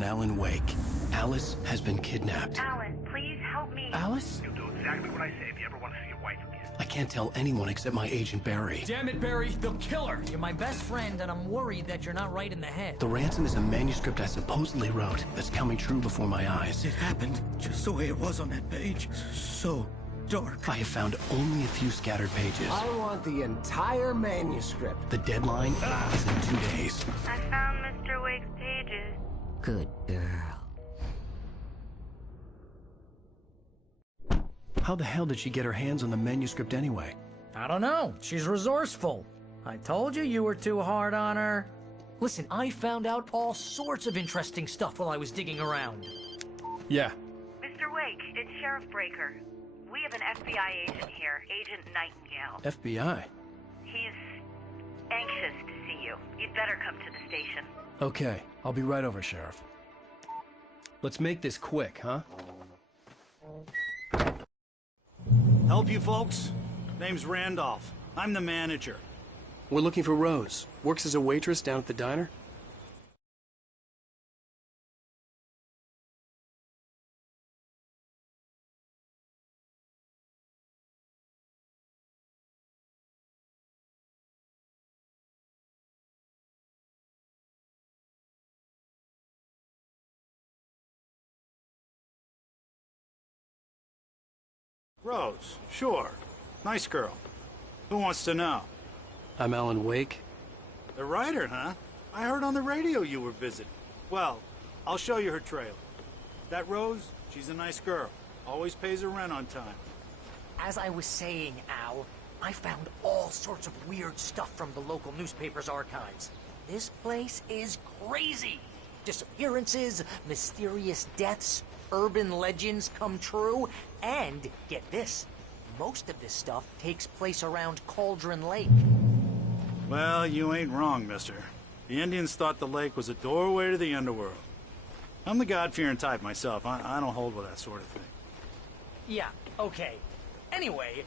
on Alan Wake. Alice has been kidnapped. Alan, please help me. Alice? You'll do exactly what I say if you ever want to see your wife again. I can't tell anyone except my agent Barry. Damn it, Barry, they'll kill her! You're my best friend, and I'm worried that you're not right in the head. The ransom is a manuscript I supposedly wrote that's coming true before my eyes. It happened just the way it was on that page. So dark. I have found only a few scattered pages. I want the entire manuscript. The deadline is in 2 days. I found Mr. Wake's pages. Good girl. How the hell did she get her hands on the manuscript anyway? I don't know. She's resourceful. I told you you were too hard on her. Listen, I found out all sorts of interesting stuff while I was digging around. Yeah. Mr. Wake, it's Sheriff Breaker. We have an FBI agent here, Agent Nightingale. FBI? He's anxious to see you. You'd better come to the station. Okay, I'll be right over, Sheriff. Let's make this quick, huh? Help you folks? Name's Randolph. I'm the manager. We're looking for Rose. Works as a waitress down at the diner. Rose, sure. Nice girl. Who wants to know? I'm Alan Wake. The writer, huh? I heard on the radio you were visiting. Well, I'll show you her trailer. That Rose, she's a nice girl. Always pays her rent on time. As I was saying, Al, I found all sorts of weird stuff from the local newspaper's archives. This place is crazy. Disappearances, mysterious deaths, urban legends come true, and get this, most of this stuff takes place around Cauldron Lake. Well, you ain't wrong, mister. The Indians thought the lake was a doorway to the underworld. I'm the God-fearing type myself. I don't hold with that sort of thing. Yeah, okay. Anyway,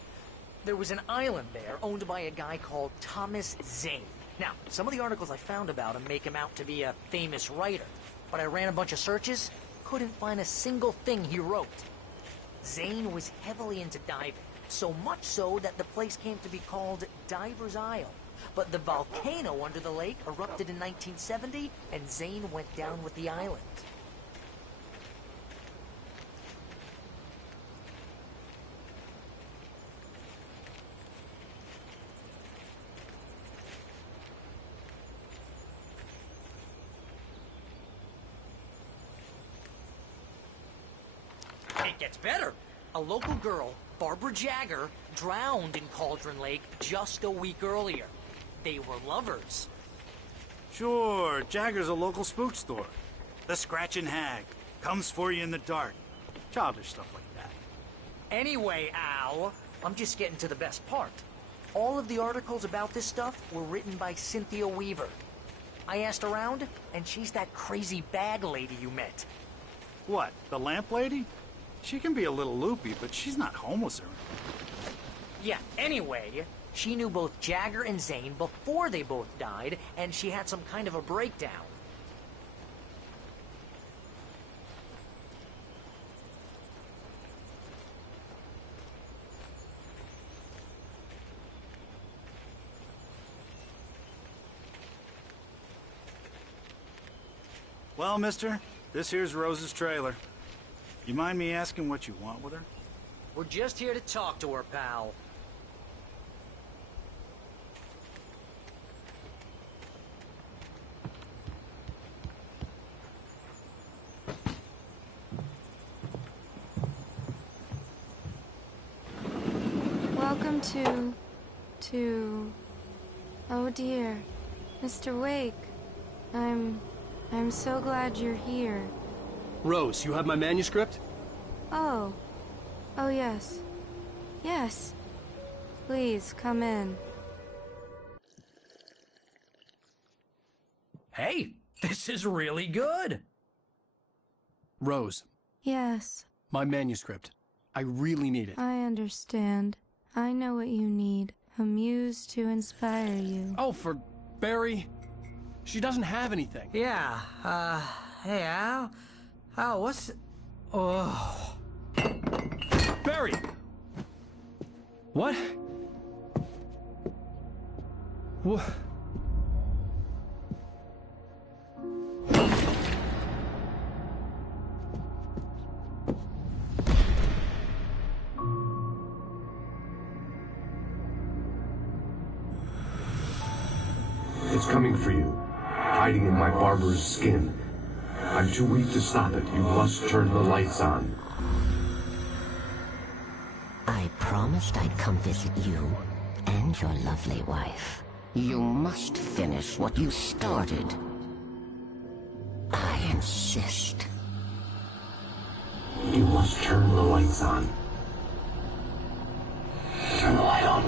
there was an island there owned by a guy called Thomas Zane. Now, some of the articles I found about him make him out to be a famous writer, but I ran a bunch of searches, couldn't find a single thing he wrote. Zane was heavily into diving, so much so that the place came to be called Diver's Isle. But the volcano under the lake erupted in 1970, and Zane went down with the island. It gets better. A local girl, Barbara Jagger, drowned in Cauldron Lake just a week earlier. They were lovers. Sure, Jagger's a local spook store. The Scratchin' Hag. Comes for you in the dark. Childish stuff like that. Anyway, Al, I'm just getting to the best part. All of the articles about this stuff were written by Cynthia Weaver. I asked around, and she's that crazy bag lady you met. What, the lamp lady? She can be a little loopy, but she's not homeless or anything. Yeah, anyway, she knew both Jagger and Zane before they both died, and she had some kind of a breakdown. Well, mister, this here's Rose's trailer. You mind me asking what you want with her? We're just here to talk to her, pal. Welcome to... Oh dear. Mr. Wake. I'm so glad you're here. Rose, you have my manuscript? Oh. Oh, yes. Yes. Please, come in. Hey, this is really good. Rose, Yes, my manuscript. I really need it. I understand. I know what you need. A muse to inspire you. Oh, for Barry? She doesn't have anything. Yeah, Hey, Al? Al, what's... Oh... Barry! What? What? It's coming for you, hiding in my barber's skin. I'm too weak to stop it. You must turn the lights on. I promised I'd come visit you and your lovely wife. You must finish what you started. I insist. You must turn the lights on. Turn the light on.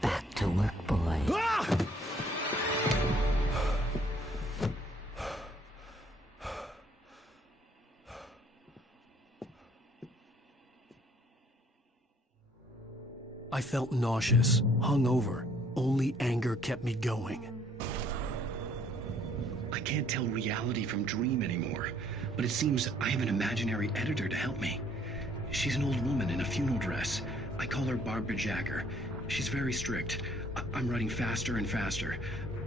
Back to work, boy. I felt nauseous, hungover. Only anger kept me going. I can't tell reality from dream anymore, but it seems I have an imaginary editor to help me. She's an old woman in a funeral dress. I call her Barbara Jagger. She's very strict. I'm writing faster and faster.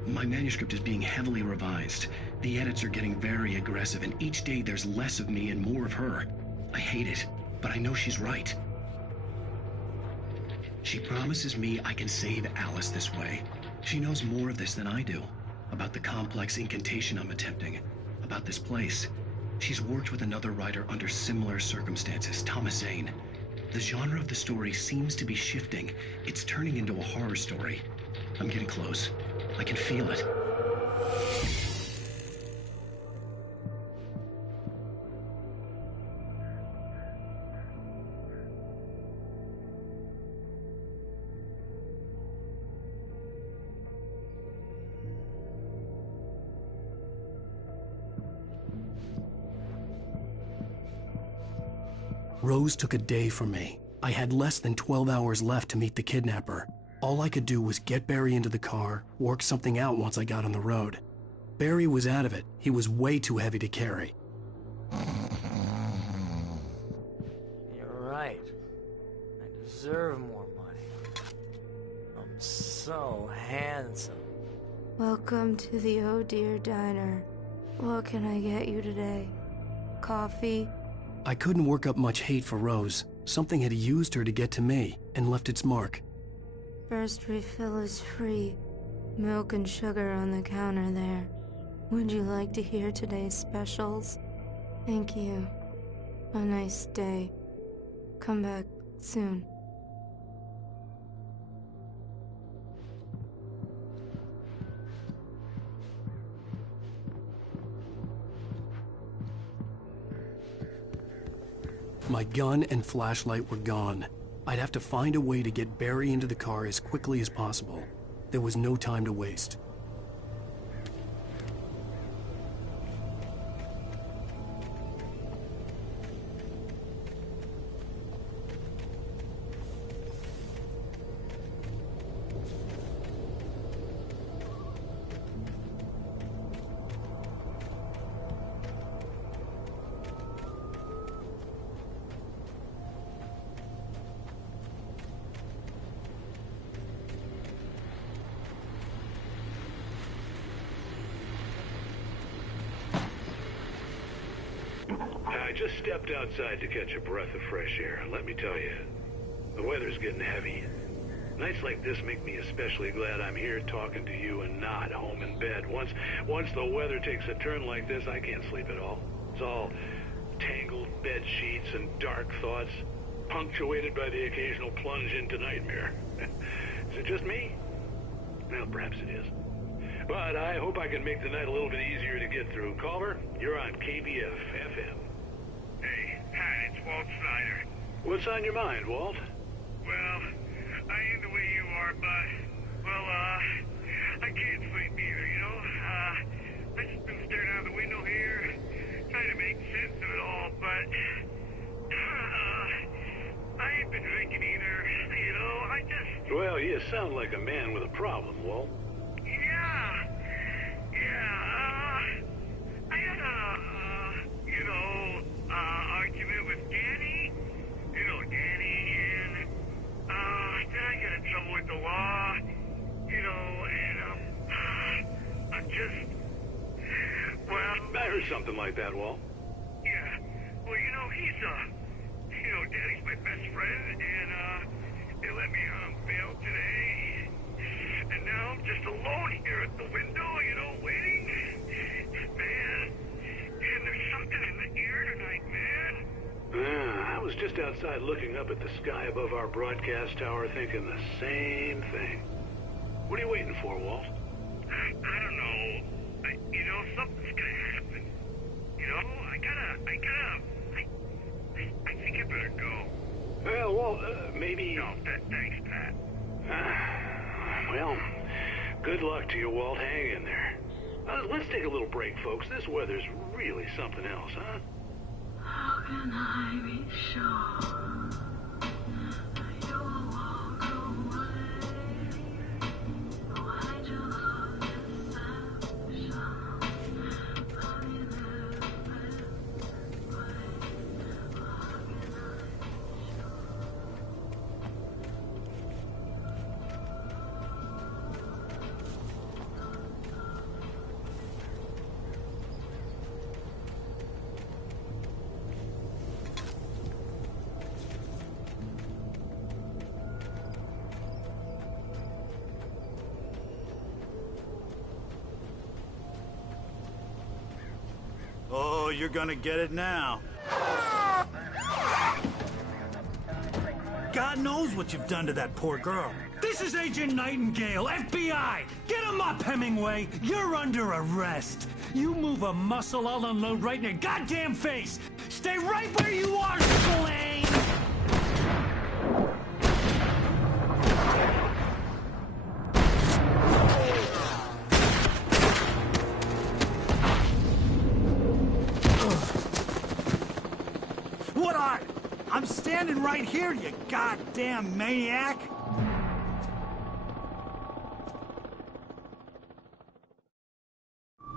My manuscript is being heavily revised. The edits are getting very aggressive, and each day there's less of me and more of her. I hate it, but I know she's right. She promises me I can save Alice this way. She knows more of this than I do. About the complex incantation I'm attempting. About this place. She's worked with another writer under similar circumstances, Thomas Zane. The genre of the story seems to be shifting. It's turning into a horror story. I'm getting close. I can feel it. Rose took a day from me. I had less than 12 hours left to meet the kidnapper. All I could do was get Barry into the car, work something out once I got on the road. Barry was out of it. He was way too heavy to carry. You're right. I deserve more money. I'm so handsome. Welcome to the Oh Dear Diner. What can I get you today? Coffee? I couldn't work up much hate for Rose. Something had used her to get to me and left its mark. First refill is free. Milk and sugar on the counter there. Would you like to hear today's specials? Thank you. A nice day. Come back soon. My gun and flashlight were gone. I'd have to find a way to get Barry into the car as quickly as possible. There was no time to waste. I just stepped outside to catch a breath of fresh air, and let me tell you, the weather's getting heavy. Nights like this make me especially glad I'm here talking to you and not home in bed. Once the weather takes a turn like this, I can't sleep at all. It's all tangled bed sheets and dark thoughts, punctuated by the occasional plunge into nightmare. Is it just me? Well, perhaps it is. But I hope I can make the night a little bit easier to get through. Caller, you're on KBF FM. Hey, hi, it's Walt Snyder. What's on your mind, Walt? Well, I ain't the way you are, but, well, I can't sleep either, you know? I just been staring out the window here, trying to make sense of it all, but, I ain't been drinking either, you know? I just... Well, you sound like a man with a problem, Walt. Yeah, something like that, Walt. Yeah. Well, you know, Daddy's my best friend, and, they let me on bail today. And now I'm just alone here at the window, waiting. Man, there's something in the air tonight, man. I was just outside looking up at the sky above our broadcast tower thinking the same thing. What are you waiting for, Walt? I don't know. Something's gonna happen. I think I better go. Well, Walt, maybe... No, thanks, Pat. Well, good luck to you, Walt. Hang in there. Let's take a little break, folks. This weather's really something else, huh? How can I be sure you'll walk away? Why'd you love deception? Love you never Oh, you're gonna get it now. God knows what you've done to that poor girl. This is Agent Nightingale, FBI! Get him up, Hemingway! You're under arrest! You move a muscle, I'll unload right in your goddamn face! Stay right where you are, Slane! What are? I'm standing right here, you goddamn maniac!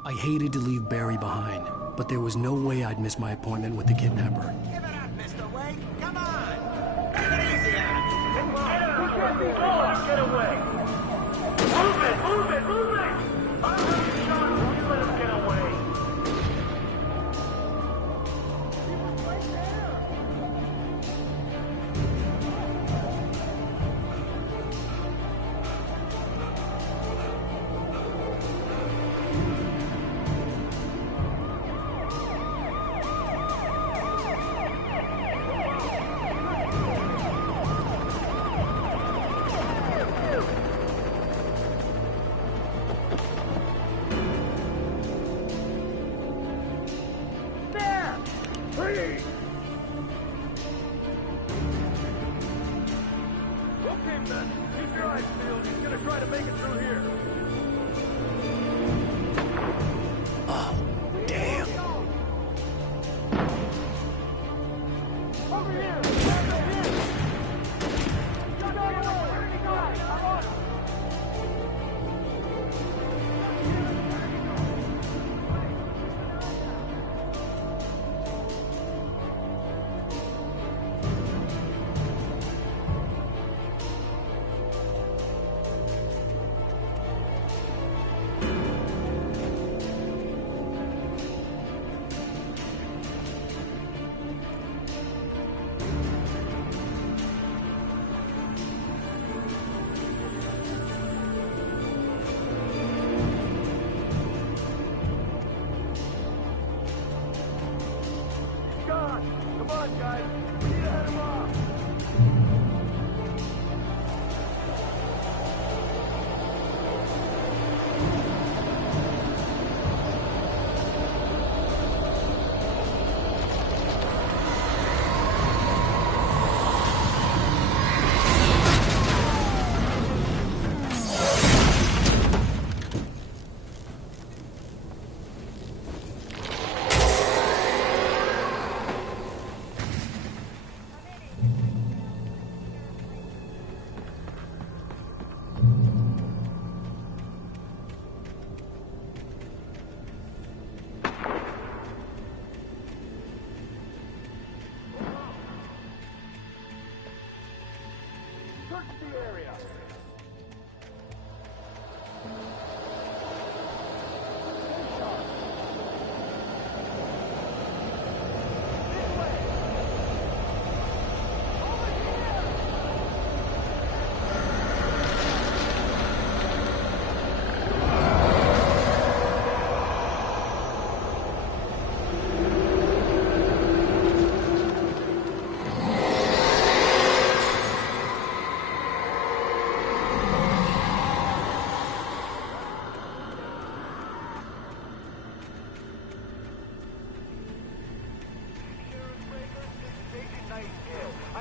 I hated to leave Barry behind, but there was no way I'd miss my appointment with the kidnapper. Give it up, Mr. Wake. Come on. Take it easy on him. Get away! Move it! I'm really sorry. Will you let him get away?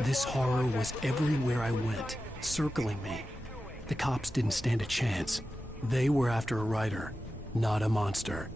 This horror was everywhere I went, circling me. The cops didn't stand a chance. They were after a writer, not a monster.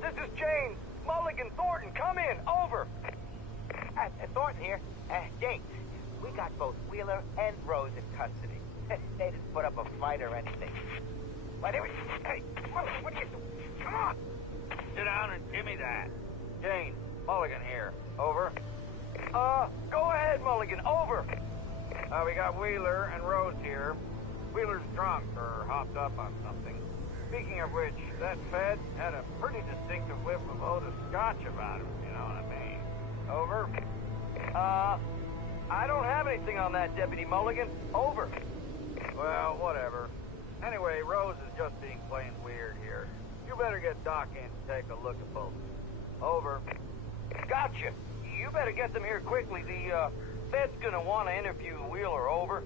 This is James. Mulligan, Thornton, come in. Over. Thornton here. James, we got both Wheeler and Rose in custody. They didn't put up a fight or anything. Why, they were... Hey, Mulligan, what are you doing? Come on. Sit down and give me that. James, Mulligan here. Over. Go ahead, Mulligan. Over. We got Wheeler and Rose here. Wheeler's drunk or hopped up on something. Speaking of which, that Fed had a pretty distinctive whiff of Otis Scotch about him, you know what I mean. Over. I don't have anything on that, Deputy Mulligan. Over. Well, whatever. Anyway, Rose is just being plain weird here. You better get Doc in to take a look at both. Over. Gotcha. You better get them here quickly. The, Fed's gonna want to interview Wheeler. Over.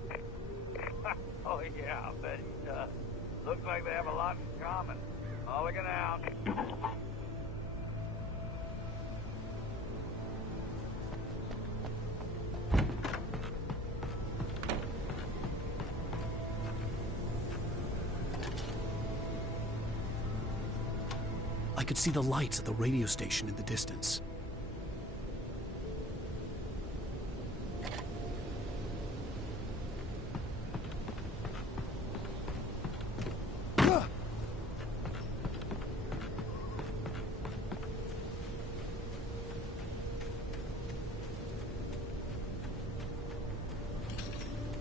Oh, yeah, I bet he does. Looks like they have a lot in common. Mulligan out. I could see the lights of the radio station in the distance.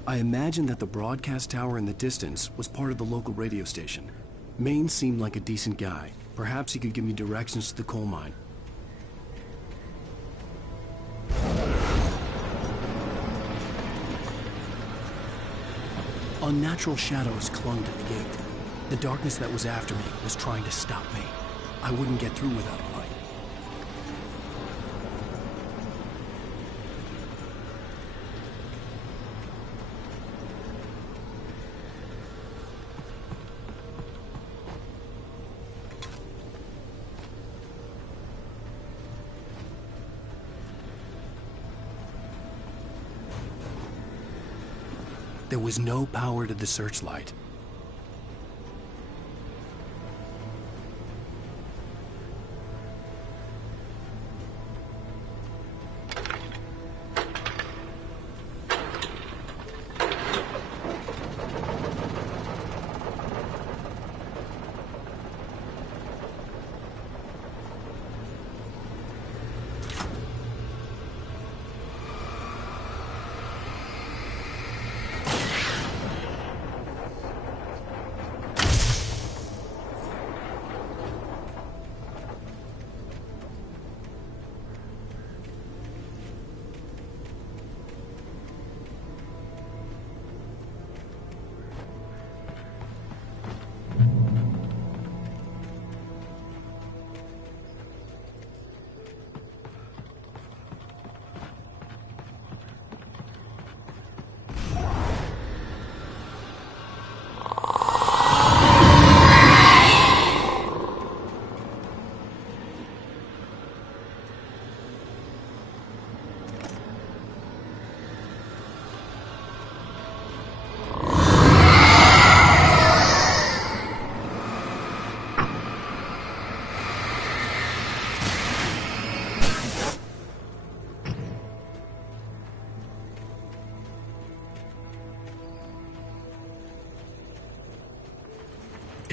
I imagined that the broadcast tower in the distance was part of the local radio station. Maine seemed like a decent guy. Perhaps he could give me directions to the coal mine. Unnatural shadows clung to the gate. The darkness that was after me was trying to stop me. I wouldn't get through without a light. There was no power to the searchlight.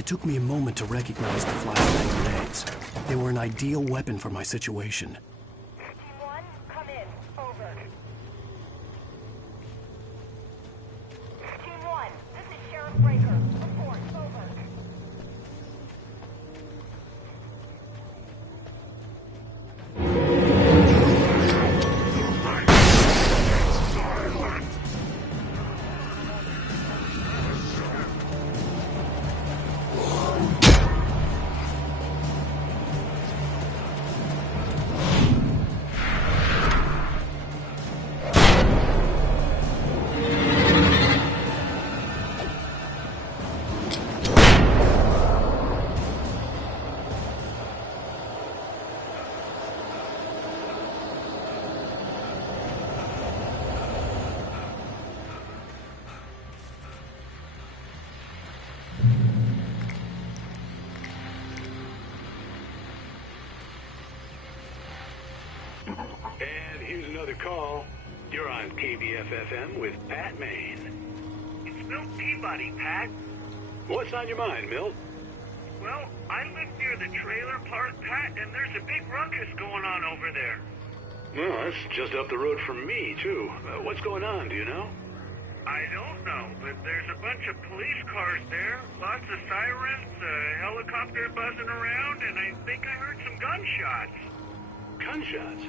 It took me a moment to recognize the flashbang grenades. They were an ideal weapon for my situation. Team 1, come in. Over. Team 1, this is Sheriff Breaker. Report. Over. And here's another call. You're on KBFFM with Pat Maine. It's Milt Peabody, Pat. What's on your mind, Milt? Well, I live near the trailer park, Pat, and there's a big ruckus going on over there. Well, that's just up the road from me, too. What's going on, do you know? I don't know, but there's a bunch of police cars there, lots of sirens, a helicopter buzzing around, and I think I heard some gunshots. Gunshots?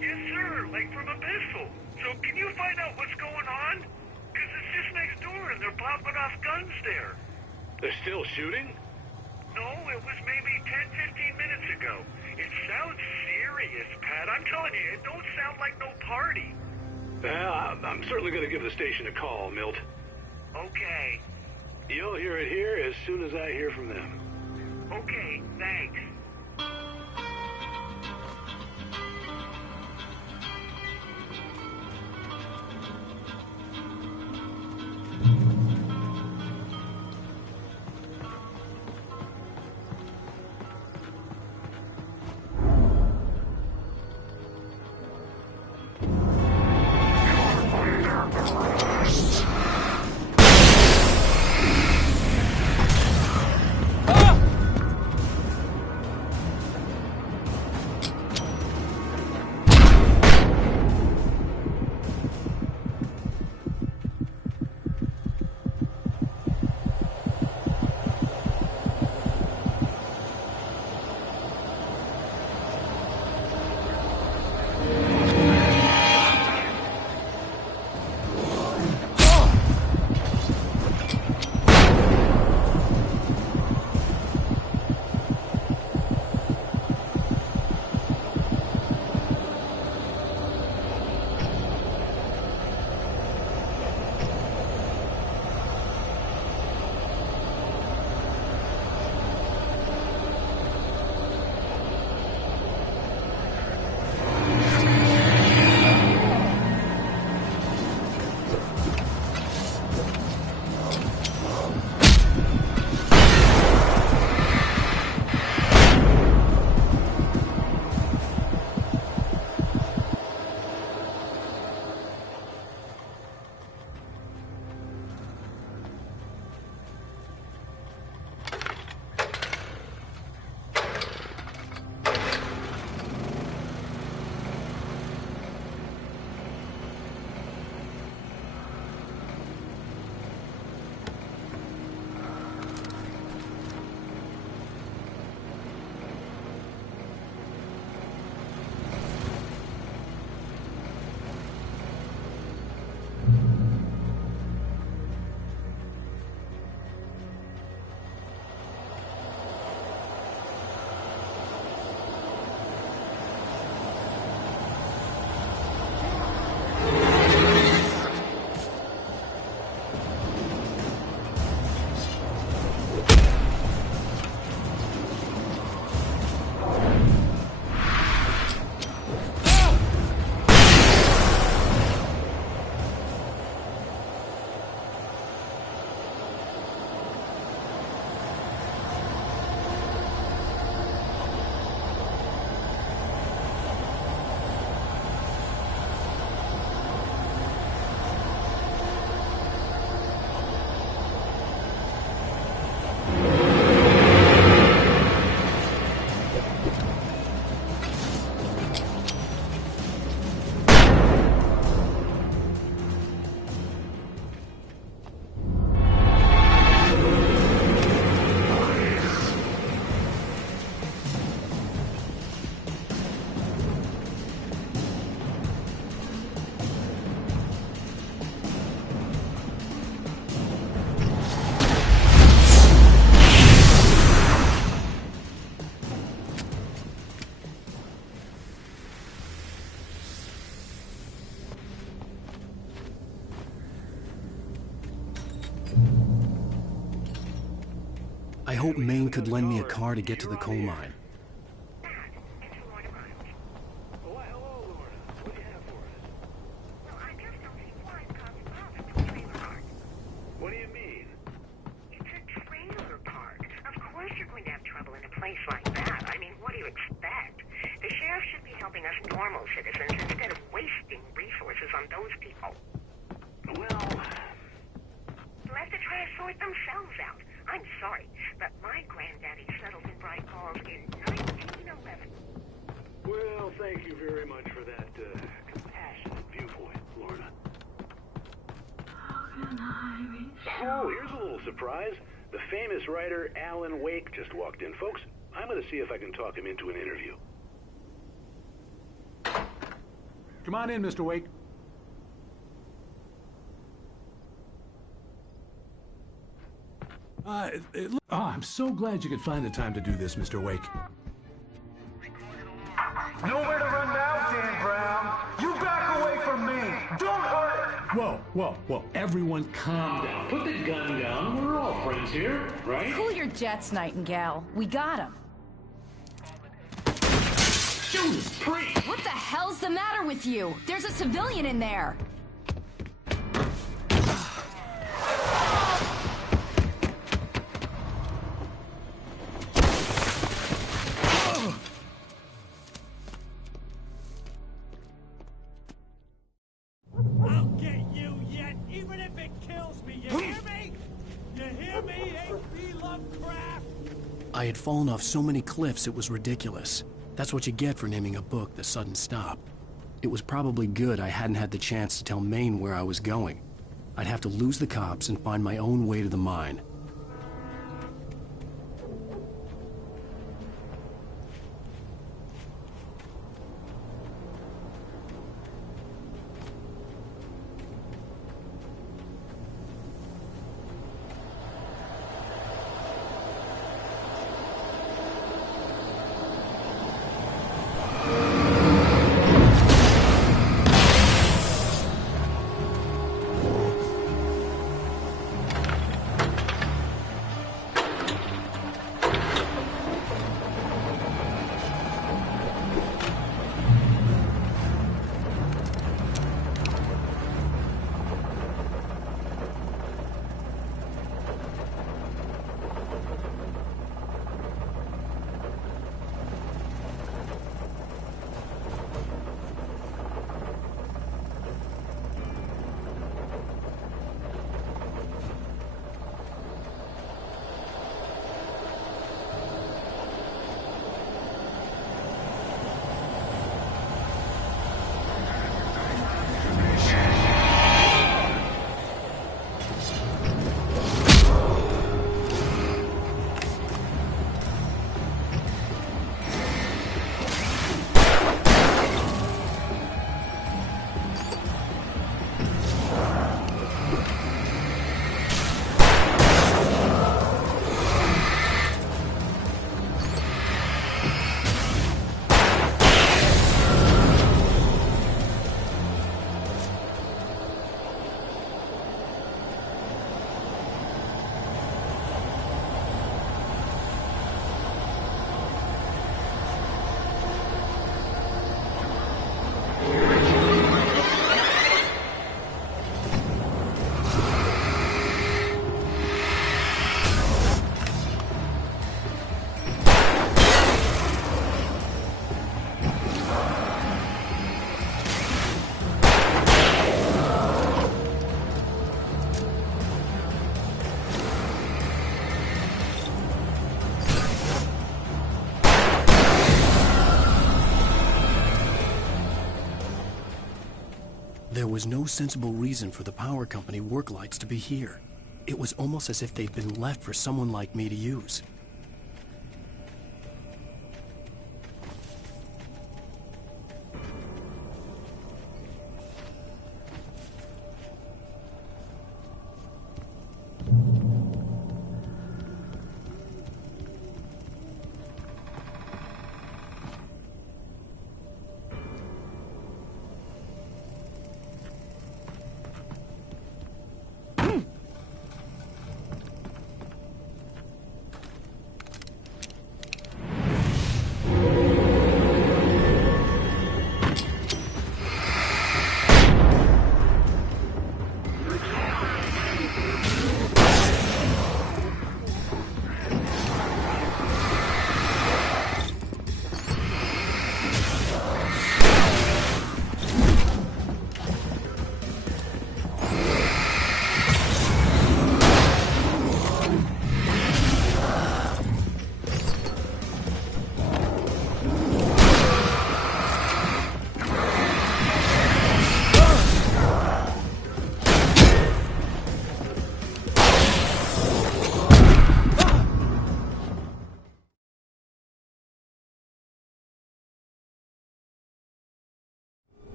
Yes, sir, like from a pistol. So can you find out what's going on? Because it's just next door and they're popping off guns there. They're still shooting? No, it was maybe 10, 15 minutes ago. It sounds serious, Pat. I'm telling you, it don't sound like no party. I'm certainly going to give the station a call, Milt. Okay. You'll hear it here as soon as I hear from them. Okay, thanks. I hope Maine could lend me a car to get to the coal mine. What do you mean? It's a trailer park. Of course you're going to have trouble in a place like that. I mean, what do you expect? The sheriff should be helping us normal citizens instead of wasting resources on those people. Well... Let the try to sort themselves out. I'm sorry, but my granddaddy settled in Bright Falls in 1911. Well, thank you very much for that, compassionate viewpoint, Lorna. How can I be Oh, here's a little surprise. The famous writer Alan Wake just walked in. Folks, I'm gonna see if I can talk him into an interview. Come on in, Mr. Wake. I'm so glad you could find the time to do this, Mr. Wake. Nowhere to run now, Dan Brown. You back away from me. Don't hurt. Whoa. Everyone calm down. Put the gun down. We're all friends here, right? Cool your jets, Nightingale. We got him. Judas Priest! What the hell's the matter with you? There's a civilian in there. I'll get you yet, even if it kills me. You hear me? You hear me, H.P. Lovecraft? I had fallen off so many cliffs it was ridiculous. That's what you get for naming a book The Sudden Stop. It was probably good I hadn't had the chance to tell Maine where I was going. I'd have to lose the cops and find my own way to the mine. There was no sensible reason for the power company work lights to be here. It was almost as if they'd been left for someone like me to use.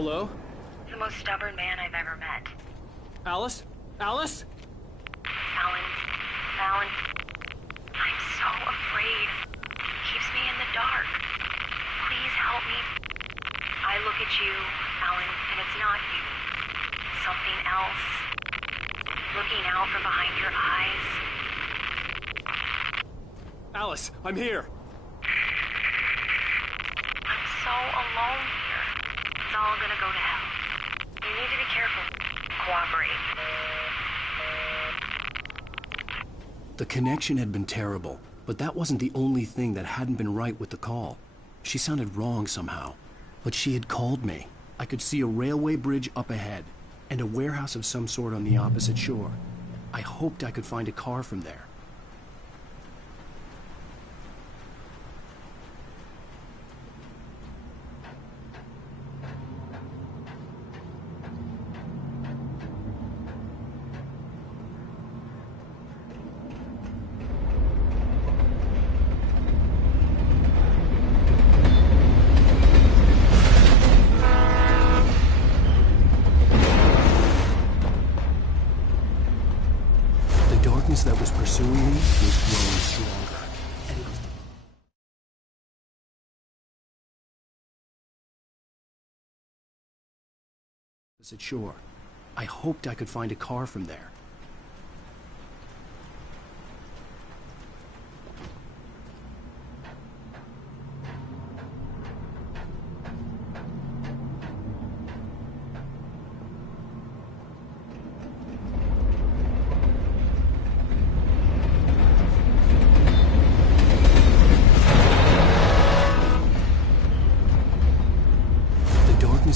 Hello? The most stubborn man I've ever met. Alice? Alice? Alan, I'm so afraid. He keeps me in the dark. Please help me. I look at you, Alan, and it's not you. Something else. Looking out from behind your eyes. Alice, I'm here. I'm so alone here. It's all gonna go to hell. You need to be careful. Cooperate. The connection had been terrible, but that wasn't the only thing that hadn't been right with the call. She sounded wrong somehow, but she had called me. I could see a railway bridge up ahead, and a warehouse of some sort on the opposite shore. I hoped I could find a car from there. That was pursuing me was growing stronger, and it was at shore. I hoped I could find a car from there.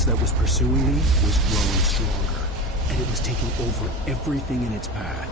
That was pursuing me was growing stronger, and it was taking over everything in its path.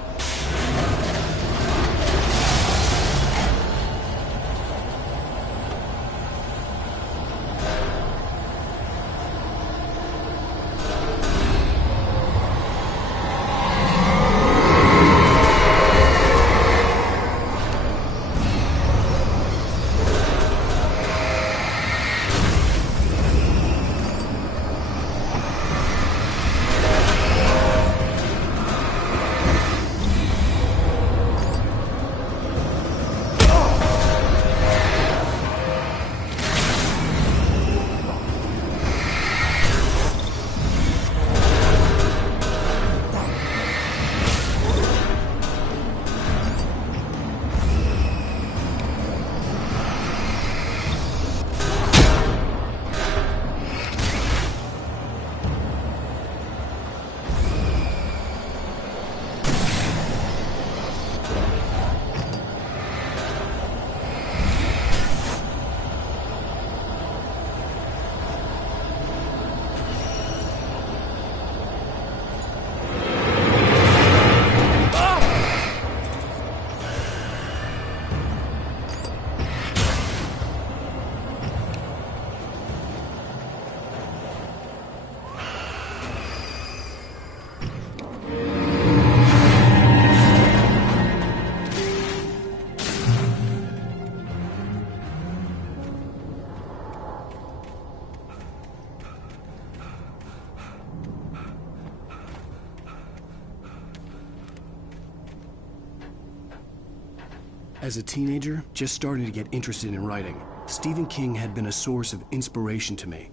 As a teenager, just starting to get interested in writing, Stephen King had been a source of inspiration to me.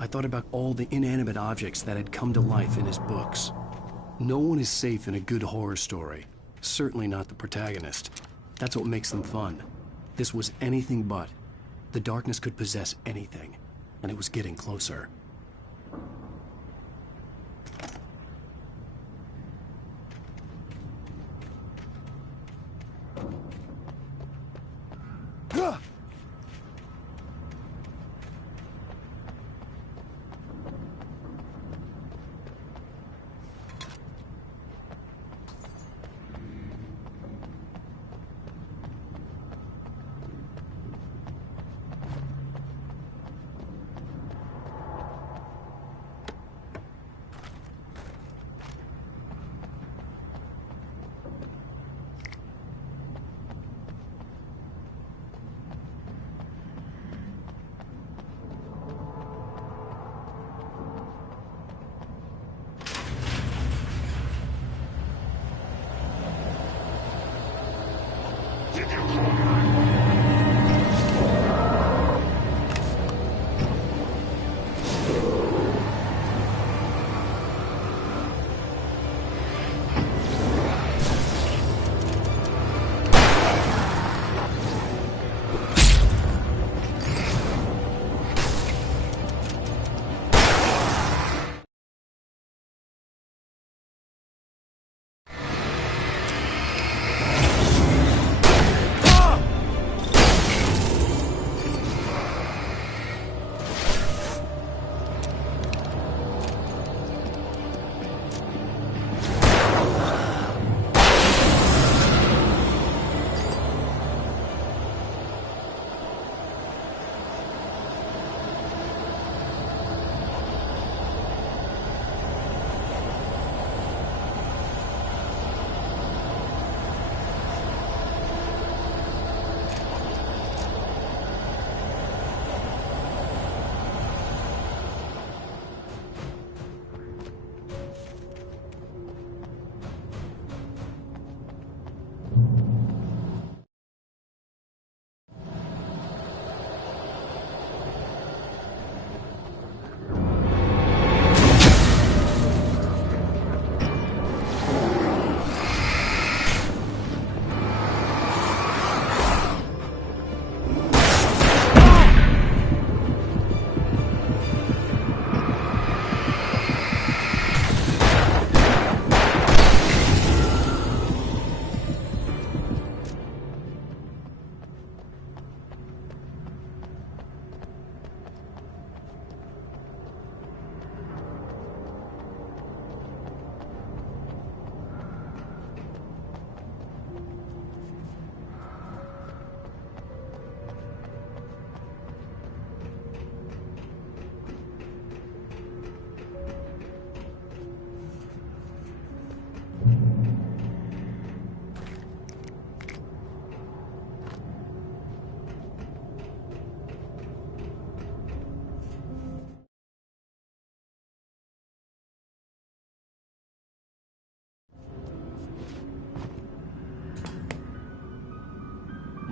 I thought about all the inanimate objects that had come to life in his books. No one is safe in a good horror story. Certainly not the protagonist. That's what makes them fun. This was anything but. The darkness could possess anything, and it was getting closer.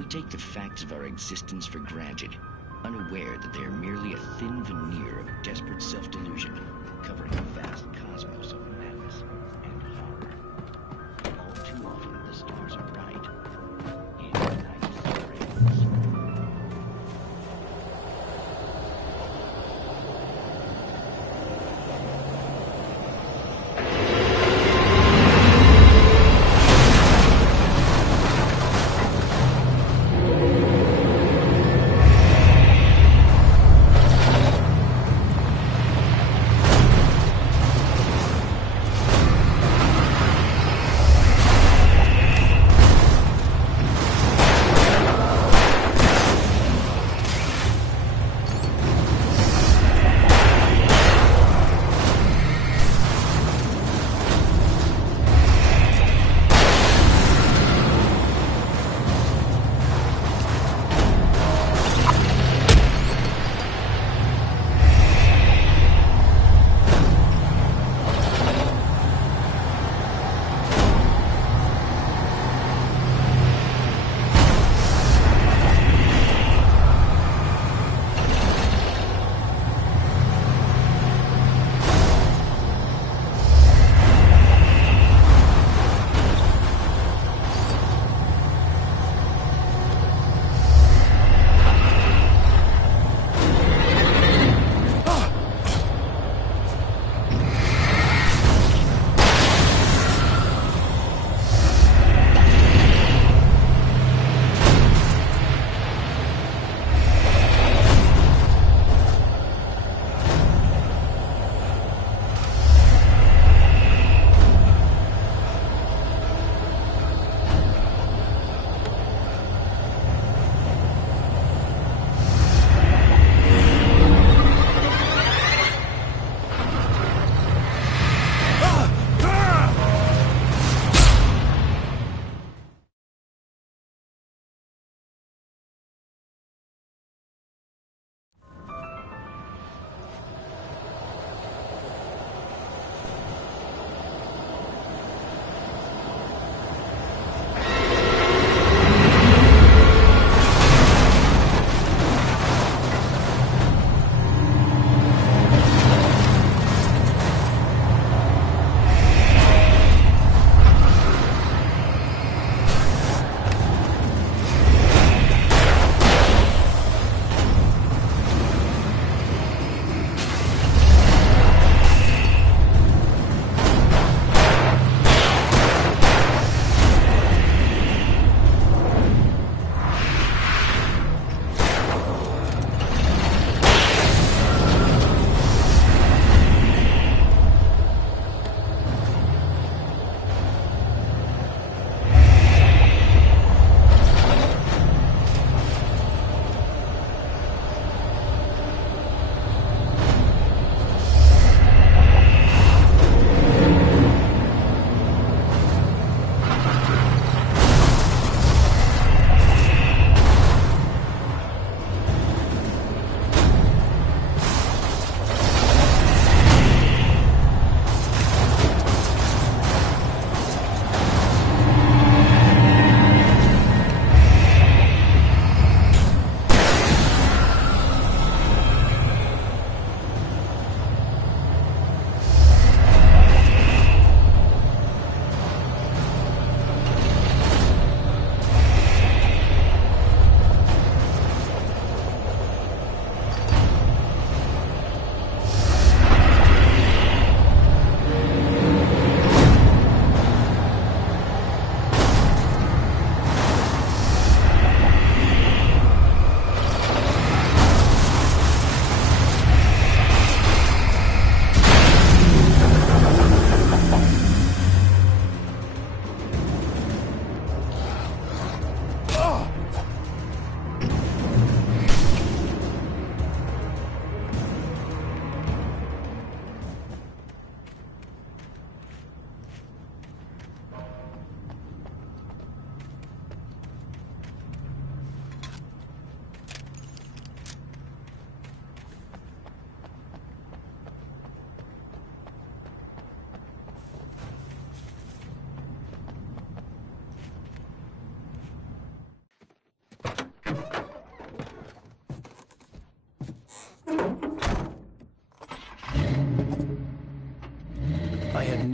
We take the facts of our existence for granted, unaware that they are merely a thin veneer of desperate self-delusion, covering a vast cosmos of madness and horror. All too often, the stars are right. In Night Springs.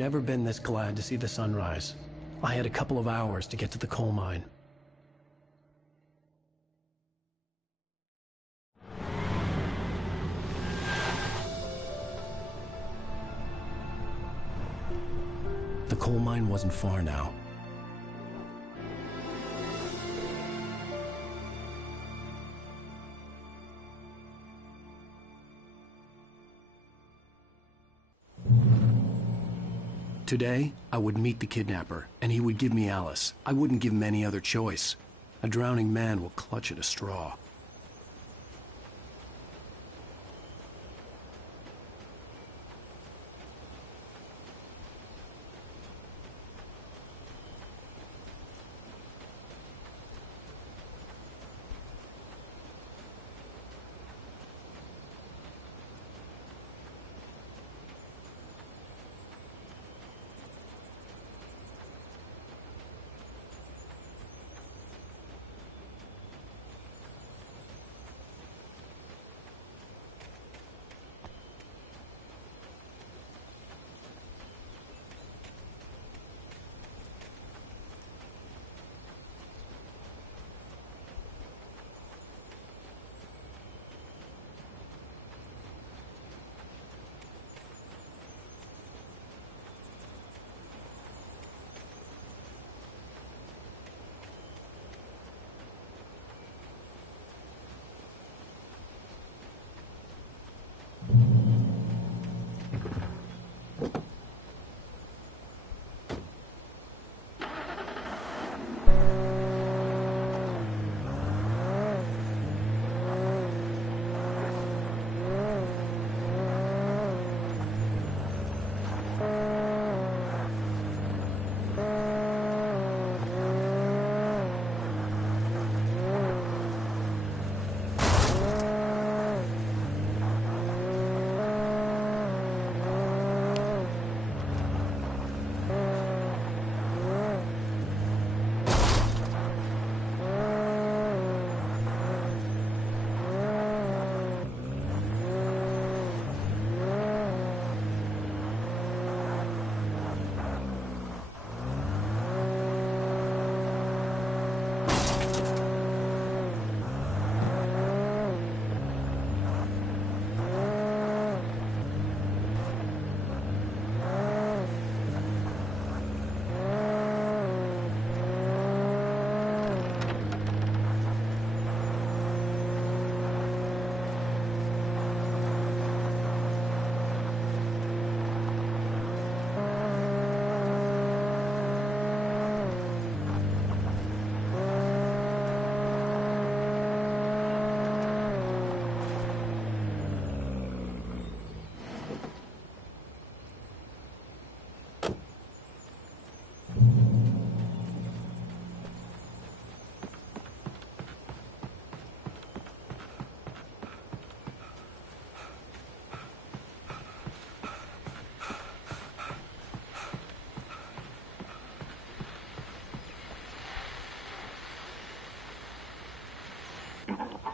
never been this glad to see the sunrise. I had a couple of hours to get to the coal mine. The coal mine wasn't far now. Today, I would meet the kidnapper, and he would give me Alice. I wouldn't give him any other choice. A drowning man will clutch at a straw.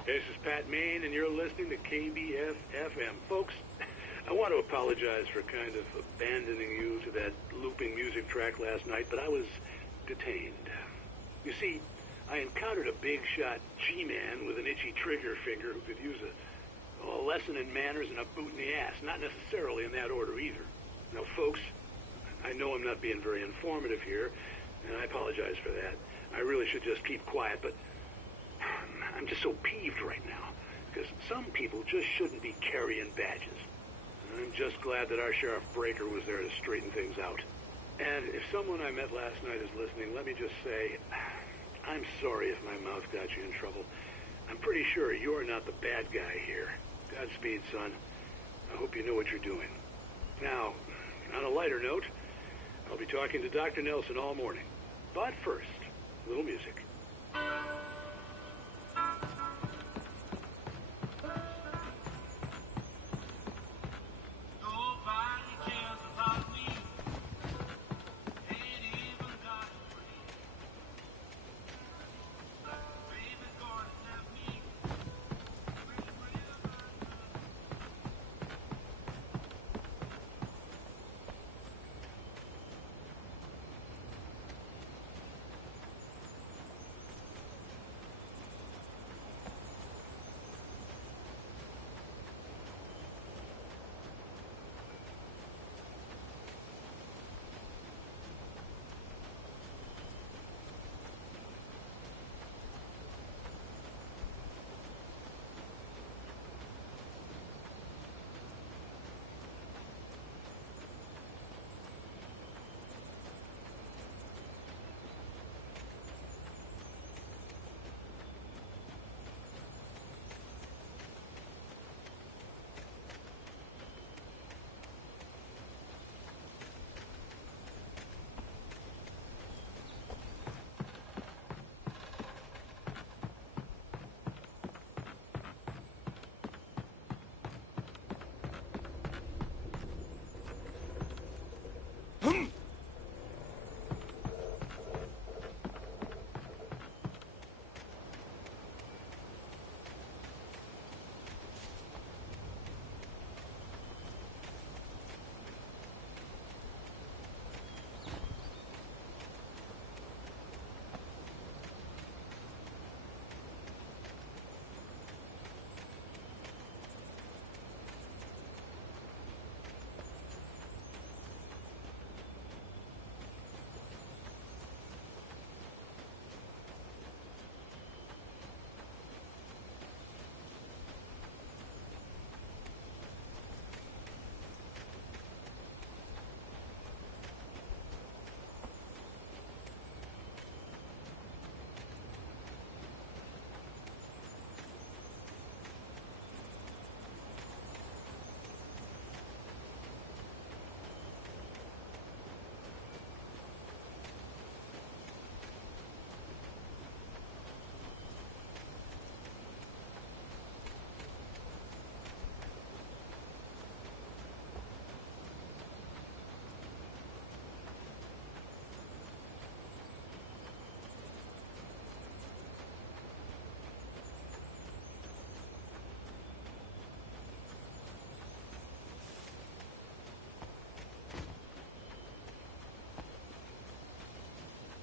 This is Pat Main, and you're listening to KBF-FM. Folks, I want to apologize for kind of abandoning you to that looping music track last night, but I was detained. You see, I encountered a big-shot G-man with an itchy trigger finger who could use a lesson in manners and a boot in the ass, not necessarily in that order either. Now, folks, I know I'm not being very informative here, and I apologize for that. I really should just keep quiet, but I'm just so peeved right now, because some people just shouldn't be carrying badges. And I'm just glad that our Sheriff Breaker was there to straighten things out. And if someone I met last night is listening, let me just say, I'm sorry if my mouth got you in trouble. I'm pretty sure you're not the bad guy here. Godspeed, son. I hope you know what you're doing. Now, on a lighter note, I'll be talking to Dr. Nelson all morning. But first, a little music.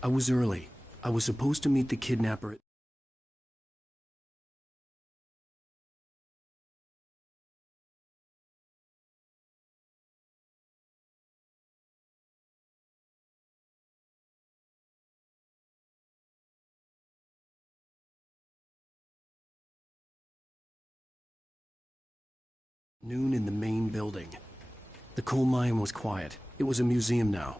I was early. I was supposed to meet the kidnapper at noon in the main building. The coal mine was quiet. It was a museum now.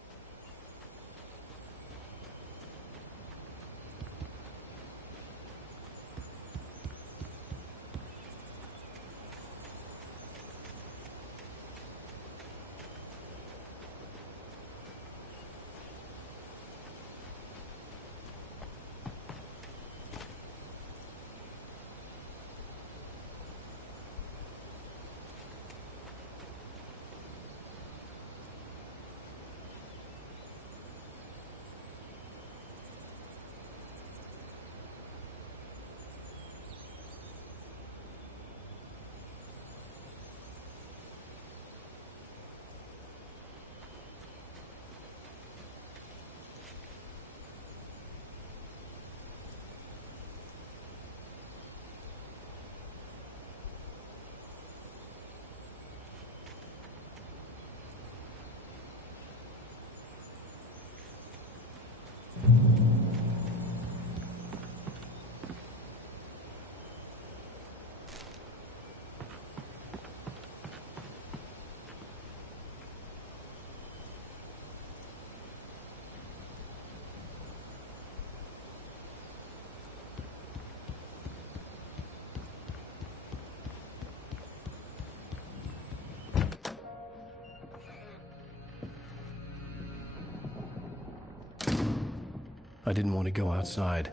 I didn't want to go outside.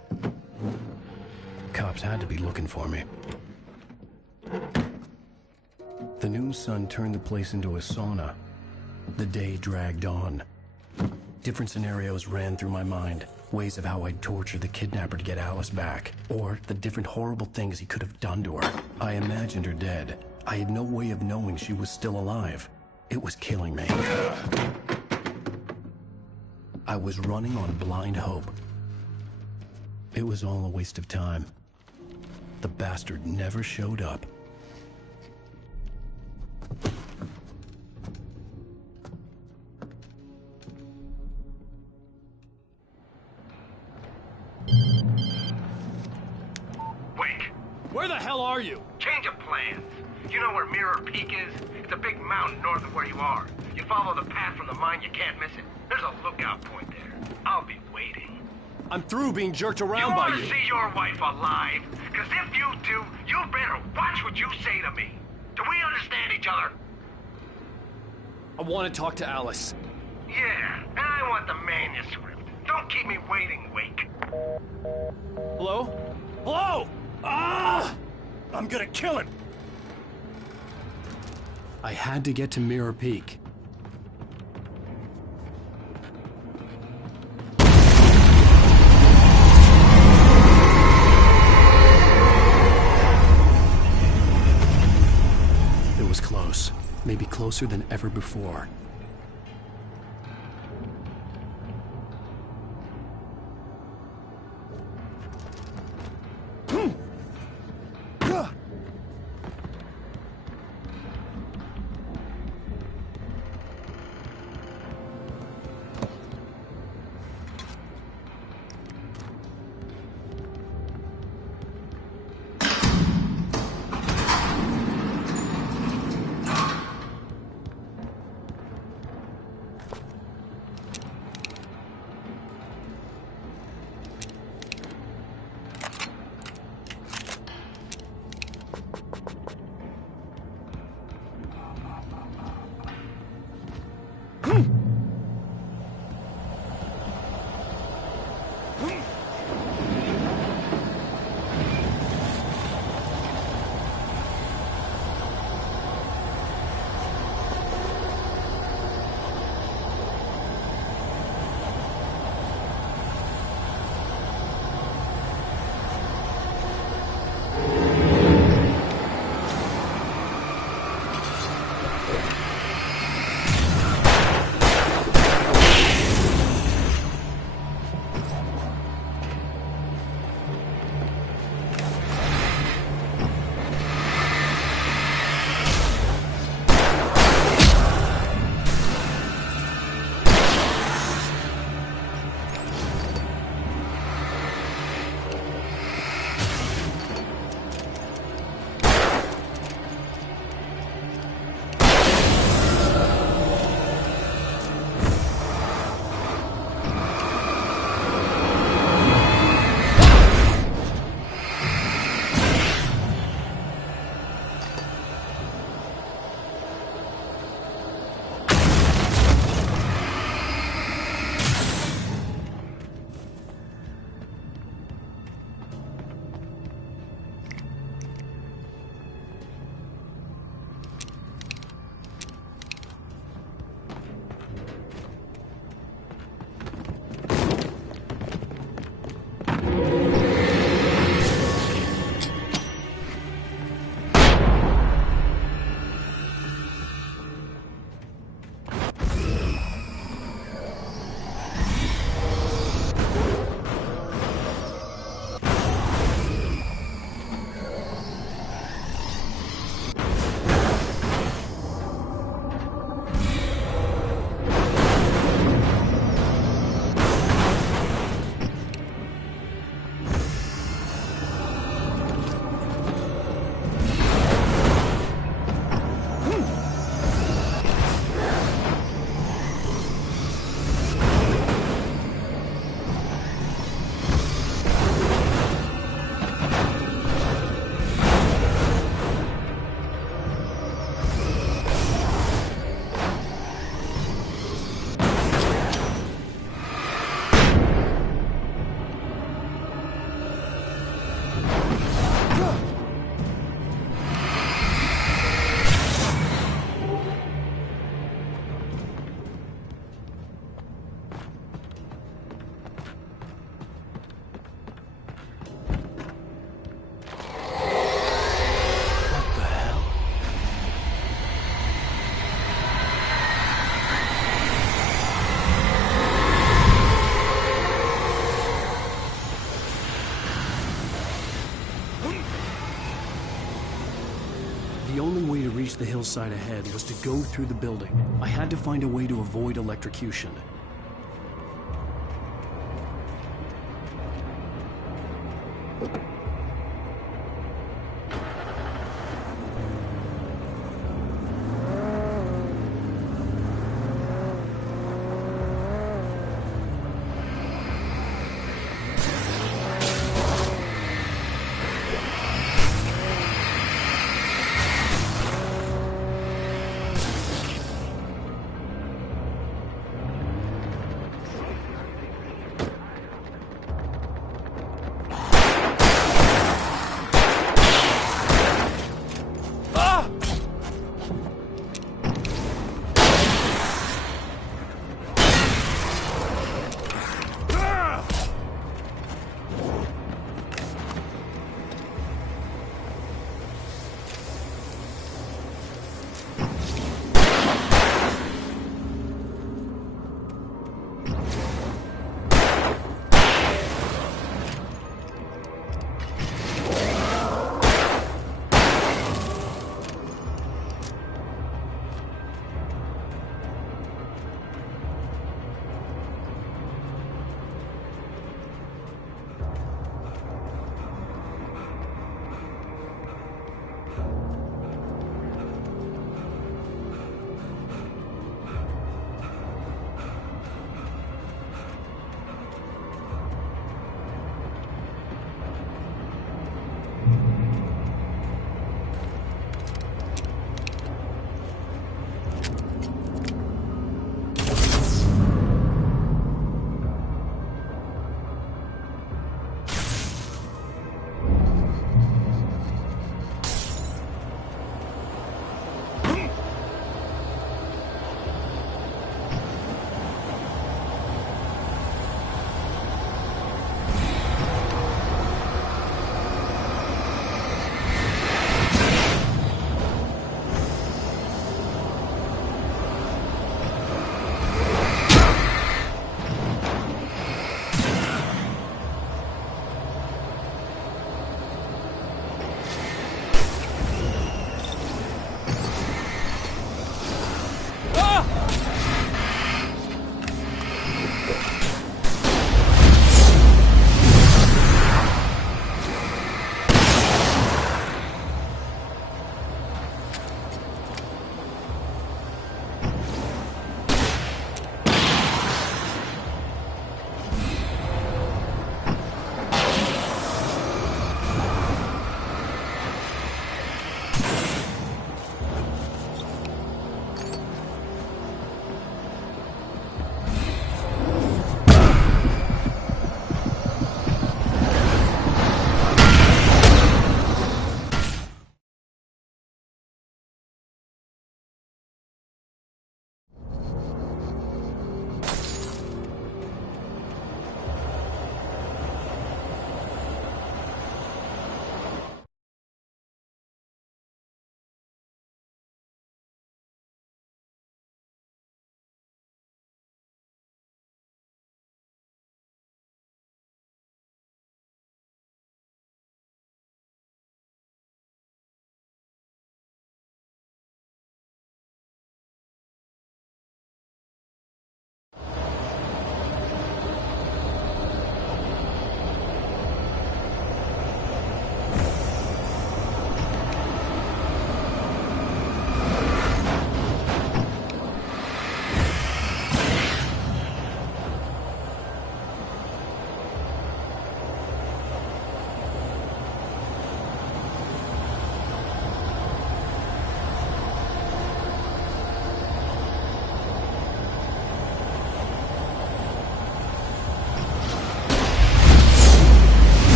Cops had to be looking for me. The noon sun turned the place into a sauna. The day dragged on. Different scenarios ran through my mind. Ways of how I'd torture the kidnapper to get Alice back. Or the different horrible things he could have done to her. I imagined her dead. I had no way of knowing she was still alive. It was killing me. I was running on blind hope. It was all a waste of time. The bastard never showed up. Wake! Where the hell are you? Change of plans. You know where Mirror Peak is? It's a big mountain north of where you are. You follow the path from the mine, you can't miss it. There's a lookout point there. I'll be waiting. I'm through being jerked around by you. You want to see your wife alive? Because if you do, you better watch what you say to me. Do we understand each other? I want to talk to Alice. Yeah, and I want the manuscript. Don't keep me waiting, Wake. Hello? Hello? Ah! I'm gonna kill him. I had to get to Mirror Peak. It was close. Maybe closer than ever before. reach the hillside ahead was to go through the building. I had to find a way to avoid electrocution.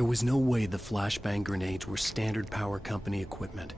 There was no way the flashbang grenades were standard power company equipment.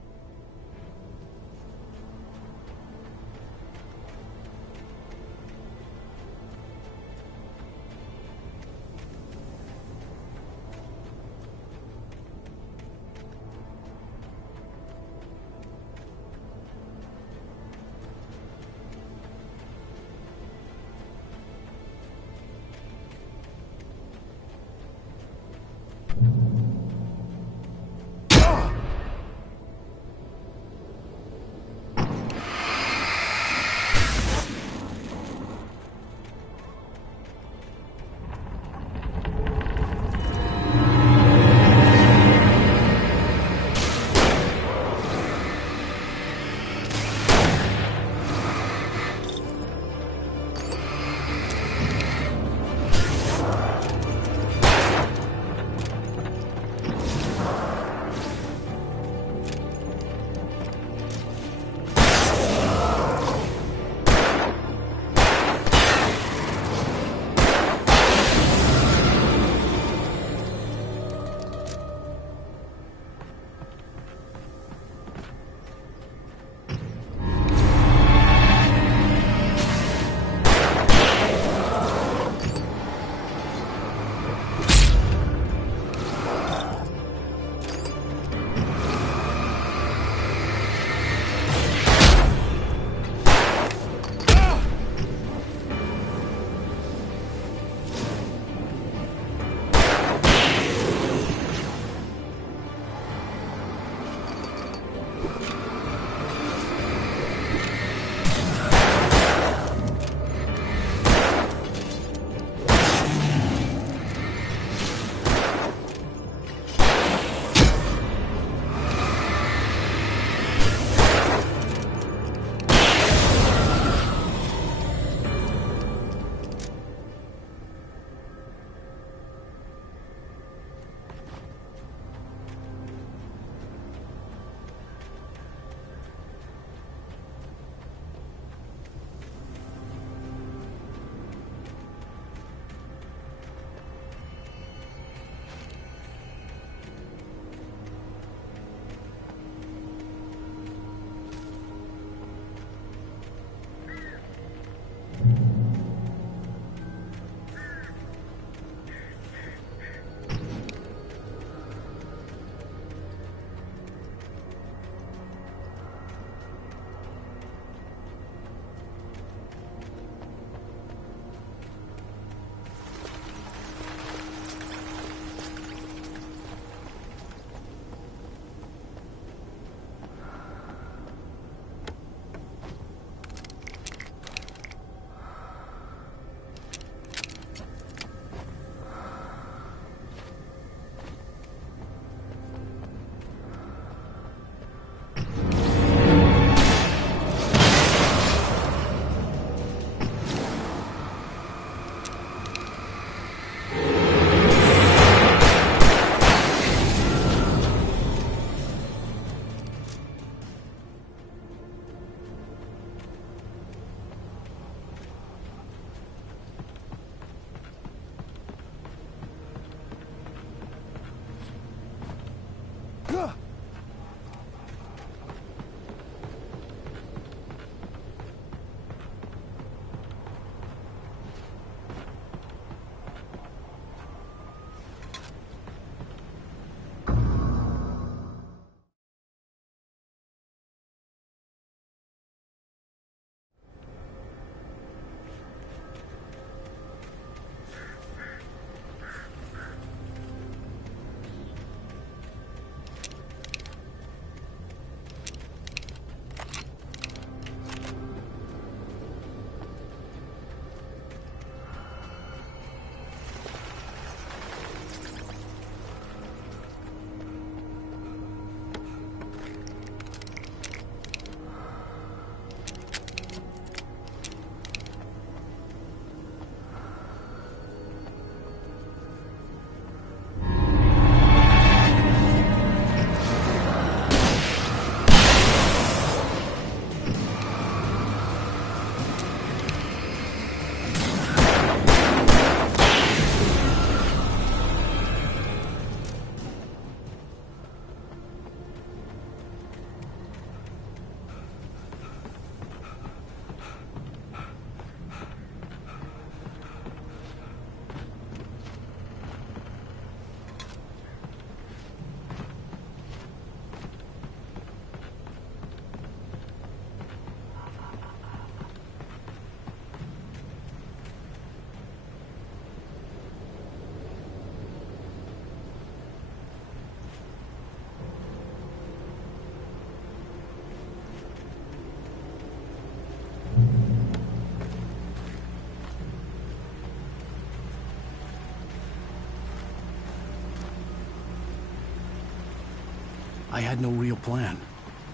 I had no real plan.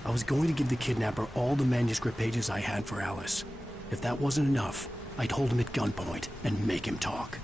I was going to give the kidnapper all the manuscript pages I had for Alice. If that wasn't enough, I'd hold him at gunpoint and make him talk.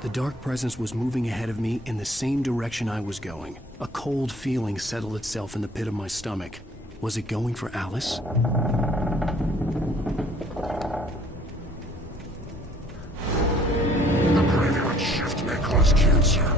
The dark presence was moving ahead of me in the same direction I was going. A cold feeling settled itself in the pit of my stomach. Was it going for Alice? The graveyard shift may cause cancer.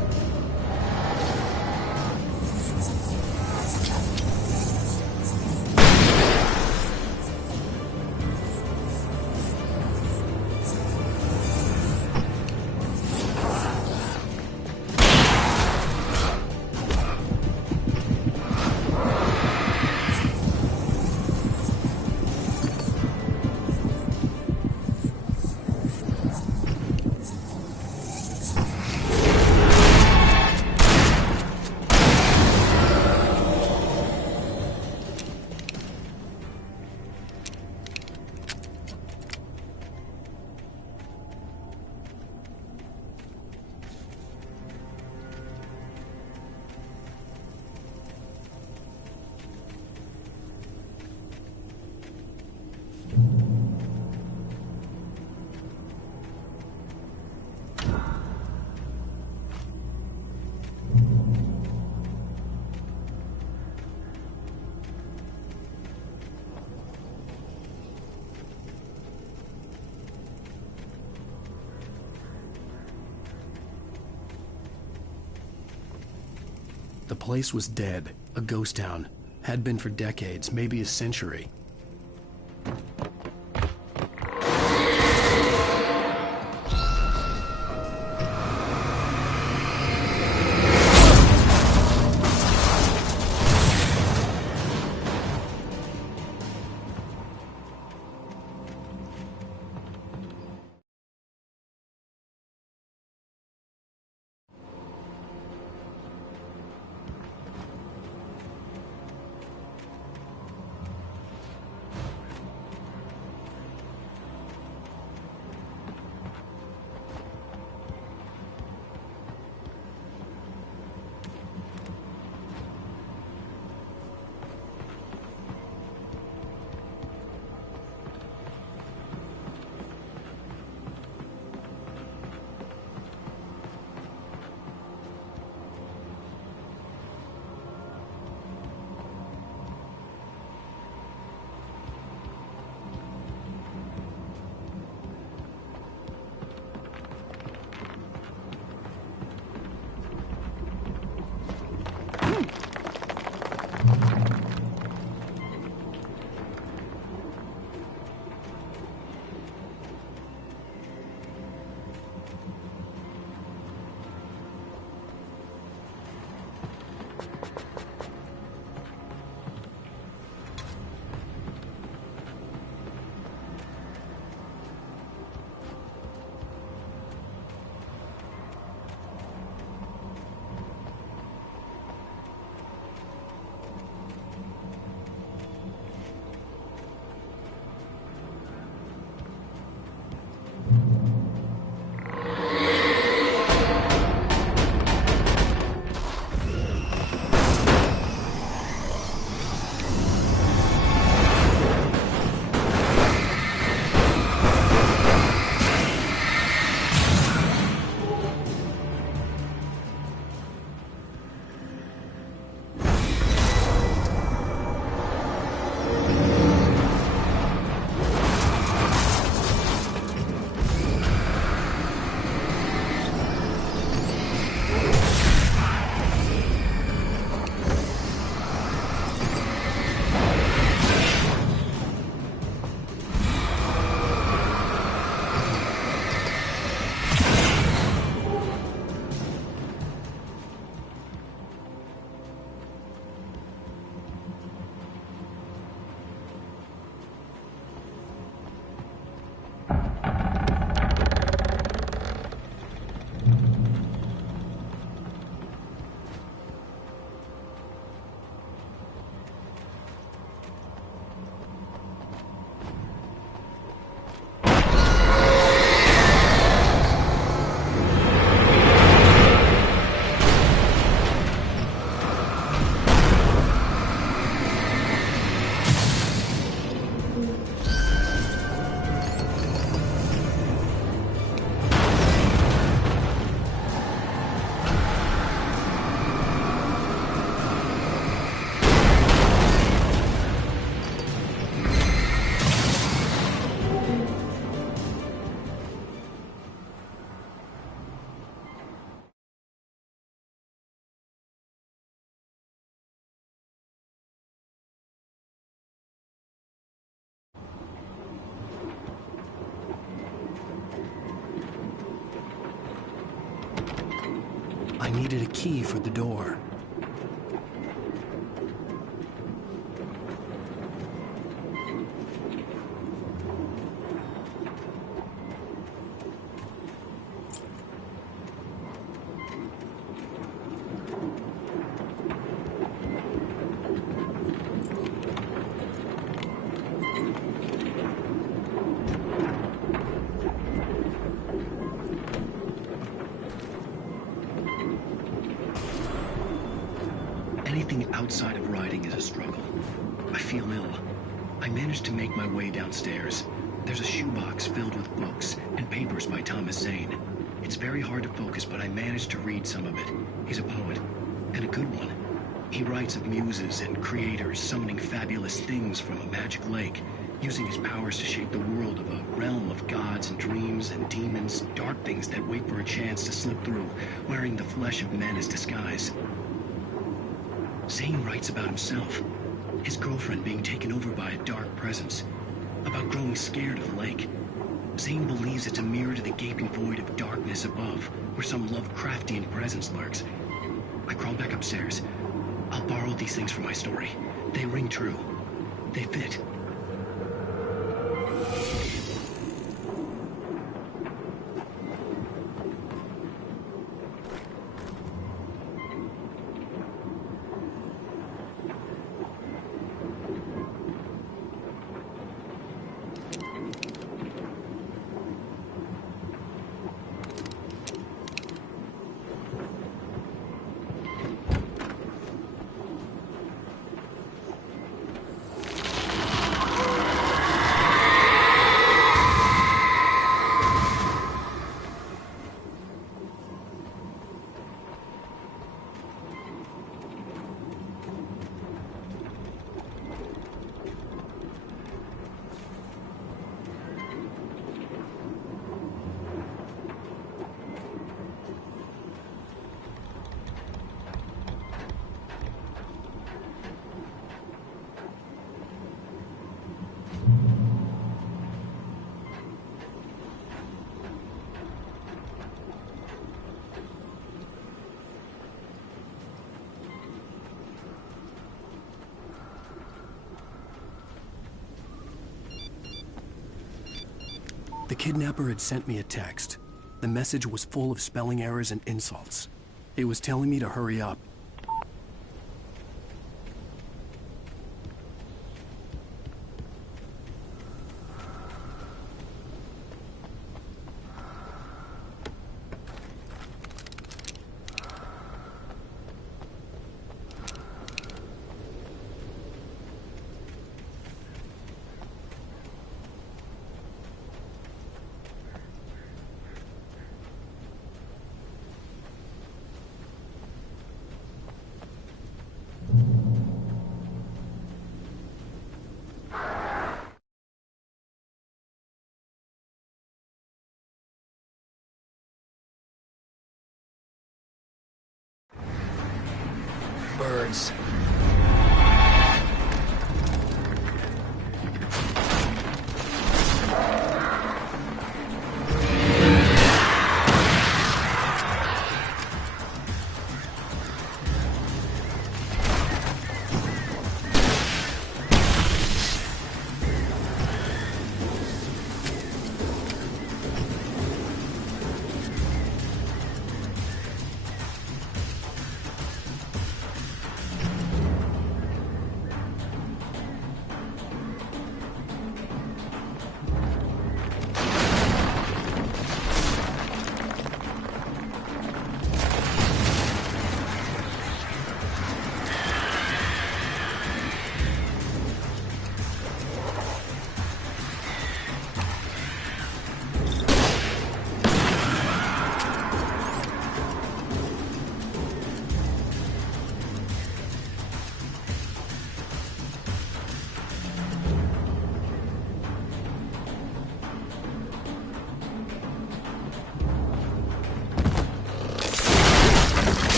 The place was dead, a ghost town. Had been for decades, maybe a century. I needed a key for the door. Anything outside of riding is a struggle. I feel ill. I managed to make my way downstairs. There's a shoebox filled with books and papers by Thomas Zane. It's very hard to focus, but I managed to read some of it. He's a poet, and a good one. He writes of muses and creators summoning fabulous things from a magic lake, using his powers to shape the world of a realm of gods and dreams and demons, dark things that wait for a chance to slip through, wearing the flesh of men as disguise. Zane writes about himself. His girlfriend being taken over by a dark presence. About growing scared of the lake. Zane believes it's a mirror to the gaping void of darkness above, where some Lovecraftian presence lurks. I crawl back upstairs. I'll borrow these things for my story. They ring true. They fit. The kidnapper had sent me a text. The message was full of spelling errors and insults. It was telling me to hurry up. Birds.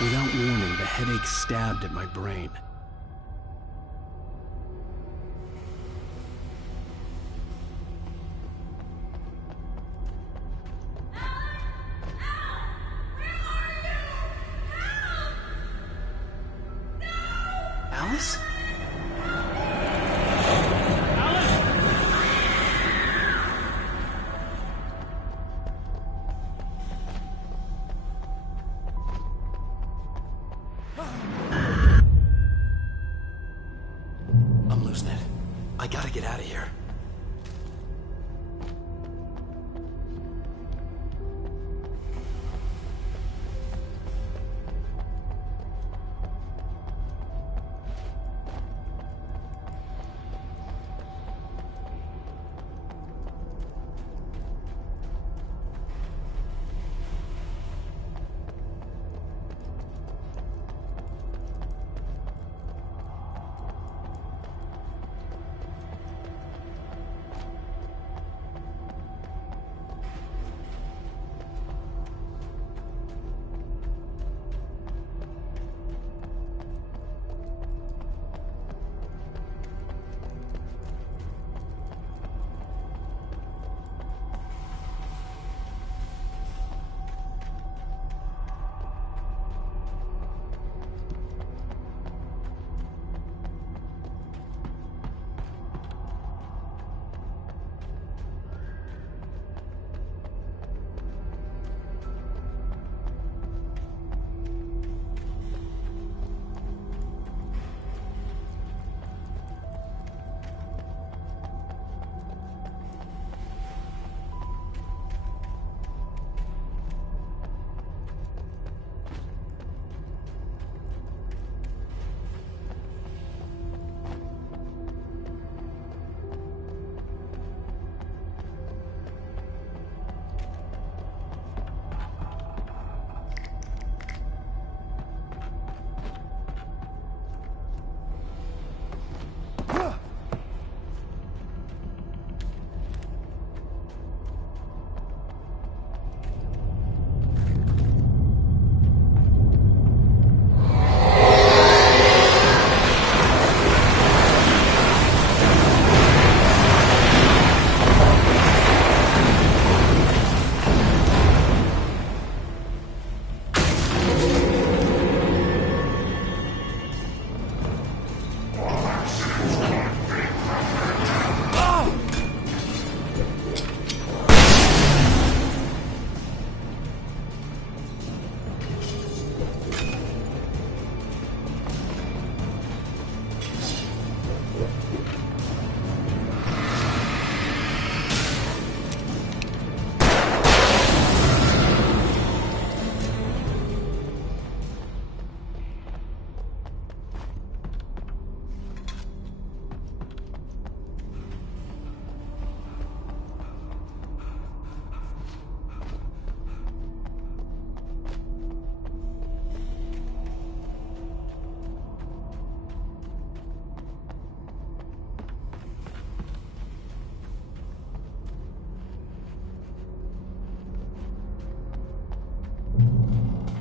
Without warning, the headache stabbed at my brain. Alice? I'm losing it. I gotta get out of here.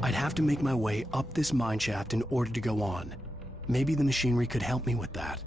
I'd have to make my way up this mineshaft in order to go on. Maybe the machinery could help me with that.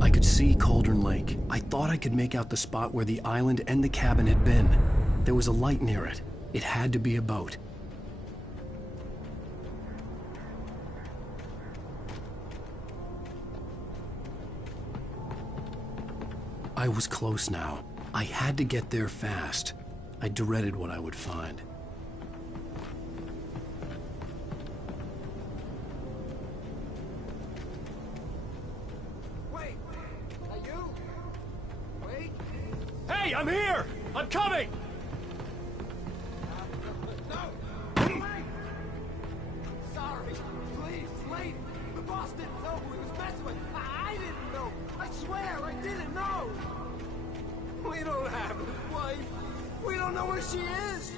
I could see Cauldron Lake. I thought I could make out the spot where the island and the cabin had been. There was a light near it. It had to be a boat. I was close now. I had to get there fast. I dreaded what I would find. Hey, I'm here! I'm coming! Sorry, please, wait. The boss didn't know who he was messing with. I didn't know. I swear, I didn't know. We don't have his wife. We don't know where she is.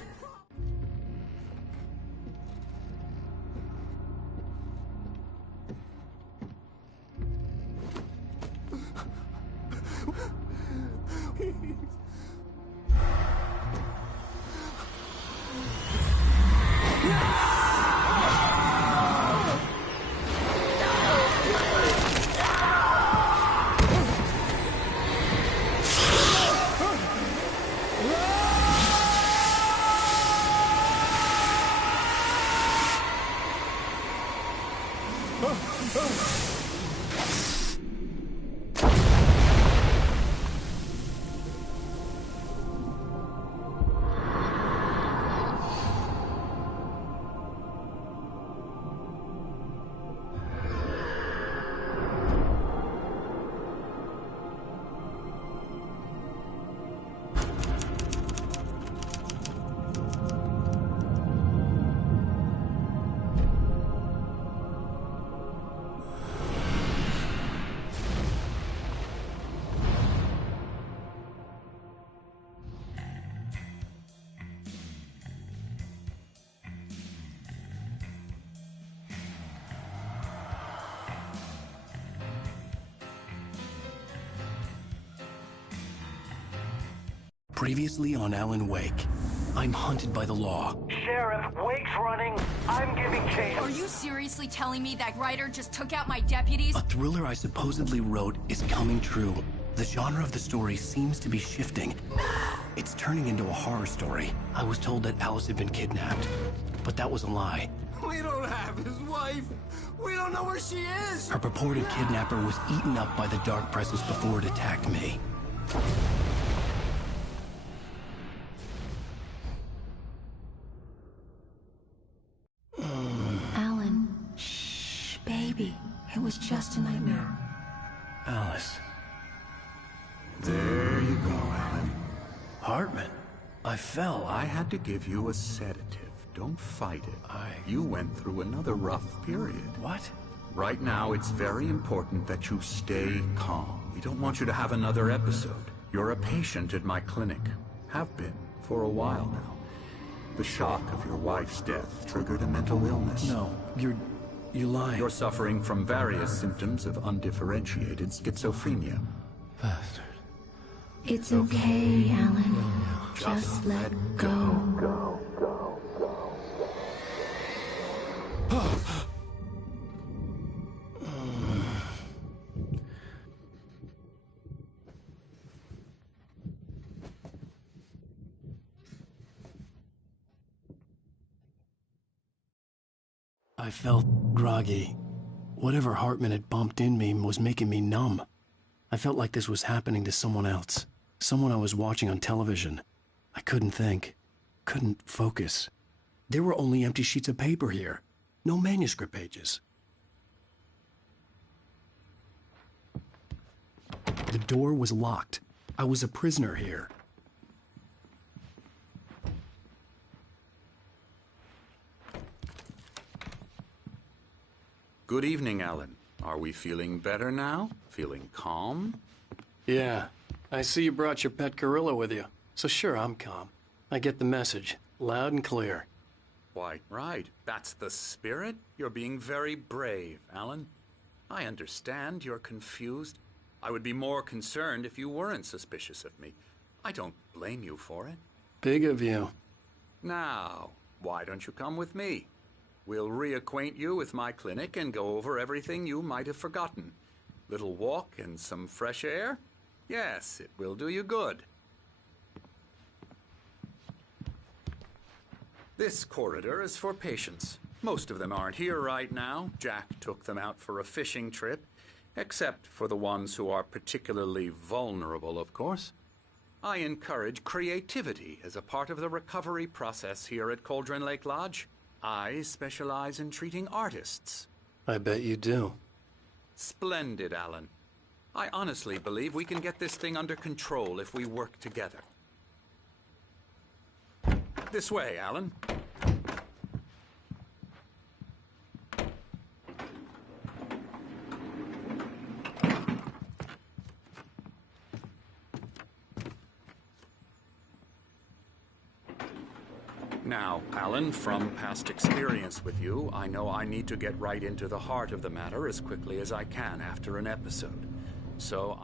Previously on Alan Wake, I'm hunted by the law. Sheriff, Wake's running. I'm giving chase. Are you seriously telling me that writer just took out my deputies? A thriller I supposedly wrote is coming true. The genre of the story seems to be shifting. It's turning into a horror story. I was told that Alice had been kidnapped, but that was a lie. We don't have his wife. We don't know where she is. Her purported kidnapper was eaten up by the dark presence before it attacked me. Alan, shh, baby. It was just a nightmare. Alice. There you go, Alan. Hartman, I fell. I had to give you a sedative. Don't fight it. You went through another rough period. What? Right now, it's very important that you stay calm. We don't want you to have another episode. You're a patient at my clinic. Have been for a while now. The shock of your wife's death triggered a mental illness. No, you're lying. You're suffering from various symptoms of undifferentiated schizophrenia. It's okay, Alan. Just let go. I felt groggy. Whatever Hartman had bumped in me was making me numb. I felt like this was happening to someone else. Someone I was watching on television. I couldn't think. Couldn't focus. There were only empty sheets of paper here. No manuscript pages. The door was locked. I was a prisoner here. Good evening, Alan. Are we feeling better now? Feeling calm? Yeah. I see you brought your pet gorilla with you. So sure, I'm calm. I get the message. Loud and clear. Why, right. That's the spirit. You're being very brave, Alan. I understand you're confused. I would be more concerned if you weren't suspicious of me. I don't blame you for it. Big of you. Now, why don't you come with me? We'll reacquaint you with my clinic and go over everything you might have forgotten. Little walk and some fresh air? Yes, it will do you good. This corridor is for patients. Most of them aren't here right now. Jack took them out for a fishing trip, except for the ones who are particularly vulnerable, of course. I encourage creativity as a part of the recovery process here at Cauldron Lake Lodge. I specialize in treating artists. I bet you do. Splendid, Alan. I honestly believe we can get this thing under control if we work together. This way, Alan. Now, Alan, from past experience with you, I know I need to get right into the heart of the matter as quickly as I can after an episode. So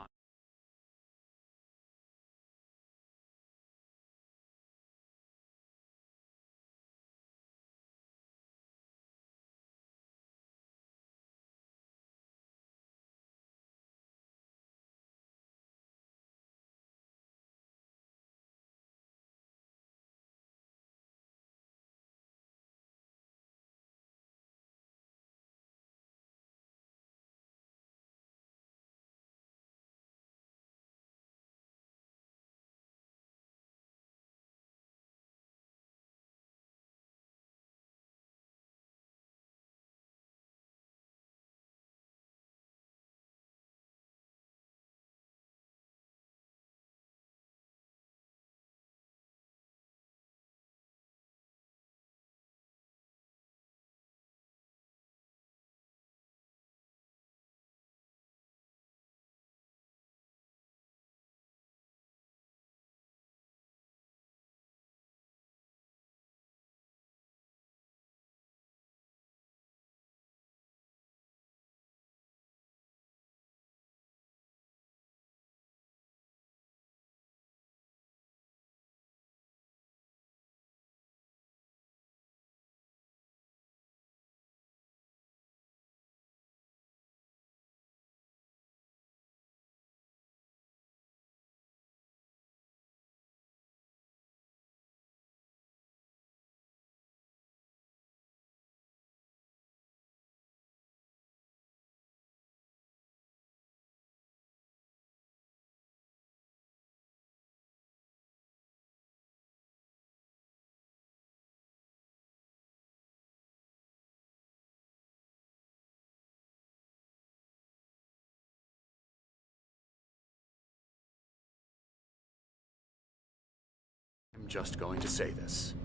I'm just going to say this.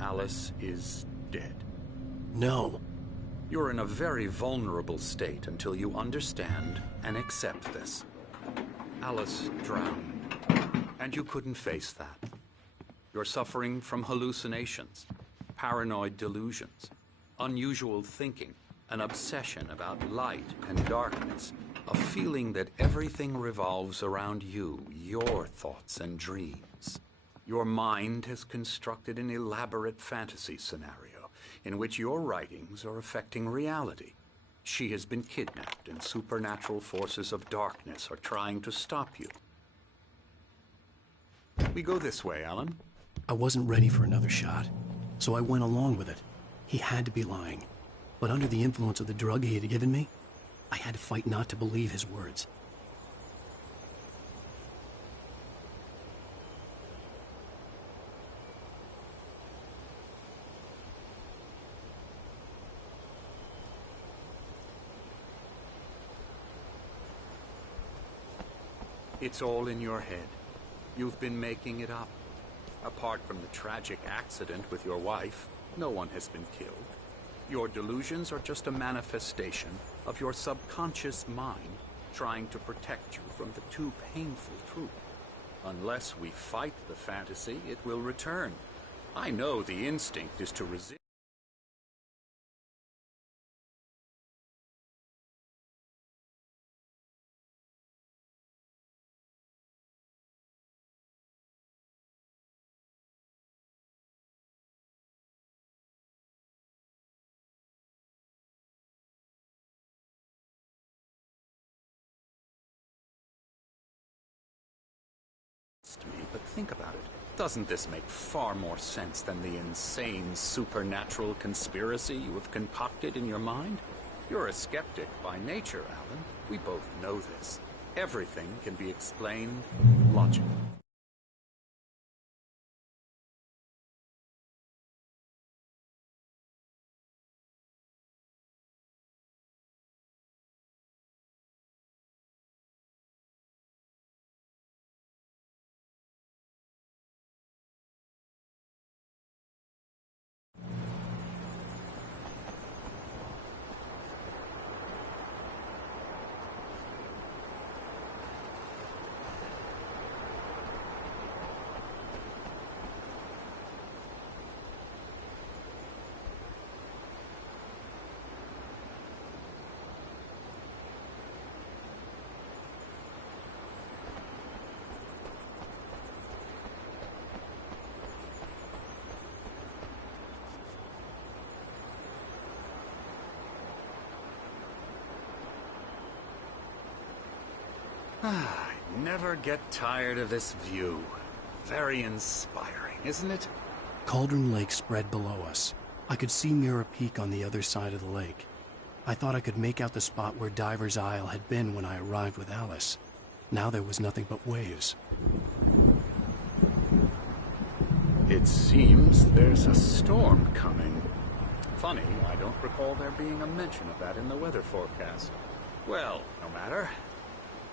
Alice is dead. No. You're in a very vulnerable state until you understand and accept this. Alice drowned, and you couldn't face that. You're suffering from hallucinations, paranoid delusions, unusual thinking, an obsession about light and darkness, A feeling that everything revolves around you, your thoughts and dreams. Your mind has constructed an elaborate fantasy scenario in which your writings are affecting reality. She has been kidnapped and supernatural forces of darkness are trying to stop you. We go this way, Alan. I wasn't ready for another shot, so I went along with it. He had to be lying. But under the influence of the drug he had given me, I had to fight not to believe his words. It's all in your head. You've been making it up. Apart from the tragic accident with your wife, no one has been killed. Your delusions are just a manifestation of your subconscious mind trying to protect you from the too painful truth. Unless we fight the fantasy, it will return. I know the instinct is to resist. Me, but think about it. Doesn't this make far more sense than the insane supernatural conspiracy you have concocted in your mind? You're a skeptic by nature, Alan. We both know this. Everything can be explained logically. I never get tired of this view. Very inspiring, isn't it? Cauldron Lake spread below us. I could see Mirror Peak on the other side of the lake. I thought I could make out the spot where Diver's Isle had been when I arrived with Alice. Now there was nothing but waves. It seems there's a storm coming. Funny, I don't recall there being a mention of that in the weather forecast. Well, no matter.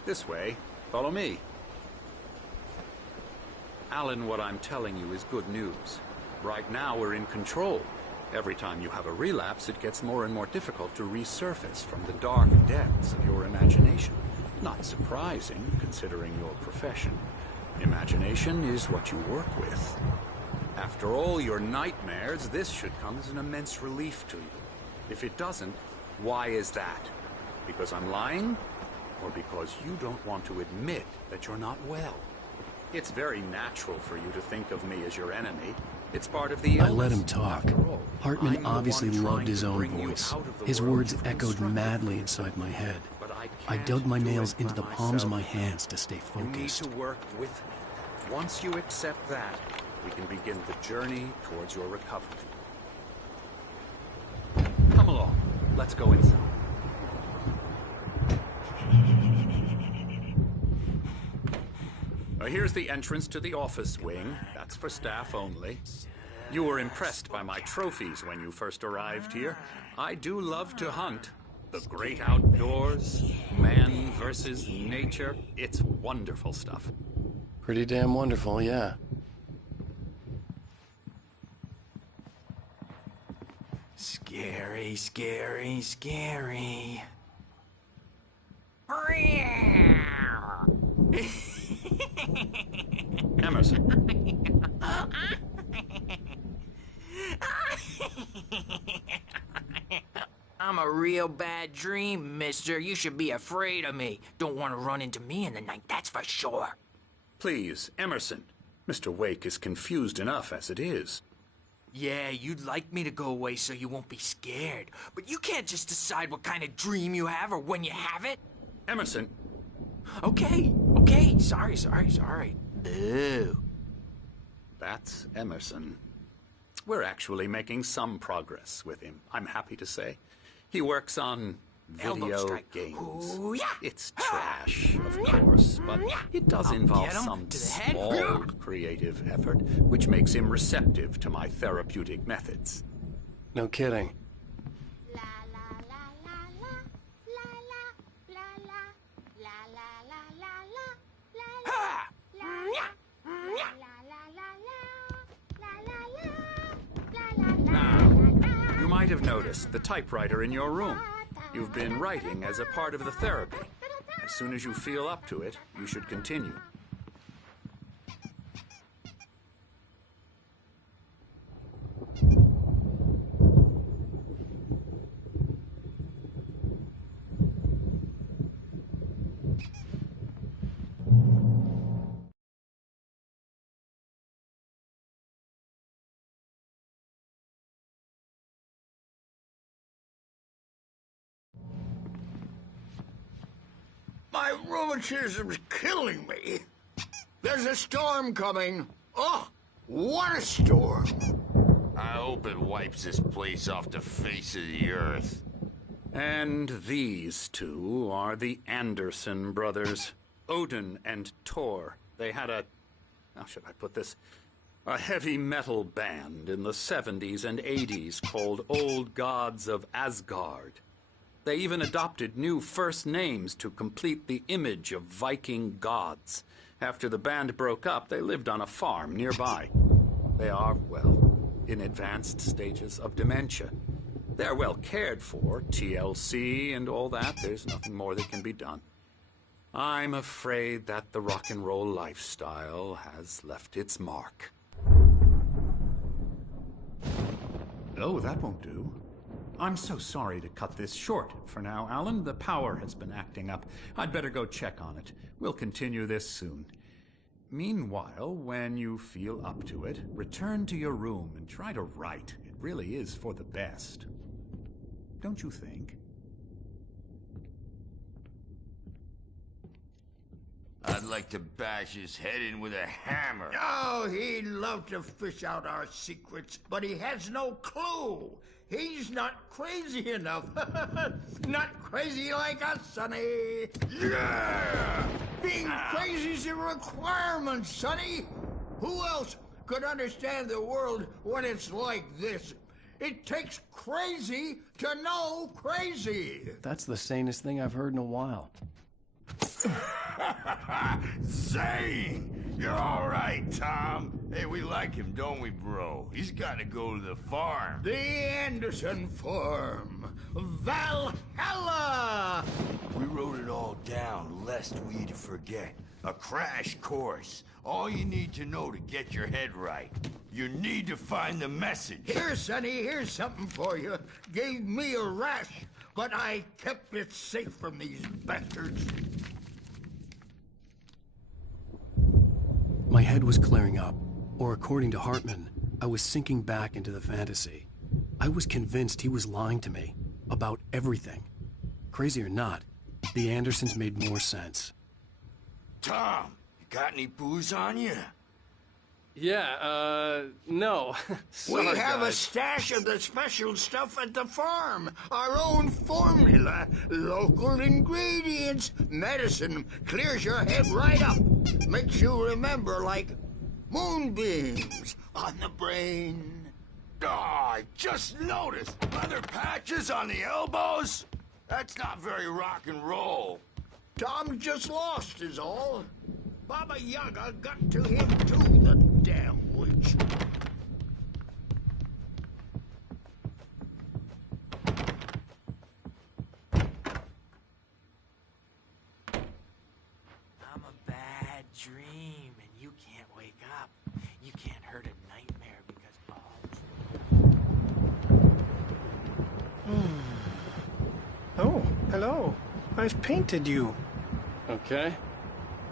This way. Follow me. Alan, what I'm telling you is good news. Right now, we're in control. Every time you have a relapse, it gets more and more difficult to resurface from the dark depths of your imagination. Not surprising, considering your profession. Imagination is what you work with. After all your nightmares, this should come as an immense relief to you. If it doesn't, why is that? Because I'm lying? Or because you don't want to admit that you're not well? It's very natural for you to think of me as your enemy. It's part of the illness. I let him talk. Hartman obviously loved his own voice. His words echoed madly inside my head. I dug my nails into the palms of my hands to stay focused. You need to work with me. Once you accept that, we can begin the journey towards your recovery. Come along. Let's go inside. Here's the entrance to the office wing. That's for staff only. You were impressed by my trophies when you first arrived here. I do love to hunt. The great outdoors, man versus nature. It's wonderful stuff. Pretty damn wonderful, yeah. Scary, scary, scary. Emerson. I'm a real bad dream, mister. You should be afraid of me. Don't want to run into me in the night, that's for sure. Please, Emerson. Mr. Wake is confused enough as it is. Yeah, you'd like me to go away so you won't be scared. But you can't just decide what kind of dream you have or when you have it. Emerson. Okay. Sorry. Boo. That's Emerson. We're actually making some progress with him, I'm happy to say. He works on video games. Ooh, yeah. It's trash, of course, but it does involve some small creative effort, which makes him receptive to my therapeutic methods. No kidding. You might have noticed the typewriter in your room. You've been writing as a part of the therapy. As soon as you feel up to it, you should continue. My rheumatism's killing me. There's a storm coming. Oh, what a storm. I hope it wipes this place off the face of the earth. And these two are the Anderson brothers, Odin and Thor. They had how should I put this? A heavy metal band in the 70s and 80s called Old Gods of Asgard. They even adopted new first names to complete the image of Viking gods. After the band broke up, they lived on a farm nearby. They are, well, in advanced stages of dementia. They're well cared for, TLC and all that. There's nothing more that can be done. I'm afraid that the rock and roll lifestyle has left its mark. Oh, that won't do. I'm so sorry to cut this short for now, Alan. The power has been acting up. I'd better go check on it. We'll continue this soon. Meanwhile, when you feel up to it, return to your room and try to write. It really is for the best. Don't you think? I'd like to bash his head in with a hammer. Oh, he'd love to fish out our secrets, but he has no clue. He's not crazy enough. Not crazy like us, Sonny. Yeah! Being crazy's a requirement, Sonny. Who else could understand the world when it's like this? It takes crazy to know crazy. That's the sanest thing I've heard in a while. Zane! You're all right, Tom. Hey, we like him, don't we, bro? He's got to go to the farm. The Anderson farm. Valhalla! We wrote it all down, lest we forget. A crash course. All you need to know to get your head right. You need to find the message. Here, Sonny, here's something for you. Gave me a rash, but I kept it safe from these bastards. My head was clearing up, or according to Hartman, I was sinking back into the fantasy. I was convinced he was lying to me about everything. Crazy or not, the Andersons made more sense. Tom, you got any booze on you? Yeah, no. Sorry, We have a guys. stash of the special stuff at the farm. Our own formula, local ingredients. Medicine clears your head right up. Makes you remember like moonbeams on the brain. Oh, I just noticed. Leather patches on the elbows? That's not very rock and roll. Tom just lost is all. Baba Yaga got to him too, the damn witch. I'm a bad dream, and you can't wake up. You can't hurt a nightmare because all Oh, hello. I've painted you. Okay.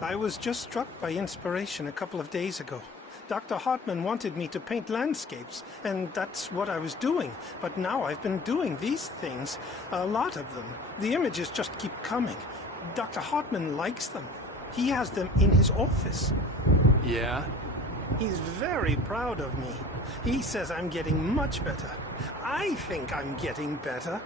I was just struck by inspiration a couple of days ago. Dr. Hartman wanted me to paint landscapes, and that's what I was doing. But now I've been doing these things, a lot of them. The images just keep coming. Dr. Hartman likes them. He has them in his office. Yeah? He's very proud of me. He says I'm getting much better. I think I'm getting better.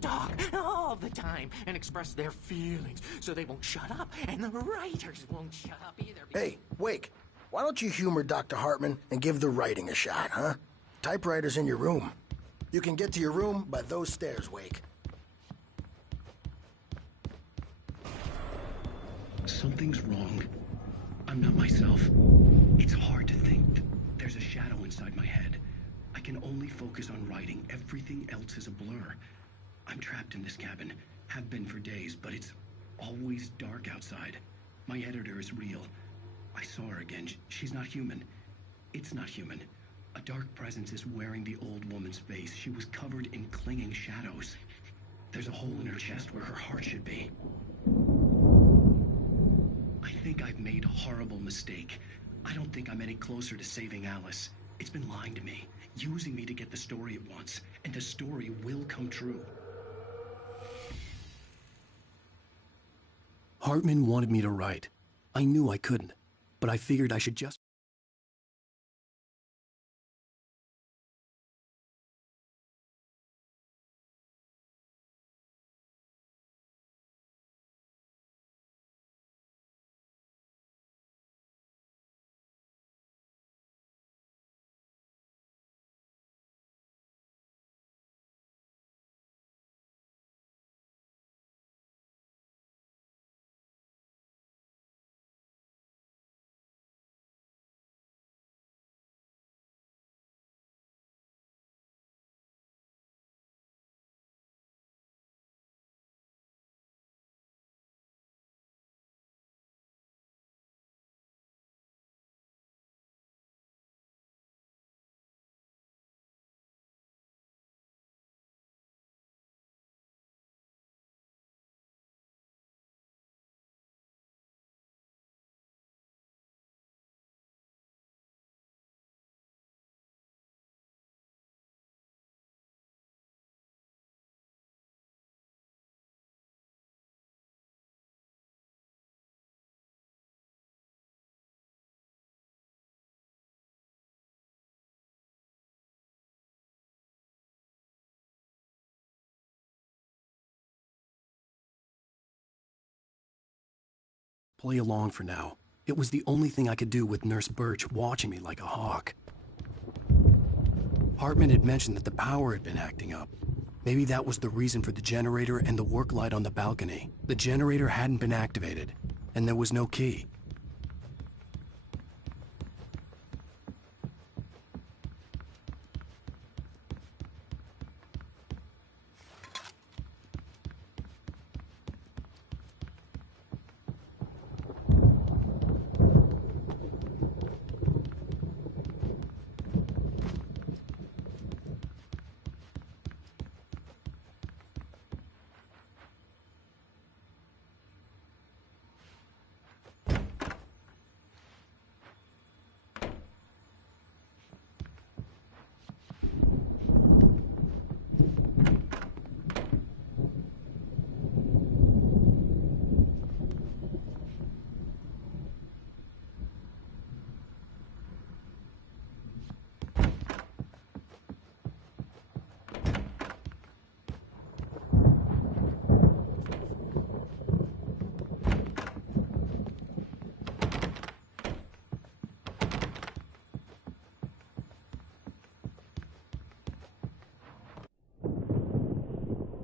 Talk all the time and express their feelings so they won't shut up and the writers won't shut up either. Hey, Wake, why don't you humor Dr. Hartman and give the writing a shot, huh? Typewriter's in your room. You can get to your room by those stairs, Wake. Something's wrong. I'm not myself. It's hard to think. There's a shadow inside my head. I can only focus on writing. Everything else is a blur. I'm trapped in this cabin. Have been for days, but it's always dark outside. My editor is real. I saw her again. She's not human. It's not human. A dark presence is wearing the old woman's face. She was covered in clinging shadows. There's a hole in her chest where her heart should be. I think I've made a horrible mistake. I don't think I'm any closer to saving Alice. It's been lying to me, using me to get the story it wants, and the story will come true. Hartman wanted me to write. I knew I couldn't, but I figured I should just... Play along for now. It was the only thing I could do with Nurse Birch watching me like a hawk. Hartman had mentioned that the power had been acting up. Maybe that was the reason for the generator and the work light on the balcony. The generator hadn't been activated, and there was no key.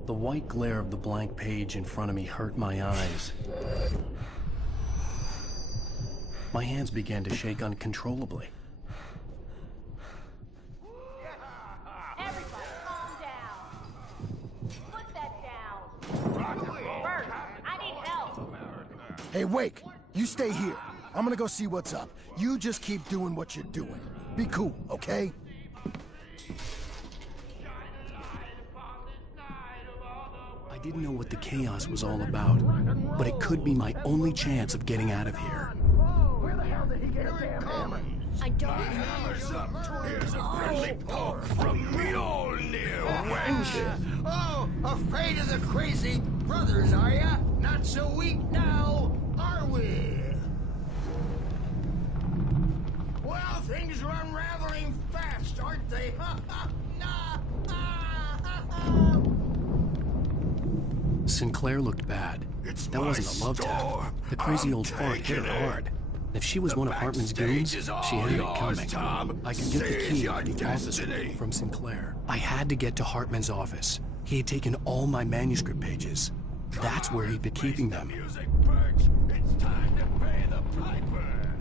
The white glare of the blank page in front of me hurt my eyes. My hands began to shake uncontrollably. Everybody, calm down. Hey, Wake, you stay here. I'm gonna go see what's up. You just keep doing what you're doing. Be cool, okay? I didn't know what the chaos was all about, but it could be my only chance of getting out of here. Where the hell did he get a damn hammer? I don't Hammer's up. Here's a friendly poke from me old near wench. Oh, afraid of the crazy brothers, are ya? Not so weak now, are we? Well, things are unraveling fast, aren't they? Sinclair looked bad. That wasn't a love tap. The crazy old fart hit her hard. If she was one of Hartman's goons, she had it coming. I could get the key to the office from Sinclair. I had to get to Hartman's office. He had taken all my manuscript pages. That's where he'd been keeping them. It's time to pay the piper.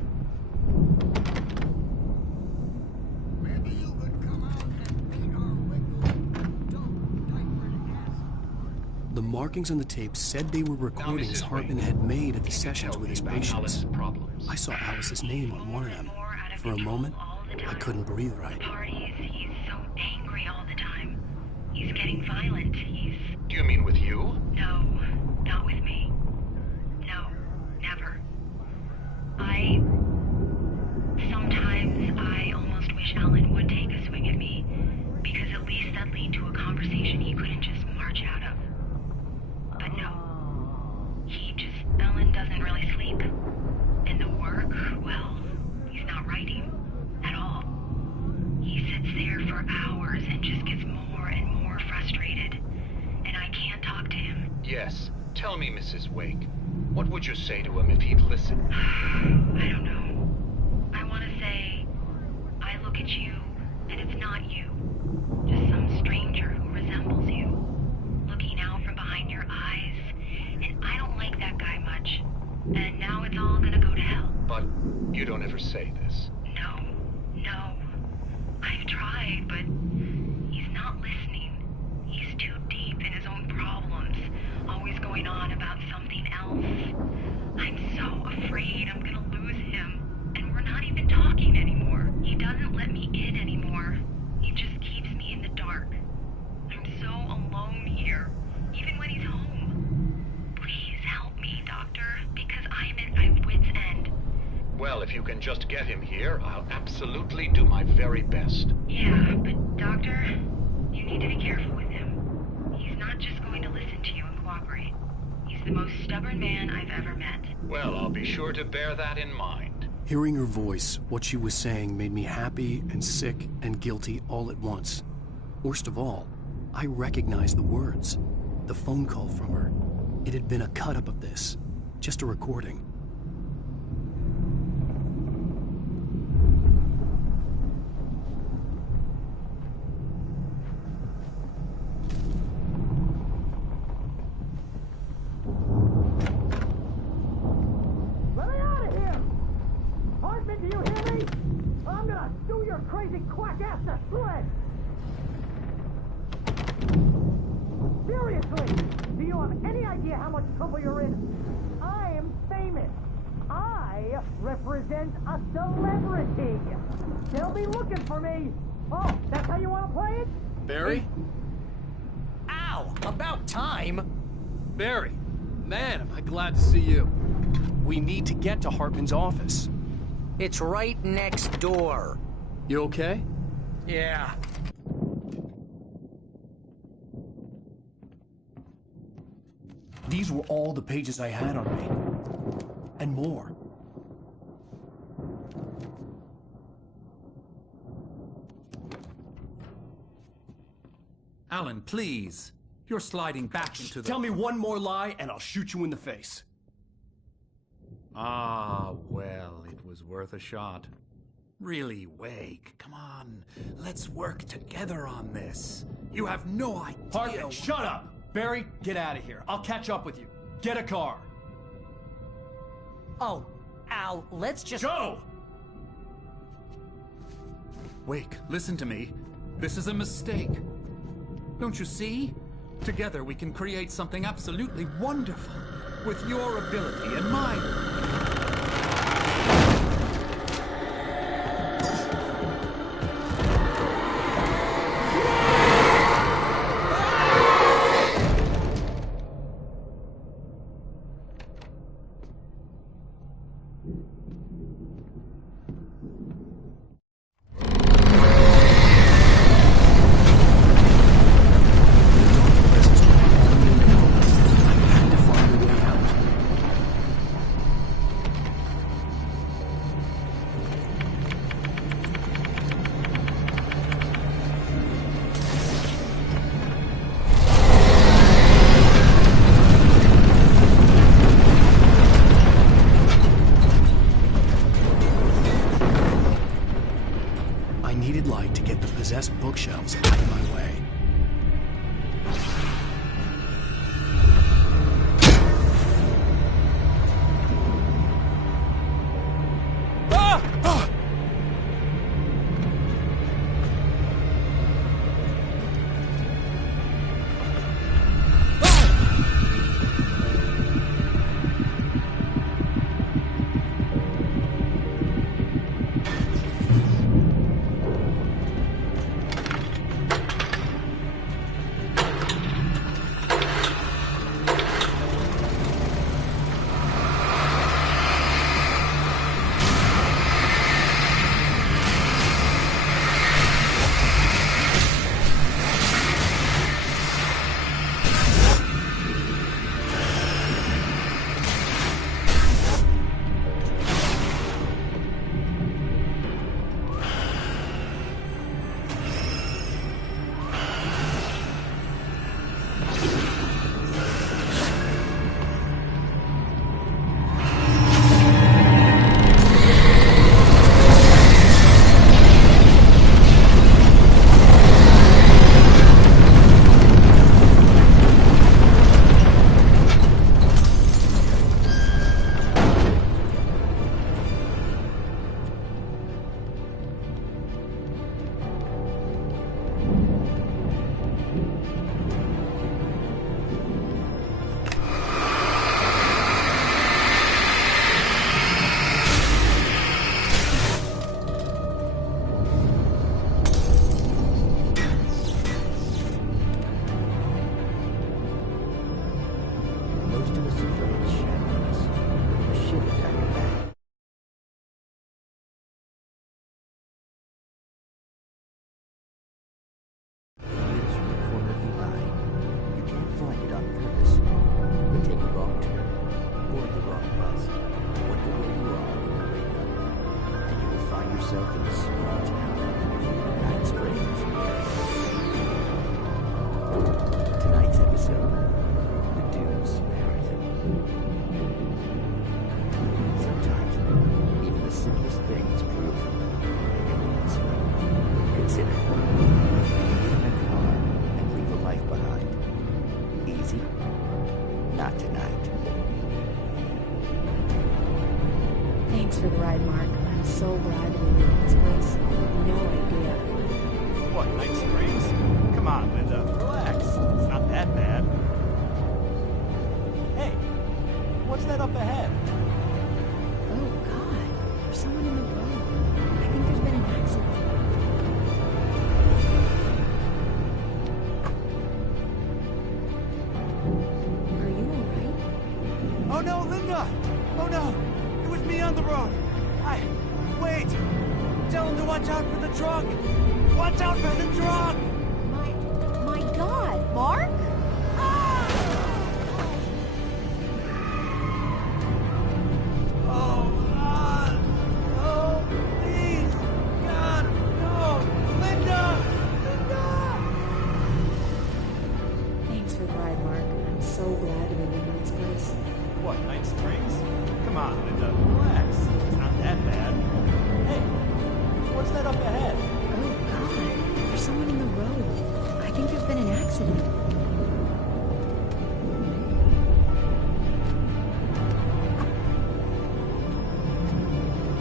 Maybe you could come out and paint our wiggle. The markings on the tape said they were recordings Hartman had made at the sessions with his patients. I saw Alice's name on one of them. For a moment, I couldn't breathe right. Parties, he's so angry all the time. He's getting violent. Do you mean with you? No, not with me. No, never. Sometimes I almost wish Alan would take a swing at me, because at least that'd lead to a conversation he couldn't just march out of. But no. Alan doesn't really sleep. And the work, well, he's not writing at all. He sits there for hours and just gets more and more frustrated. And I can't talk to him. Yes. Tell me, Mrs. Wake. What would you say to him if he'd listen? I don't know. I want to say, I look at you, and it's not you. Just some stranger who resembles you. Looking out from behind your eyes. And I don't like that guy much. And now it's all gonna go to hell. But you don't ever say this. No. I've tried, but he's not listening. He's too deep in his own problems, always going on about something else. I'm so afraid I'm gonna lose him, and we're not even talking anymore. He doesn't let me in anymore. He just keeps me in the dark. I'm so alone here, even when he's home. Please help me, Doctor, because I'm at my wit's end. Well, if you can just get him here, I'll absolutely do my very best. Yeah, but Doctor, you need to be careful with him. He's not just going to listen to you and cooperate. He's the most stubborn man I've ever met. Well, I'll be sure to bear that in mind. Hearing her voice, what she was saying made me happy and sick and guilty all at once. Worst of all, I recognized the words. The phone call from her. It had been a cut-up of this. Just a recording. Let me out of here! Hartman, do you hear me? I'm gonna do your crazy quack ass to shreds! Seriously! Do you have any idea how much trouble you're in? I am famous. I represent a celebrity. They'll be looking for me. Oh, that's how you want to play it? Barry? Ow! About time! Barry, man, am I glad to see you. We need to get to Hartman's office. It's right next door. You okay? Yeah. These were all the pages I had on me. And more. Alan, please. You're sliding back into the... Tell me one more lie and I'll shoot you in the face. Ah, well, it was worth a shot. Really, Wake, come on. Let's work together on this. You have no idea... Hartman, shut up! Barry, get out of here. I'll catch up with you. Get a car. Oh, Al, let's just... Go! Wake, listen to me. This is a mistake. Don't you see? Together we can create something absolutely wonderful. With your ability and mine. Possessed bookshelves out of my way. Thanks for the ride, Mark. I'm so glad to be leaving this place. You have no idea. What, Night Springs? Come on, Linda. Relax. It's not that bad. Hey, what's that up ahead? Oh, God. There's someone in the road. I think there's been an accident. Are you alright? Oh no, Linda! Oh no! It was me on the road! Wait! Tell him to watch out for the truck! Watch out for the truck! My God, Mark? What, Night Springs? Come on, Linda. Relax. It's not that bad. Hey, what's that up ahead? Oh, God. There's someone in the road. I think there's been an accident.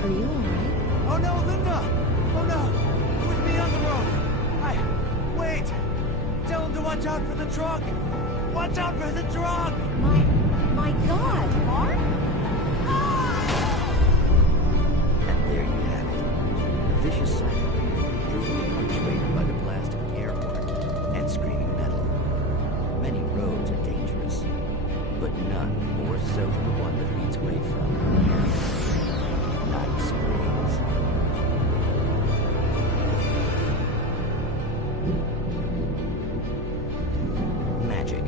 Are you alright? Oh no, Linda! Oh no! It was me on the road! Wait! Tell him to watch out for the truck! Watch out for the truck! My God, Mark! And there you have it. A vicious cycle, brutally punctuated by the blast of an air horn and screaming metal. Many roads are dangerous, but none more so than the one that leads away from Night Springs. Magic.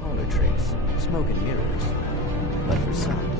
Parlor tricks, smoke and mirrors. But for some,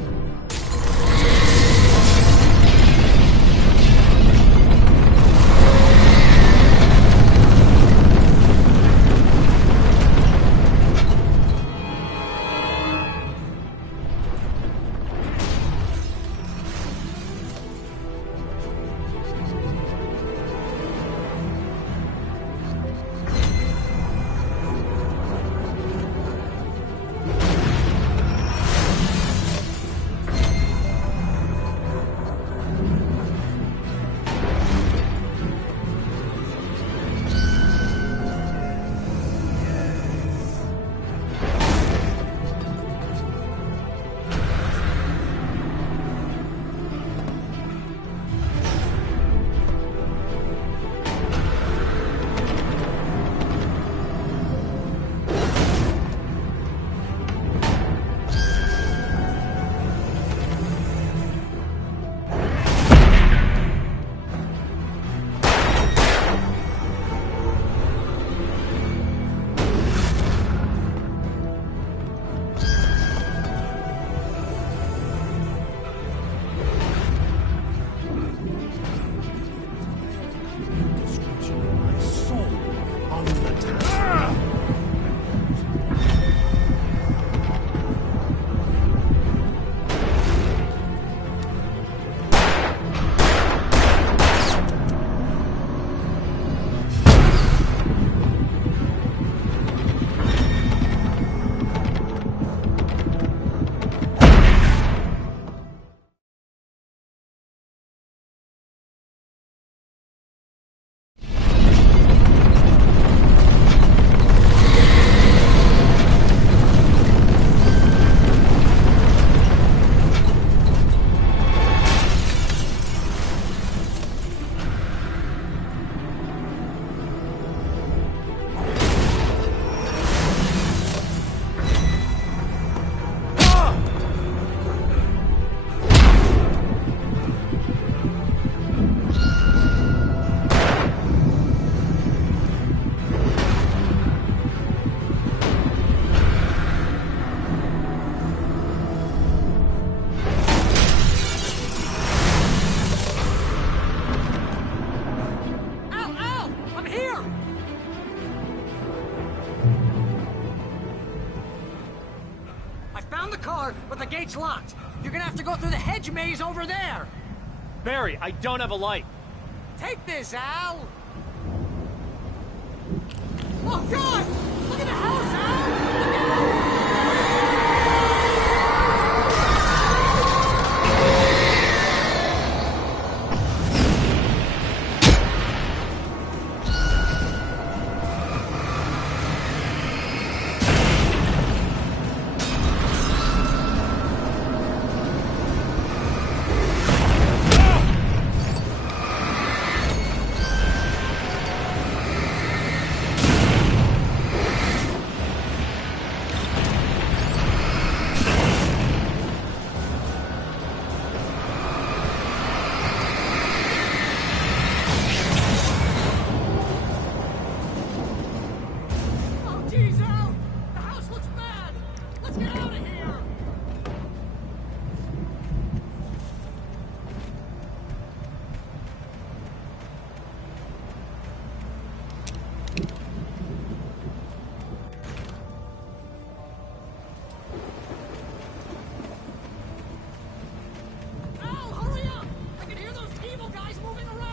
but the gate's locked. You're gonna have to go through the hedge maze over there. Barry, I don't have a light. Take this, Al. Oh, God! Look at the house, Al! Geez, Al! The house looks bad! Let's get out of here! Al, hurry up! I can hear those evil guys moving around!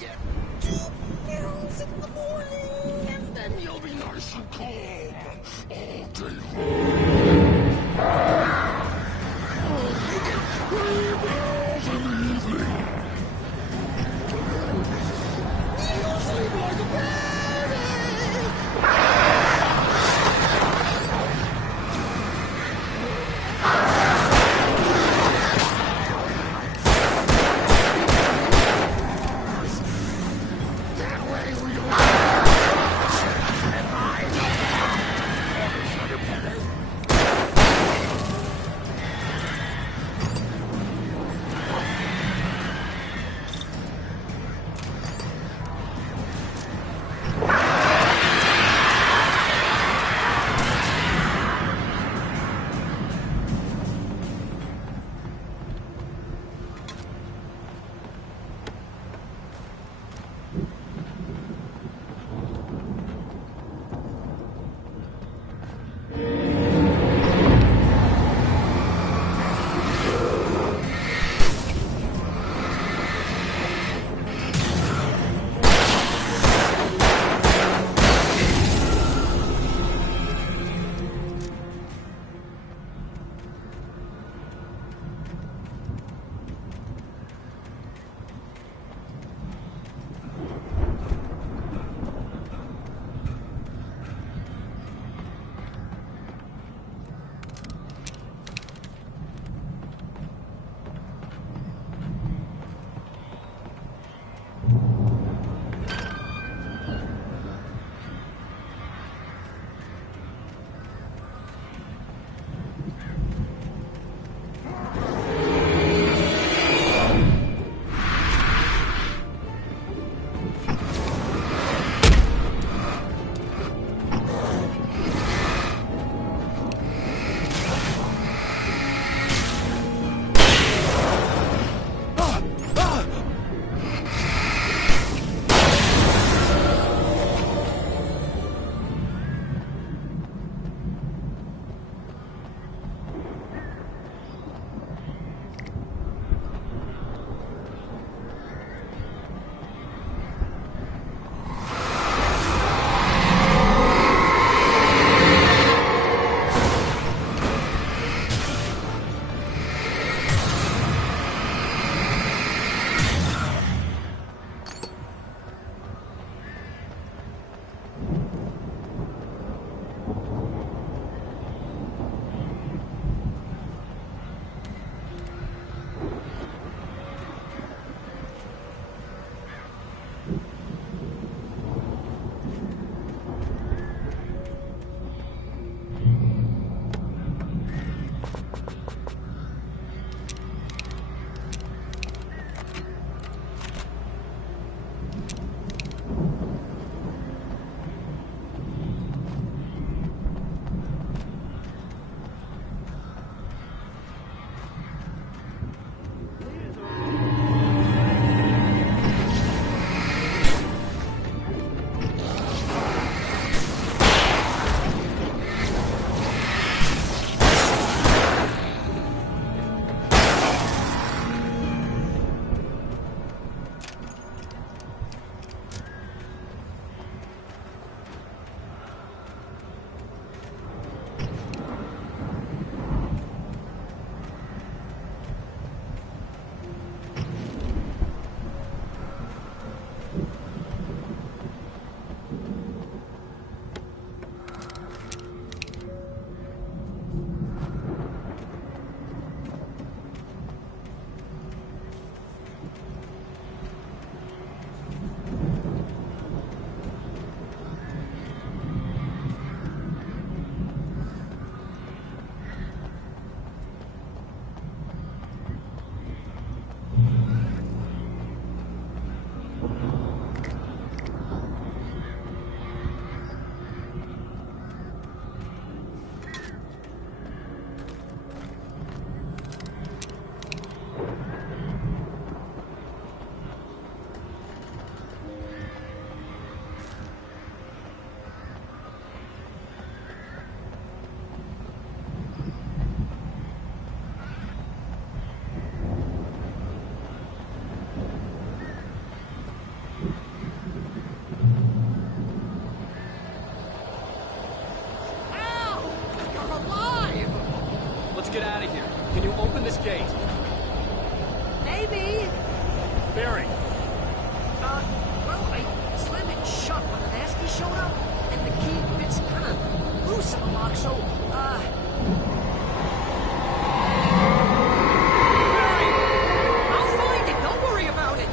get 2 pills in the morning, and then you'll be nice and calm all day long. You get 3 pills in the evening. You'll sleep like a baby. Barry. Well, I slammed it shut when the nasty showed up, and the key fits kind of loose in the lock, so, Barry! I'll find it, don't worry about it!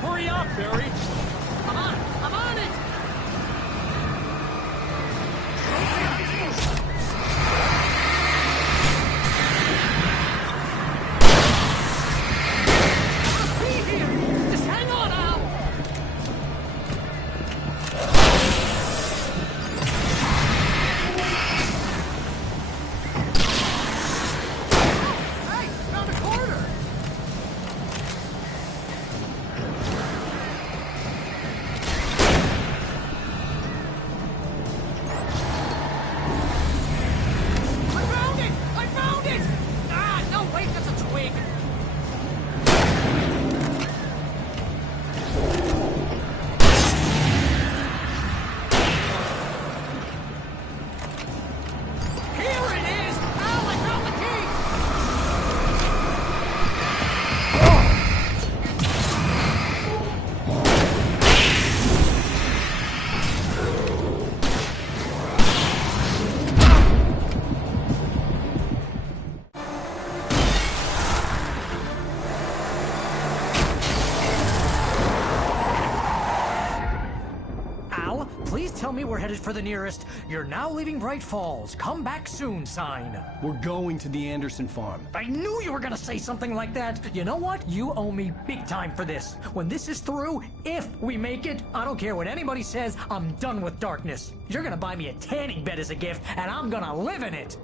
Hurry up, Barry! I'm on it! Be here! Just hang on, Al! Hey, found a corner! I found it! Ah, no, wait, that's a twig. Here it is! Al, I found the key! Al, please tell me we're headed for the nearest "You're now leaving Bright Falls. Come back soon" sign. We're going to the Anderson farm. I knew you were gonna say something like that. You know what? You owe me big time for this. When this is through, if we make it, I don't care what anybody says, I'm done with darkness. You're gonna buy me a tanning bed as a gift, and I'm gonna live in it.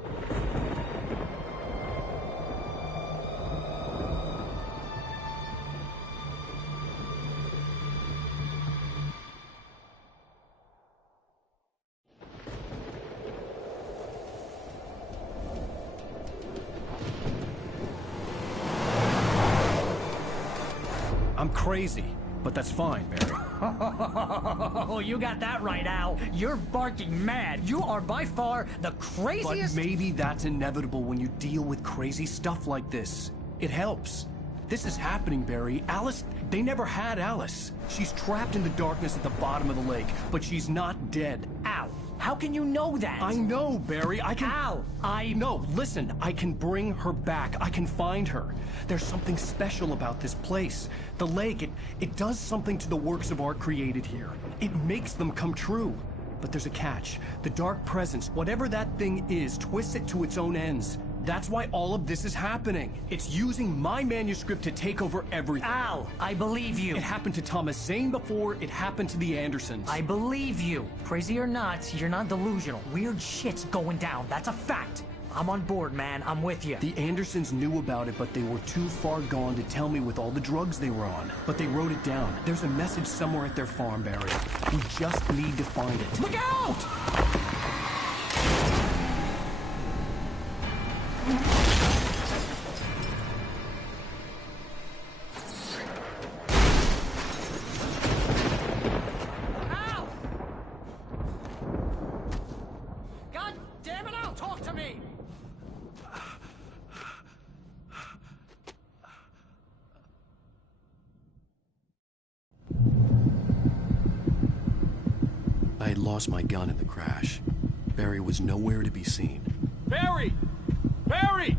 I'm crazy, but that's fine, Barry. Oh, you got that right, Al. You're barking mad. You are by far the craziest... But maybe that's inevitable when you deal with crazy stuff like this. It helps. This is happening, Barry. Alice, they never had Alice. She's trapped in the darkness at the bottom of the lake, but she's not dead. Al, how can you know that? I know, Barry. I can... Al, No, listen. I can bring her back. I can find her. There's something special about this place. The lake, it does something to the works of art created here. It makes them come true. But there's a catch. The dark presence, whatever that thing is, twists it to its own ends. That's why all of this is happening. It's using my manuscript to take over everything. Al, I believe you. It happened to Thomas Zane before, it happened to the Andersons. I believe you. Crazy or not, you're not delusional. Weird shit's going down. That's a fact. I'm on board, man. I'm with you. The Andersons knew about it, but they were too far gone to tell me with all the drugs they were on. But they wrote it down. There's a message somewhere at their farm, Barry. We just need to find it. Look out! Ow! God damn it, Al, talk to me! I had lost my gun in the crash. Barry was nowhere to be seen. Barry! Barry!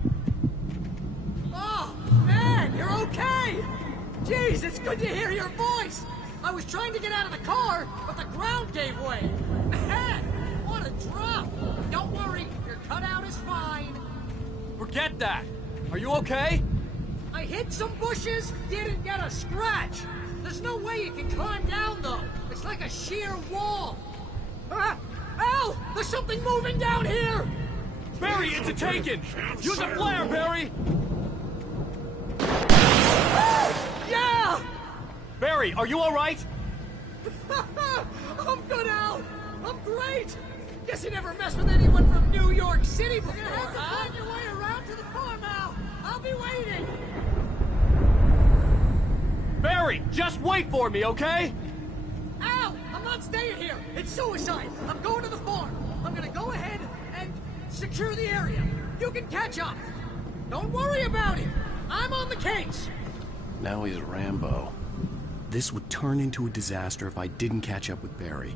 Oh, man, you're okay! Jeez, it's good to hear your voice! I was trying to get out of the car, but the ground gave way. Man, what a drop! Don't worry, your cutout is fine. Forget that! Are you okay? I hit some bushes, didn't get a scratch. There's no way you can climb down, though. It's like a sheer wall. Al! There's something moving down here! Barry, it's a taken! Use a flare, Barry! Yeah! Barry, are you alright? I'm good, Al! I'm great! Guess you never messed with anyone from New York City before, You're gonna have to find your way around to the farm, Al! I'll be waiting! Barry, just wait for me, okay? Al! I'm not not staying here! It's suicide! I'm going to the farm! I'm gonna go ahead and secure the area. You can catch up! Don't worry about it! I'm on the case! Now he's Rambo. This would turn into a disaster if I didn't catch up with Barry.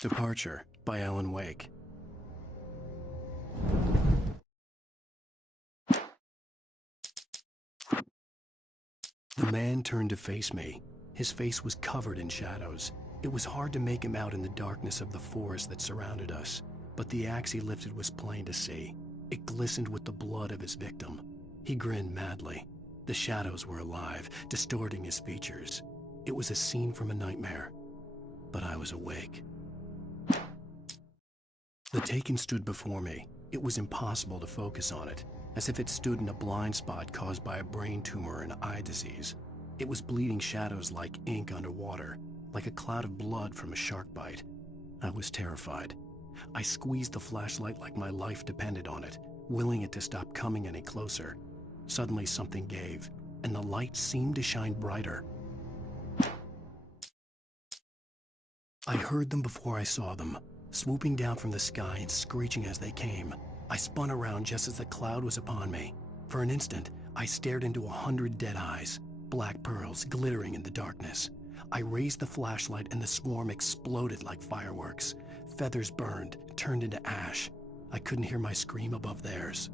Departure by Alan Wake. The man turned to face me. His face was covered in shadows. It was hard to make him out in the darkness of the forest that surrounded us, but the axe he lifted was plain to see. It glistened with the blood of his victim. He grinned madly. The shadows were alive, distorting his features. It was a scene from a nightmare, but I was awake. The Taken stood before me. It was impossible to focus on it, as if it stood in a blind spot caused by a brain tumor and eye disease. It was bleeding shadows like ink underwater, like a cloud of blood from a shark bite. I was terrified. I squeezed the flashlight like my life depended on it, willing it to stop coming any closer. Suddenly something gave, and the light seemed to shine brighter. I heard them before I saw them, swooping down from the sky and screeching as they came. I spun around just as the cloud was upon me. For an instant, I stared into 100 dead eyes, black pearls glittering in the darkness. I raised the flashlight and the swarm exploded like fireworks. Feathers burned, turned into ash. I couldn't hear my scream above theirs.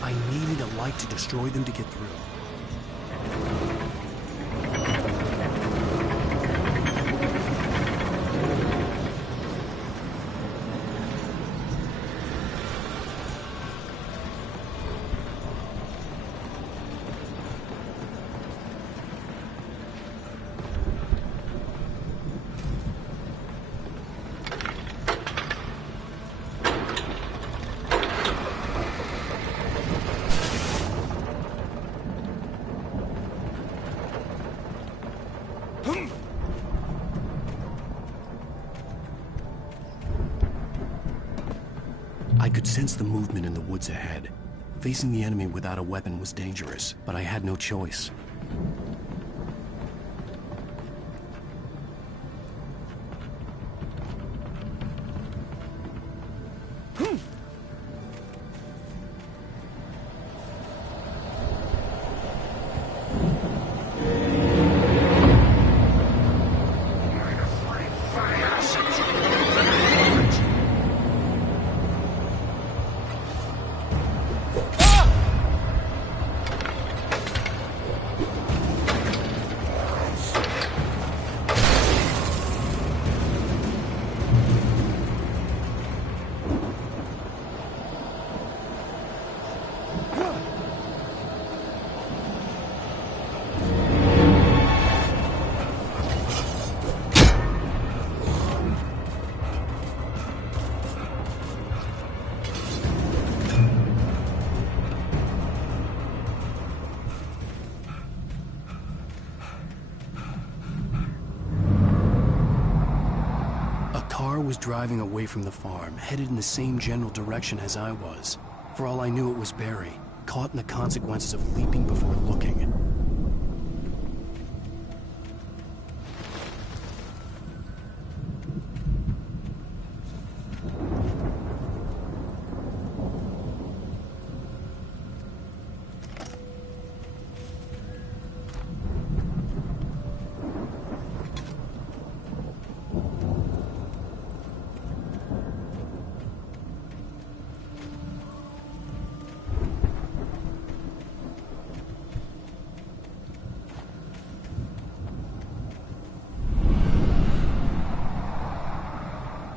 I needed a light to destroy them to get through. I could sense the movement in the woods ahead. Facing the enemy without a weapon was dangerous, but I had no choice. Was driving away from the farm, headed in the same general direction as I was. For all I knew, it was Barry, caught in the consequences of leaping before looking.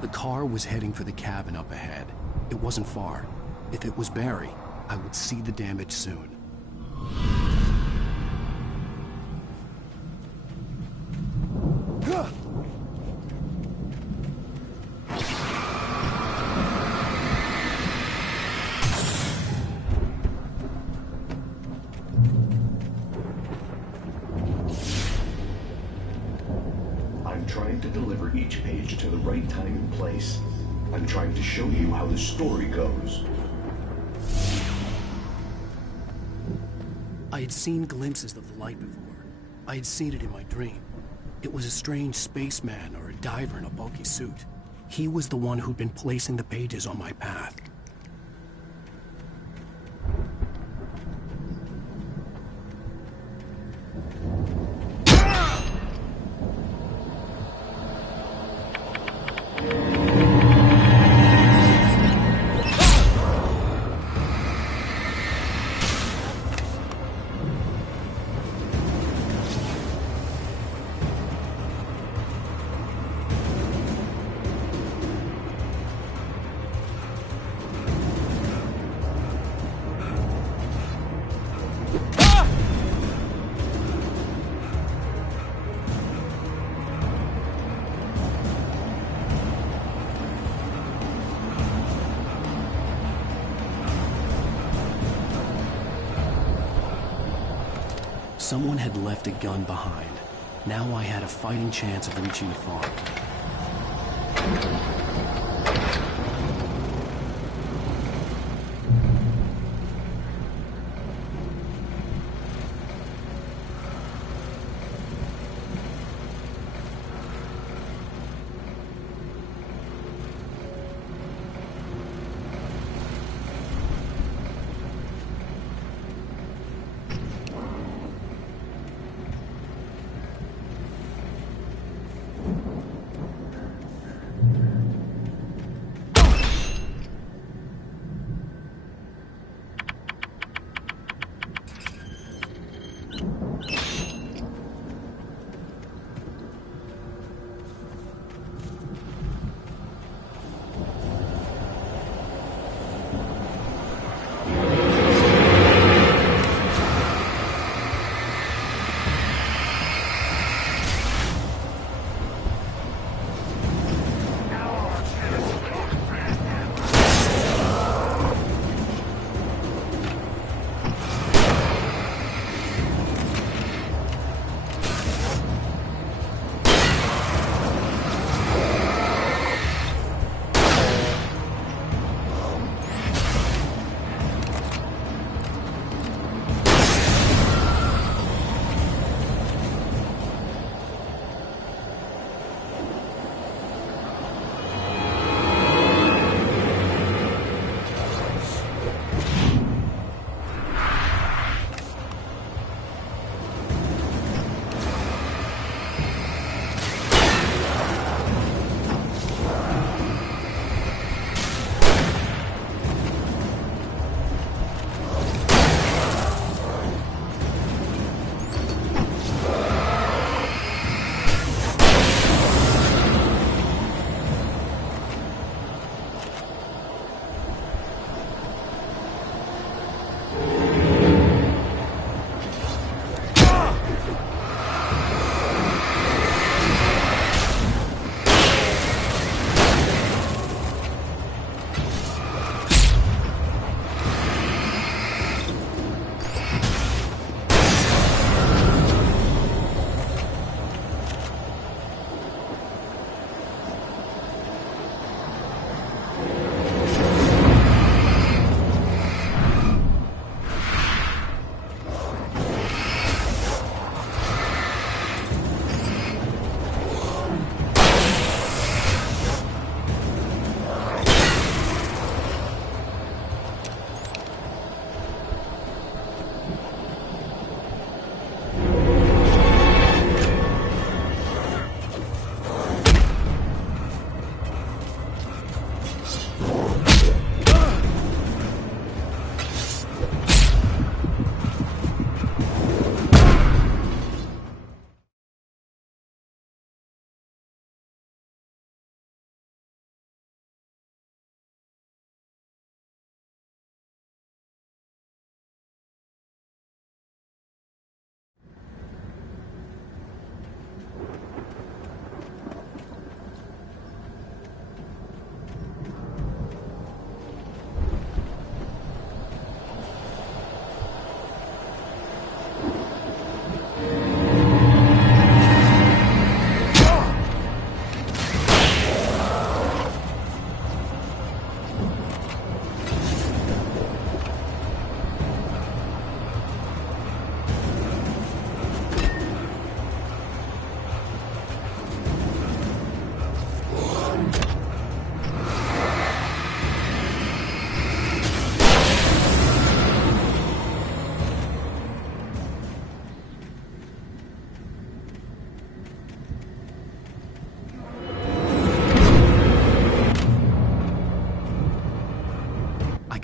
The car was heading for the cabin up ahead. It wasn't far. If it was Barry, I would see the damage soon. I'm trying to deliver each page to the right time and place. I'm trying to show you how the story goes. I had seen glimpses of the light before. I had seen it in my dream. It was a strange spaceman or a diver in a bulky suit. He was the one who'd been placing the pages on my path. Someone had left a gun behind. Now I had a fighting chance of reaching the farm.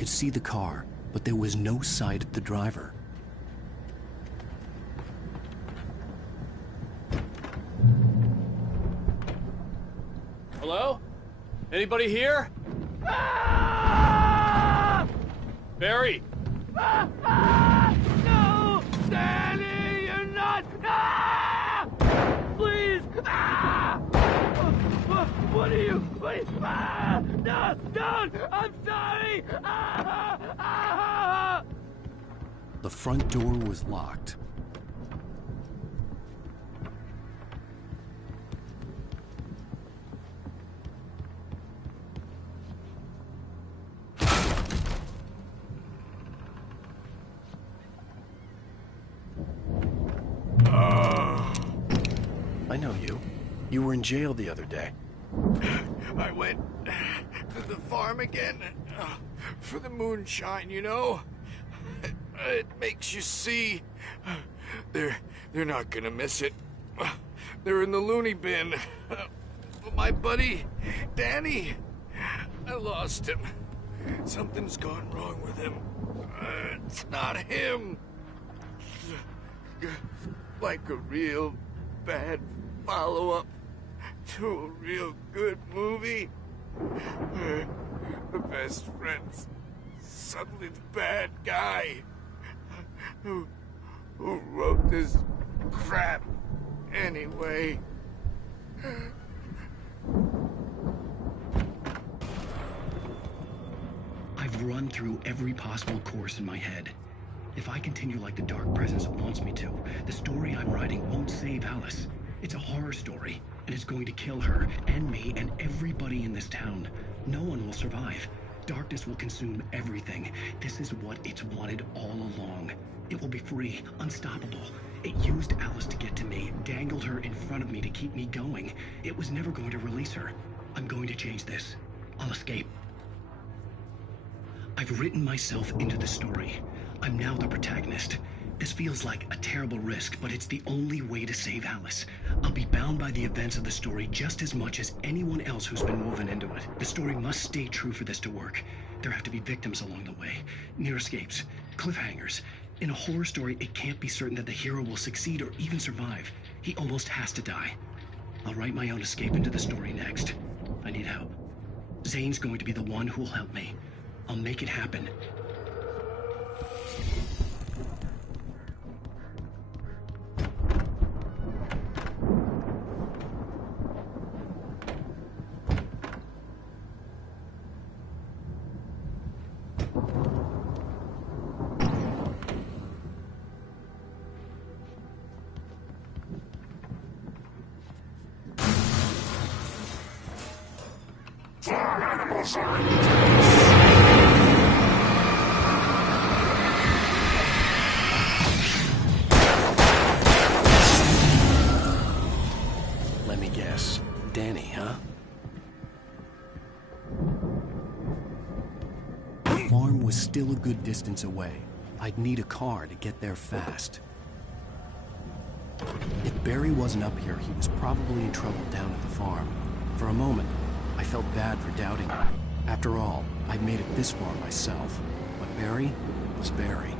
could see the car, but there was no sight of the driver. Hello? Anybody here? Barry! No! Danny, you're not! Please! What are you? Please! No! Don't! I'm sorry! The front door was locked. I know you. You were in jail the other day. I went to the farm again for the moonshine, you know? It makes you see. They're not gonna miss it. They're in the loony bin. But my buddy, Danny, I lost him. Something's gone wrong with him. It's not him. Like a real bad follow-up to a real good movie. The best friend's suddenly the bad guy who wrote this crap anyway. I've run through every possible course in my head. If I continue like the Dark Presence wants me to, the story I'm writing won't save Alice. It's a horror story, and it's going to kill her, and me, and everybody in this town. No one will survive. Darkness will consume everything. This is what it's wanted all along. It will be free, unstoppable. It used Alice to get to me, dangled her in front of me to keep me going. It was never going to release her. I'm going to change this. I'll escape. I've written myself into the story. I'm now the protagonist. This feels like a terrible risk, but it's the only way to save Alice. I'll be bound by the events of the story just as much as anyone else who's been woven into it. The story must stay true for this to work. There have to be victims along the way, near escapes, cliffhangers. In a horror story, it can't be certain that the hero will succeed or even survive. He almost has to die. I'll write my own escape into the story next. I need help. Zane's going to be the one who will help me. I'll make it happen. Let me guess. Danny, huh? The farm was still a good distance away. I'd need a car to get there fast. If Barry wasn't up here, he was probably in trouble down at the farm. For a moment, I felt bad for doubting him. After all, I'd made it this far myself. But Barry was Barry.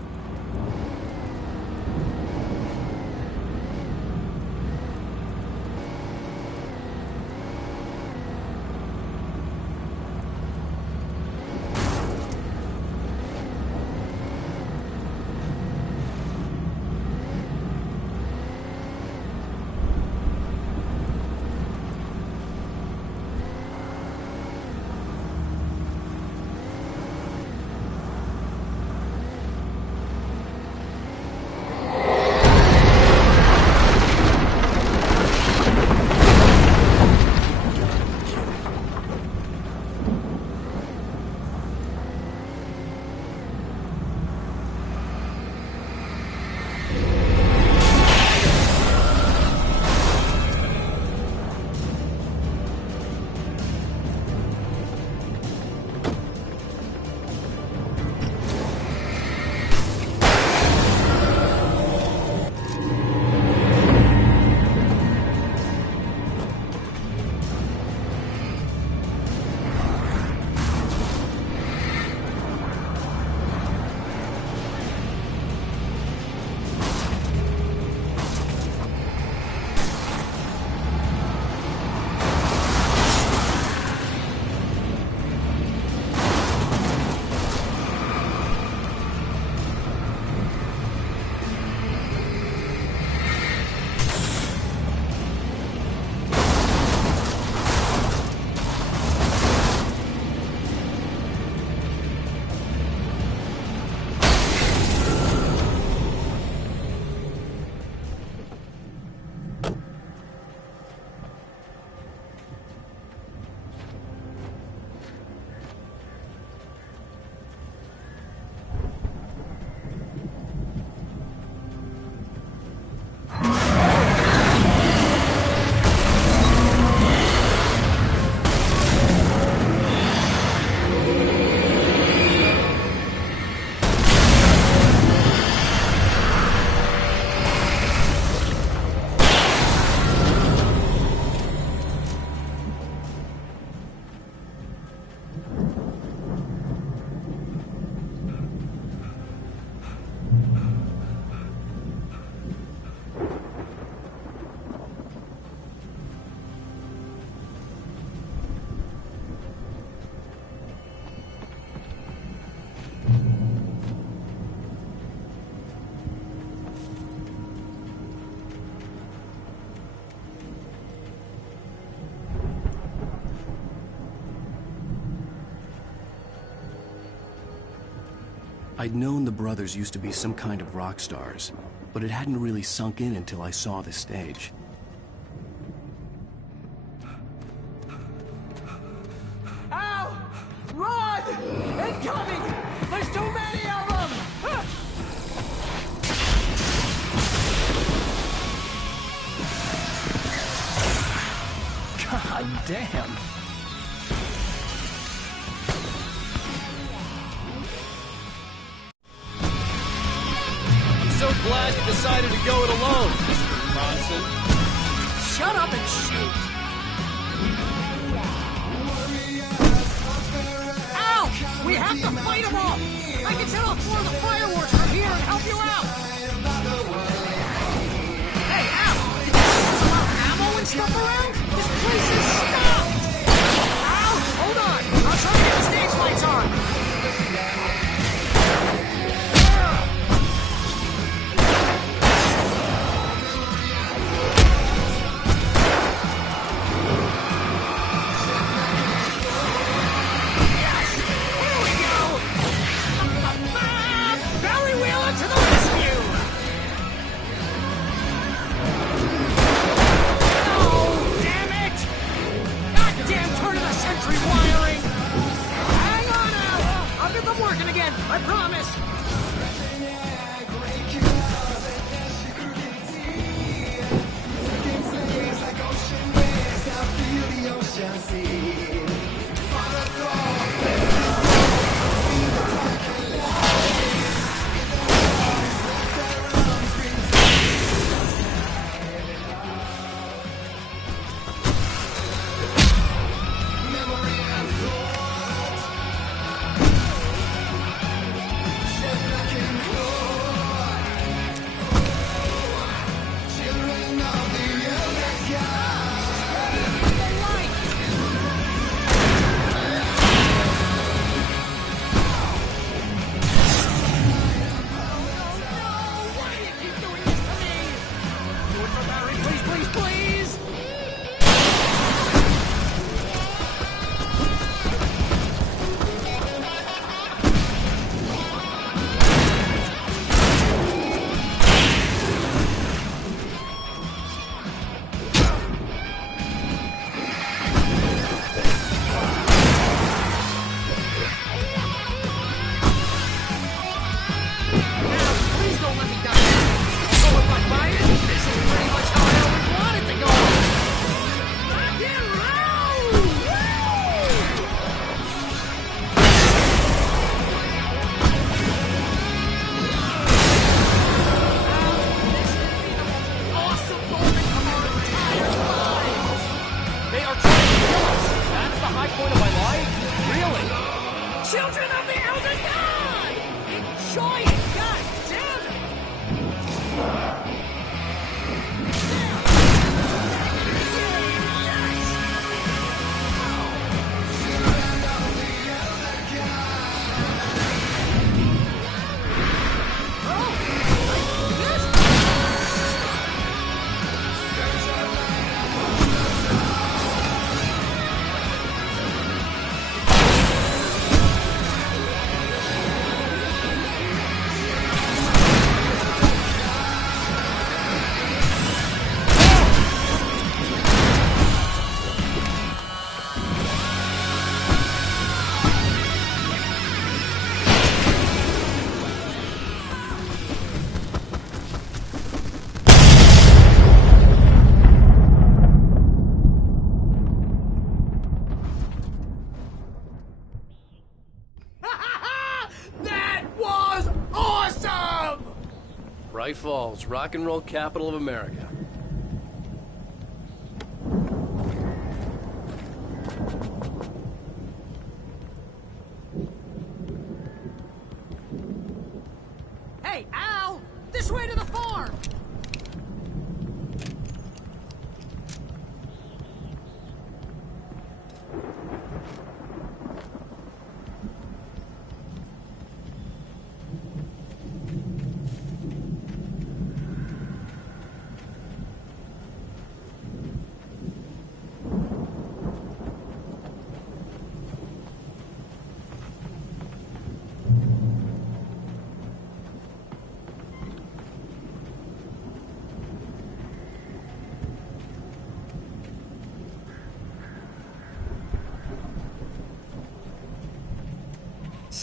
I'd known the brothers used to be some kind of rock stars, but it hadn't really sunk in until I saw the stage. Ow! Run! Incoming! There's too many of them! God damn! I'm so glad you decided to go it alone, Mr. Bronson. Shut up and shoot! Ow! We have to fight them off! I can set off more of the fireworks from here and help you out! Hey, Al! Did you see some ammo and stuff around? This place is stopped! Al! Hold on! I'll try to get the stage lights on! I promise! Children of the Elder God! Enjoy it! God damn it! Bright Falls, rock and roll capital of America. Hey, Al! This way to the farm!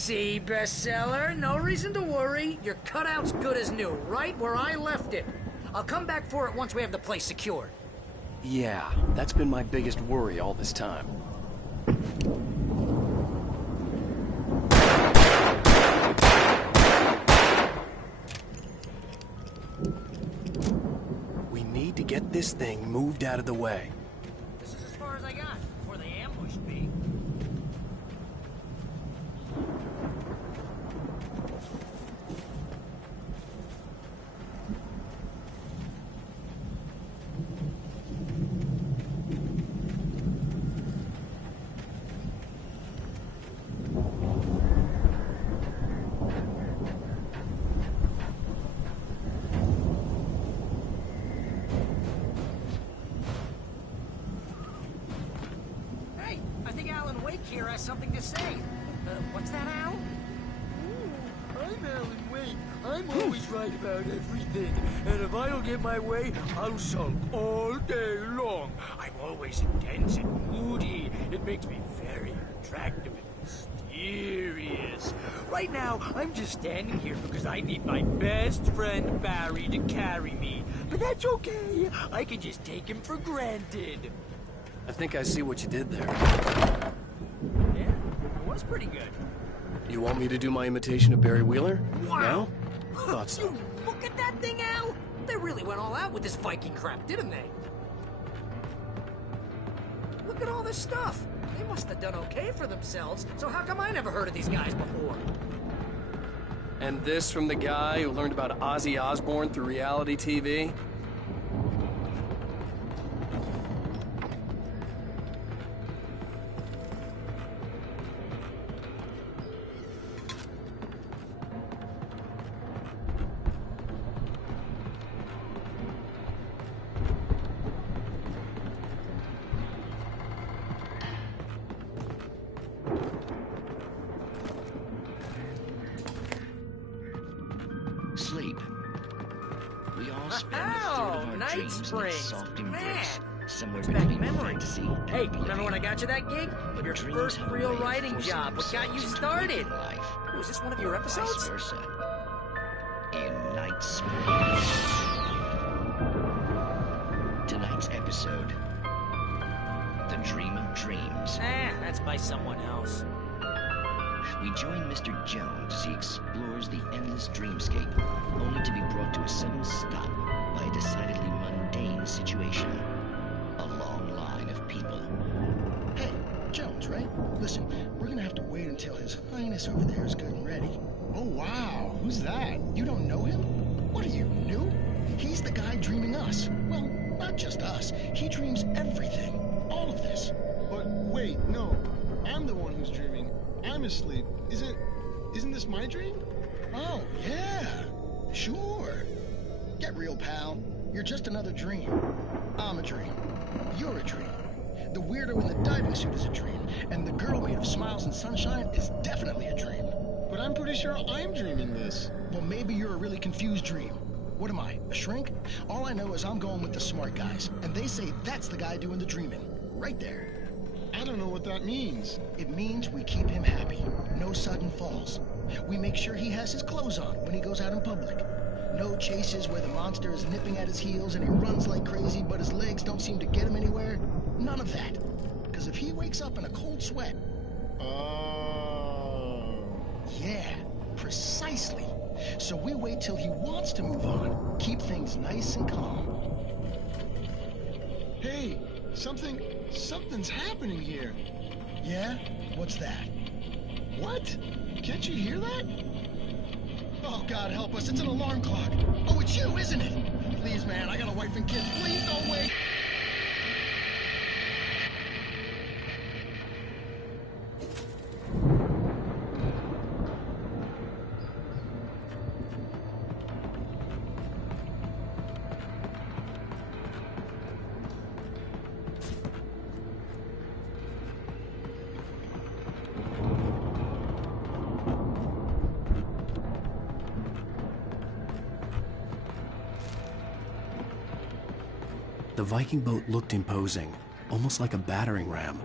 See, bestseller, no reason to worry. Your cutout's good as new, right where I left it. I'll come back for it once we have the place secured. Yeah, that's been my biggest worry all this time. We need to get this thing moved out of the way. This is as far as I got before they ambushed me. Here has something to say. What's that, Al? I'm Alan Wake. I'm always right about everything. And if I don't get my way, I'll sulk all day long. I'm always intense and moody. It makes me very attractive and mysterious. Right now, I'm just standing here because I need my best friend Barry to carry me. But that's okay. I can just take him for granted. I think I see what you did there. Yeah, it was pretty good. You want me to do my imitation of Barry Wheeler? Wow! No? Thought so. You look at that thing, Al! They really went all out with this Viking crap, didn't they? Look at all this stuff. They must have done okay for themselves, so how come I never heard of these guys before? And this from the guy who learned about Ozzy Osbourne through reality TV? Sleep. We all spend a third of our dreams in its soft embrace, somewhere between fantasy and Hey, oblivion. remember when I got you that gig? But Your dreams first have a real way of writing forcing job. What got you themselves into started? waking life. Was this one of your Vice episodes? versa. In Night Springs. Tonight's episode, The Dream of Dreams. That's by someone else. We join Mr. Jones as he explores the endless dreamscape, only to be brought to a sudden stop by a decidedly mundane situation. A long line of people. Hey, Jones, right? Listen, we're gonna have to wait until His Highness over there is good and ready. Oh, wow. Who's that? You don't know him? What are you, new? He's the guy dreaming us. Well, not just us. He dreams everything. All of this. But wait, no. I'm the one who's dreaming. I'm asleep. Isn't this my dream? Oh, yeah. Sure. Get real, pal. You're just another dream. I'm a dream. You're a dream. The weirdo in the diving suit is a dream. And the girl made of smiles and sunshine is definitely a dream. But I'm pretty sure I'm dreaming this. Well, maybe you're a really confused dream. What am I, a shrink? All I know is I'm going with the smart guys. And they say that's the guy doing the dreaming. Right there. I don't know what that means. It means we keep him happy. No sudden falls. We make sure he has his clothes on when he goes out in public. No chases where the monster is nipping at his heels and he runs like crazy, but his legs don't seem to get him anywhere. None of that. Because if he wakes up in a cold sweat... Oh... Yeah, precisely. So we wait till he wants to move on. Keep things nice and calm. Hey, something's happening here. Yeah? What's that? What? Can't you hear that? Oh, God help us, it's an alarm clock. Oh, it's you, isn't it? Please, man, I got a wife and kids. Please don't wait. The Viking boat looked imposing, almost like a battering ram.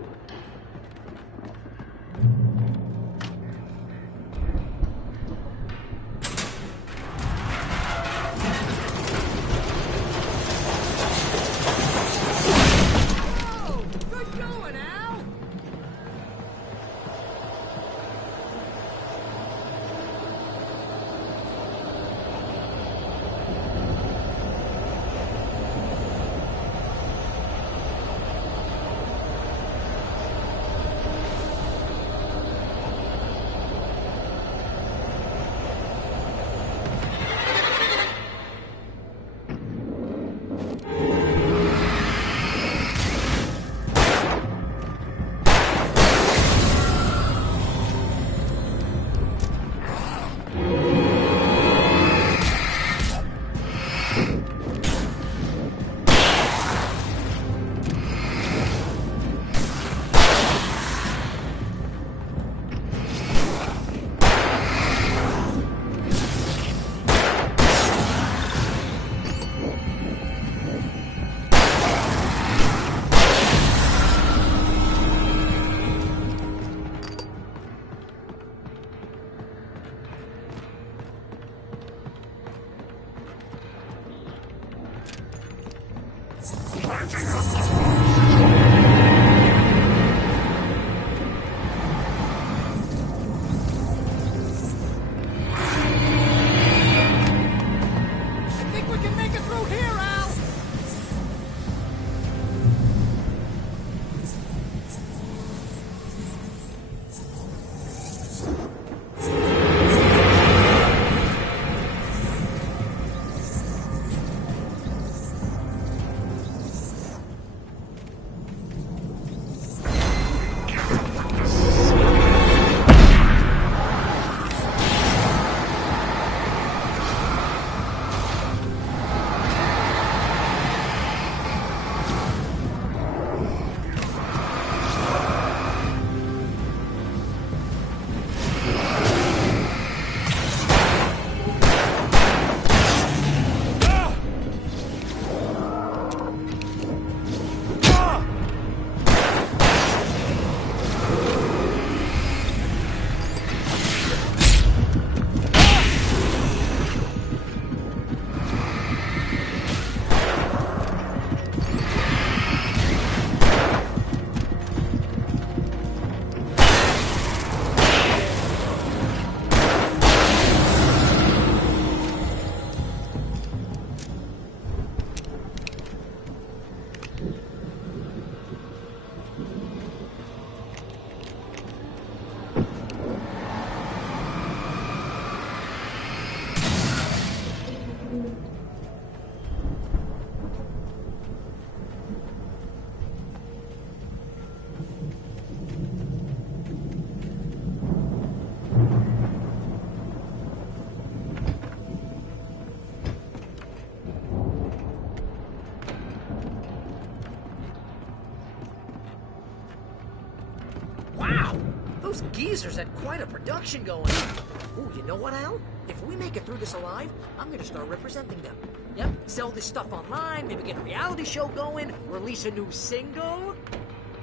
Those geezers had quite a production going on. Ooh, you know what, Al? If we make it through this alive, I'm gonna start representing them. Yep, sell this stuff online, maybe get a reality show going, release a new single.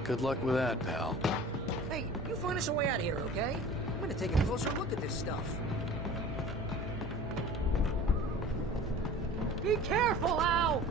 Good luck with that, pal. Hey, you find us a way out of here, okay? I'm gonna take a closer look at this stuff. Be careful, Al!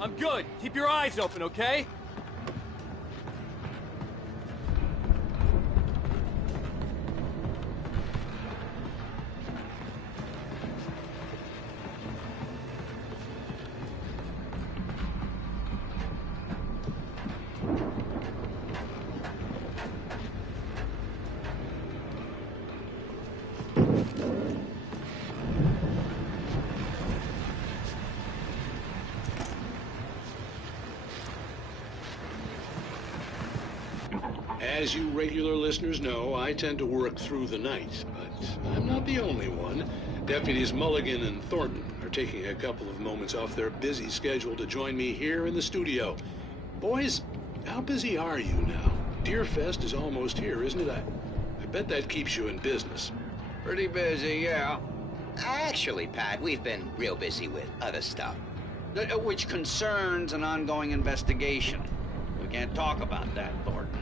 I'm good. Keep your eyes open, okay? As you regular listeners know, I tend to work through the night, but I'm not the only one. Deputies Mulligan and Thornton are taking a couple of moments off their busy schedule to join me here in the studio. Boys, how busy are you now? Deerfest is almost here, isn't it? I bet that keeps you in business. Pretty busy, yeah. Actually, Pat, we've been real busy with other stuff, which concerns an ongoing investigation. We can't talk about that, Thornton.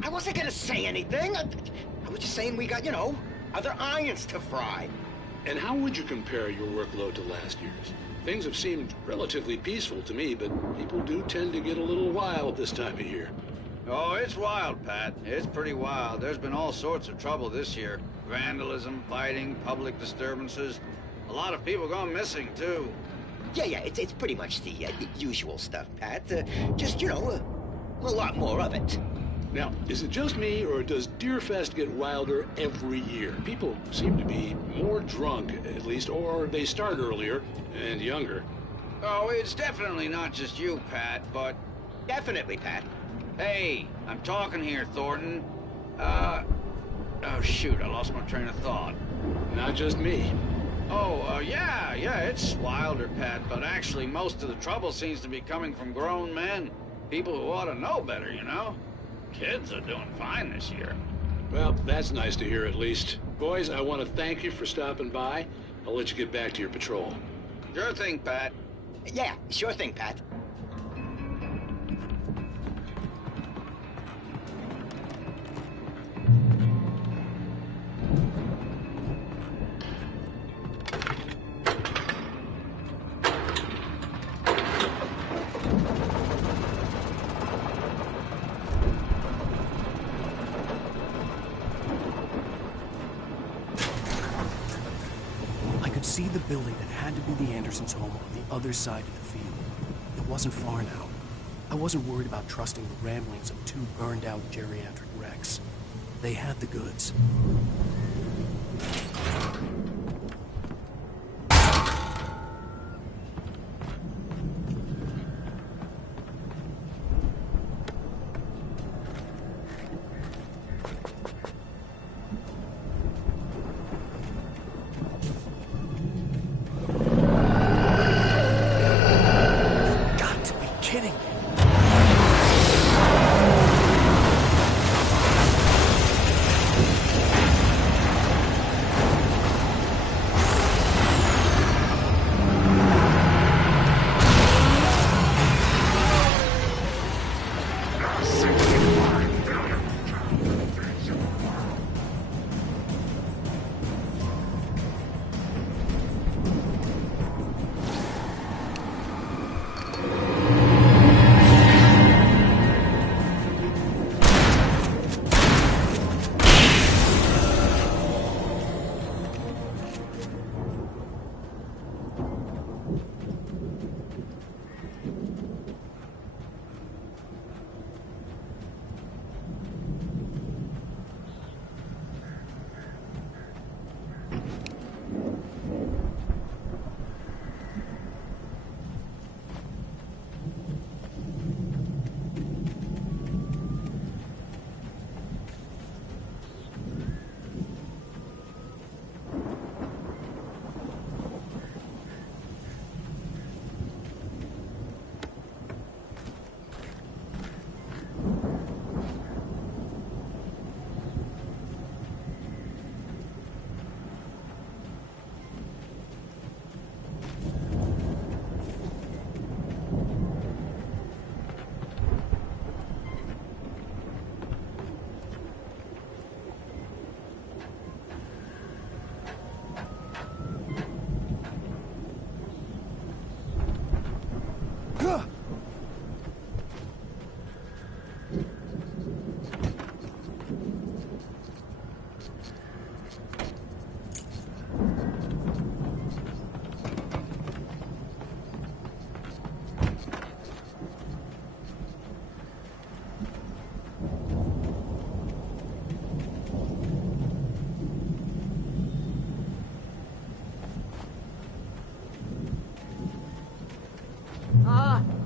I wasn't gonna say anything. I was just saying we got, you know, other irons to fry. And how would you compare your workload to last year's? Things have seemed relatively peaceful to me, but people do tend to get a little wild this time of year. Oh, it's wild, Pat. It's pretty wild. There's been all sorts of trouble this year. Vandalism, fighting, public disturbances. A lot of people gone missing, too. Yeah, it's pretty much the usual stuff, Pat. Just, you know, a lot more of it. Now, is it just me, or does Deerfest get wilder every year? People seem to be more drunk, at least, or they start earlier and younger. Oh, it's definitely not just you, Pat, but... Definitely, Pat. Hey, I'm talking here, Thornton. Oh, shoot, I lost my train of thought. Not just me. Oh, yeah, it's wilder, Pat, but actually most of the trouble seems to be coming from grown men. People who ought to know better, you know? Kids are doing fine this year. Well, that's nice to hear at least. Boys, I want to thank you for stopping by. I'll let you get back to your patrol. Sure thing, Pat. Yeah, sure thing, Pat. See the building that had to be the Andersons' home on the other side of the field. It wasn't far now. I wasn't worried about trusting the ramblings of two burned-out geriatric wrecks. They had the goods.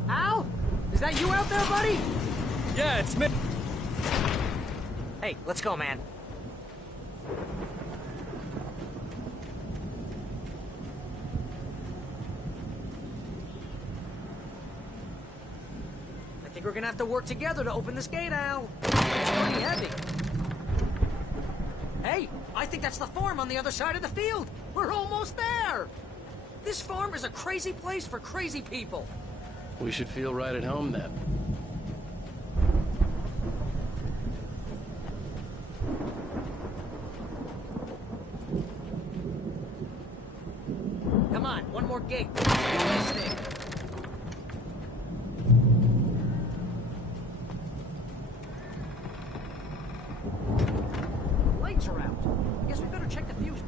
Al? Is that you out there, buddy? Yeah, it's me. Hey, let's go, man. I think we're gonna have to work together to open this gate, Al. It's pretty heavy. Hey, I think that's the farm on the other side of the field. We're almost there. This farm is a crazy place for crazy people. We should feel right at home then. Come on, one more gate.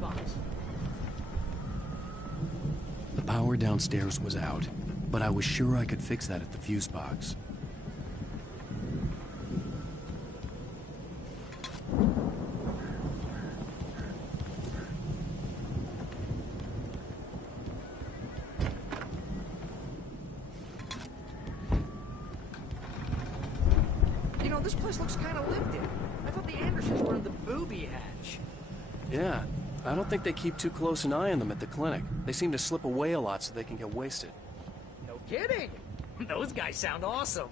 box. The power downstairs was out, but I was sure I could fix that at the fuse box. You know, this place looks kind of lived in. I thought the Andersons were in the booby hatch. Yeah, I don't think they keep too close an eye on them at the clinic. They seem to slip away a lot so they can get wasted. No kidding. Those guys sound awesome.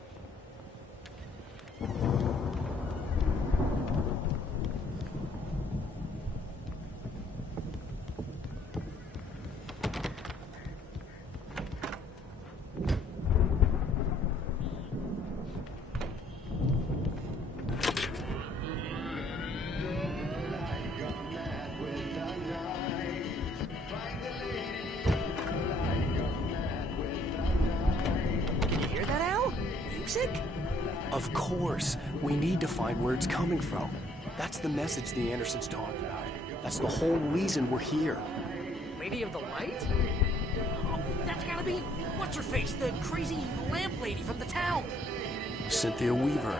Of course. We need to find where it's coming from. That's the message the Andersons talked about. That's the whole reason we're here. Lady of the Light? Oh, that's gotta be... What's-her-face? The crazy lamp lady from the town. Cynthia Weaver.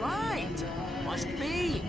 Right. Must be.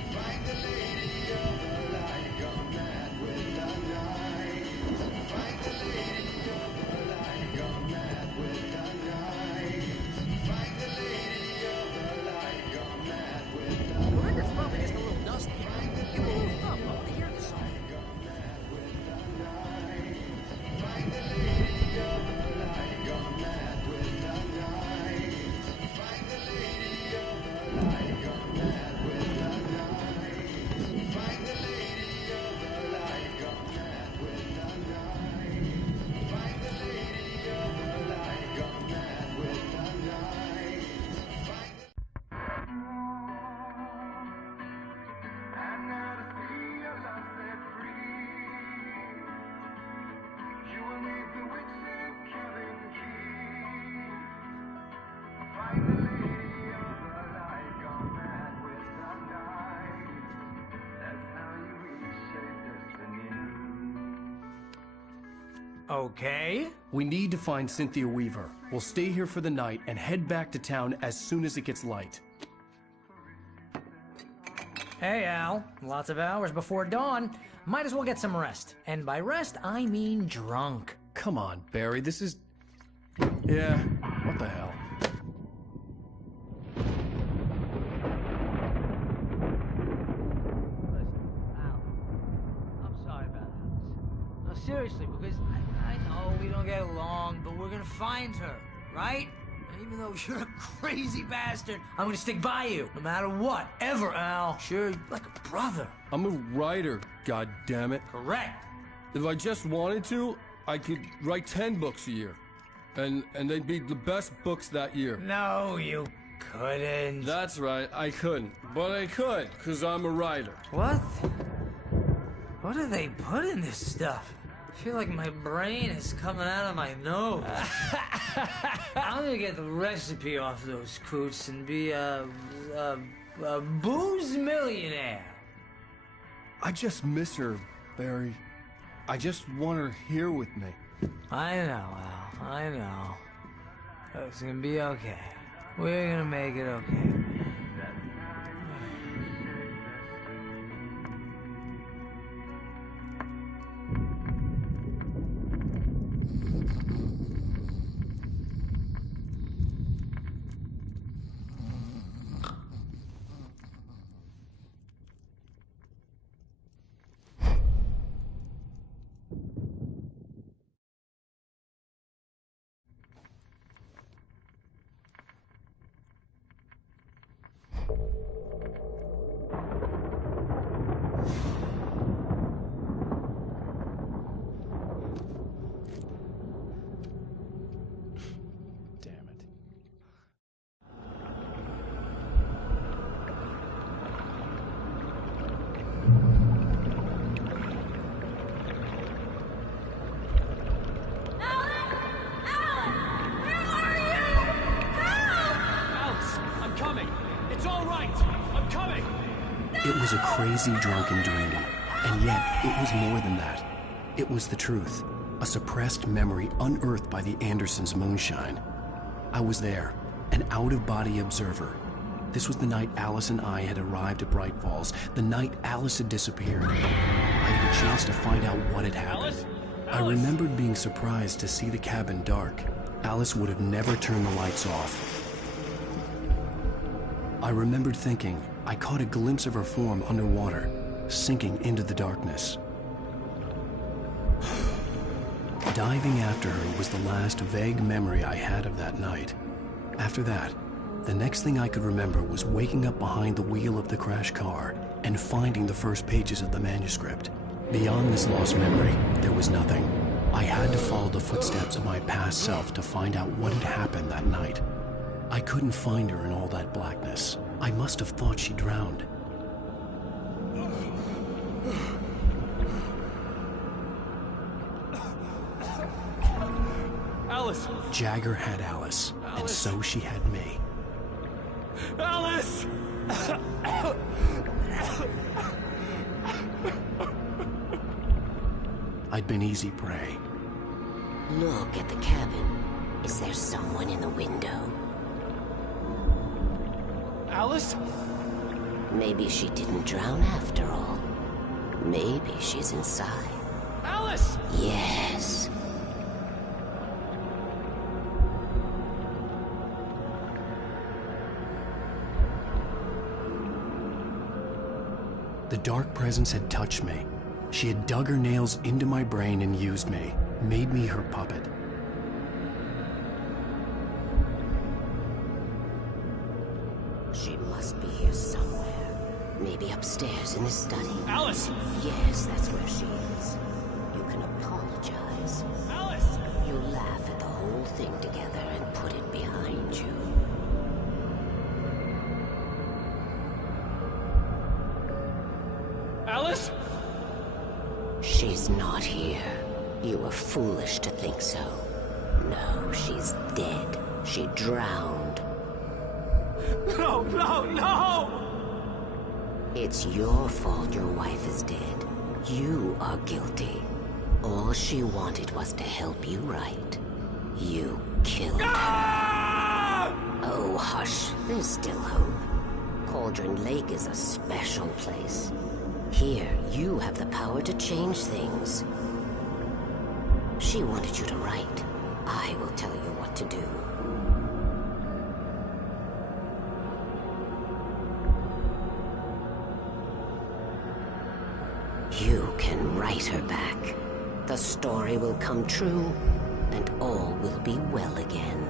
Okay. We need to find Cynthia Weaver. We'll stay here for the night and head back to town as soon as it gets light. Hey, Al. Lots of hours before dawn. Might as well get some rest. And by rest, I mean drunk. Come on, Barry, this is... Yeah, what the hell? Seriously, because I know we don't get along, but we're gonna find her, right? And even though you're a crazy bastard, I'm gonna stick by you, no matter what, ever, Al. Sure, you're like a brother. I'm a writer, goddammit. Correct. If I just wanted to, I could write 10 books a year. And they'd be the best books that year. No, you couldn't. That's right, I couldn't. But I could, because I'm a writer. What? What do they put in this stuff? I feel like my brain is coming out of my nose. I'm gonna get the recipe off those coots and be a booze millionaire. I just miss her, Barry. I just want her here with me. I know, Al. I know. It's gonna be okay. We're gonna make it okay. It was a crazy drunken dream. And yet, it was more than that. It was the truth. A suppressed memory unearthed by the Andersons' moonshine. I was there, an out-of-body observer. This was the night Alice and I had arrived at Bright Falls, the night Alice had disappeared. I had a chance to find out what had happened. I remembered being surprised to see the cabin dark. Alice would have never turned the lights off. I remembered thinking I caught a glimpse of her form underwater, sinking into the darkness. Diving after her was the last vague memory I had of that night. After that, the next thing I could remember was waking up behind the wheel of the crashed car and finding the first pages of the manuscript. Beyond this lost memory, there was nothing. I had to follow the footsteps of my past self to find out what had happened that night. I couldn't find her in all that blackness. I must have thought she drowned. Alice! Jagger had Alice, and so she had me. Alice! I'd been easy prey. Look at the cabin. Is there someone in the window? Alice? Maybe she didn't drown after all. Maybe she's inside. Alice! Yes. The dark presence had touched me. She had dug her nails into my brain and used me, made me her puppet. She must be here somewhere. Maybe upstairs in the study. Alice! Yes, that's where she is. You can apologize. Alice! You laugh at the whole thing together and put it behind you. Alice? She's not here. You were foolish to think so. No, she's dead. She drowned. No, no, no! It's your fault your wife is dead. You are guilty. All she wanted was to help you right. You killed her. Oh, hush. There's still hope. Cauldron Lake is a special place. Here, you have the power to change things. She wanted you to write. I will tell you what to do. You can write her back. The story will come true, and all will be well again.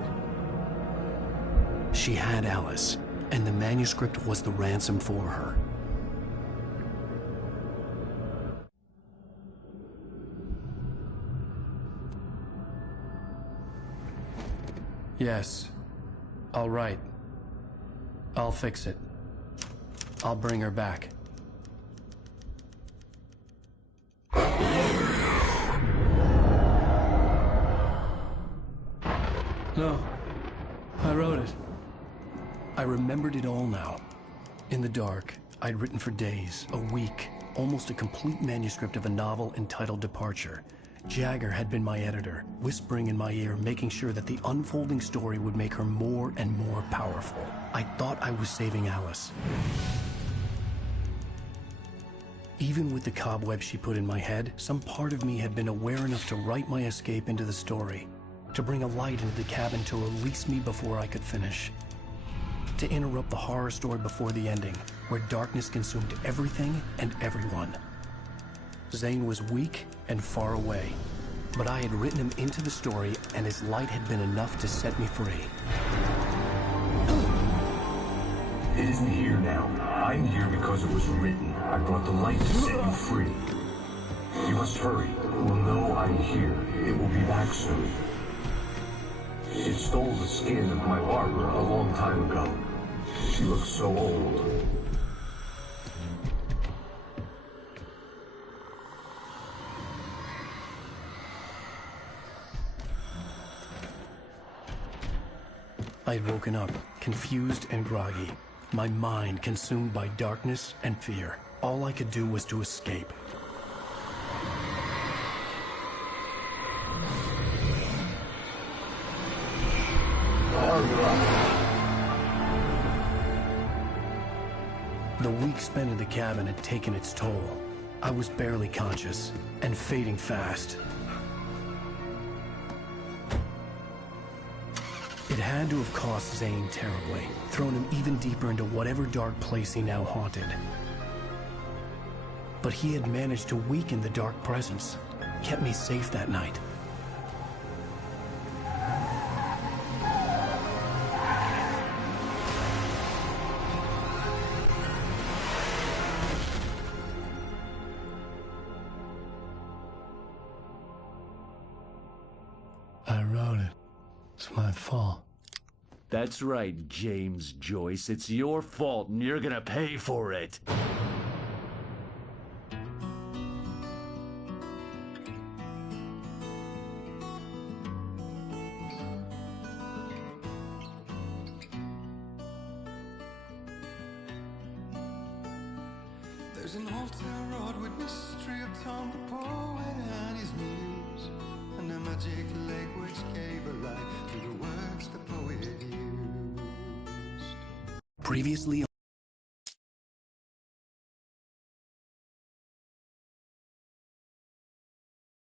She had Alice, and the manuscript was the ransom for her. Yes, I'll write. I'll fix it. I'll bring her back. No, I wrote it. I remembered it all now. In the dark, I'd written for days, a week, almost a complete manuscript of a novel entitled Departure. Jagger had been my editor, whispering in my ear, making sure that the unfolding story would make her more and more powerful. I thought I was saving Alice. Even with the cobwebs she put in my head, some part of me had been aware enough to write my escape into the story, to bring a light into the cabin to release me before I could finish, to interrupt the horror story before the ending, where darkness consumed everything and everyone. Zane was weak and far away, but I had written him into the story, and his light had been enough to set me free. It isn't here now. I'm here because it was written. I brought the light to set you free. You must hurry. It will know I'm here. It will be back soon. It stole the skin of my barber a long time ago. She looks so old. I had woken up, confused and groggy, my mind consumed by darkness and fear. All I could do was to escape. you're up. The week spent in the cabin had taken its toll. I was barely conscious, and fading fast. It had to have cost Zane terribly, thrown him even deeper into whatever dark place he now haunted. But he had managed to weaken the dark presence, kept me safe that night. I wrote it. It's my fault. That's right, James Joyce. It's your fault, and you're gonna pay for it. There's an old town road with mystery of Tom the poet and his muse, and a magic lake which gave a life to the words the poet used. Previously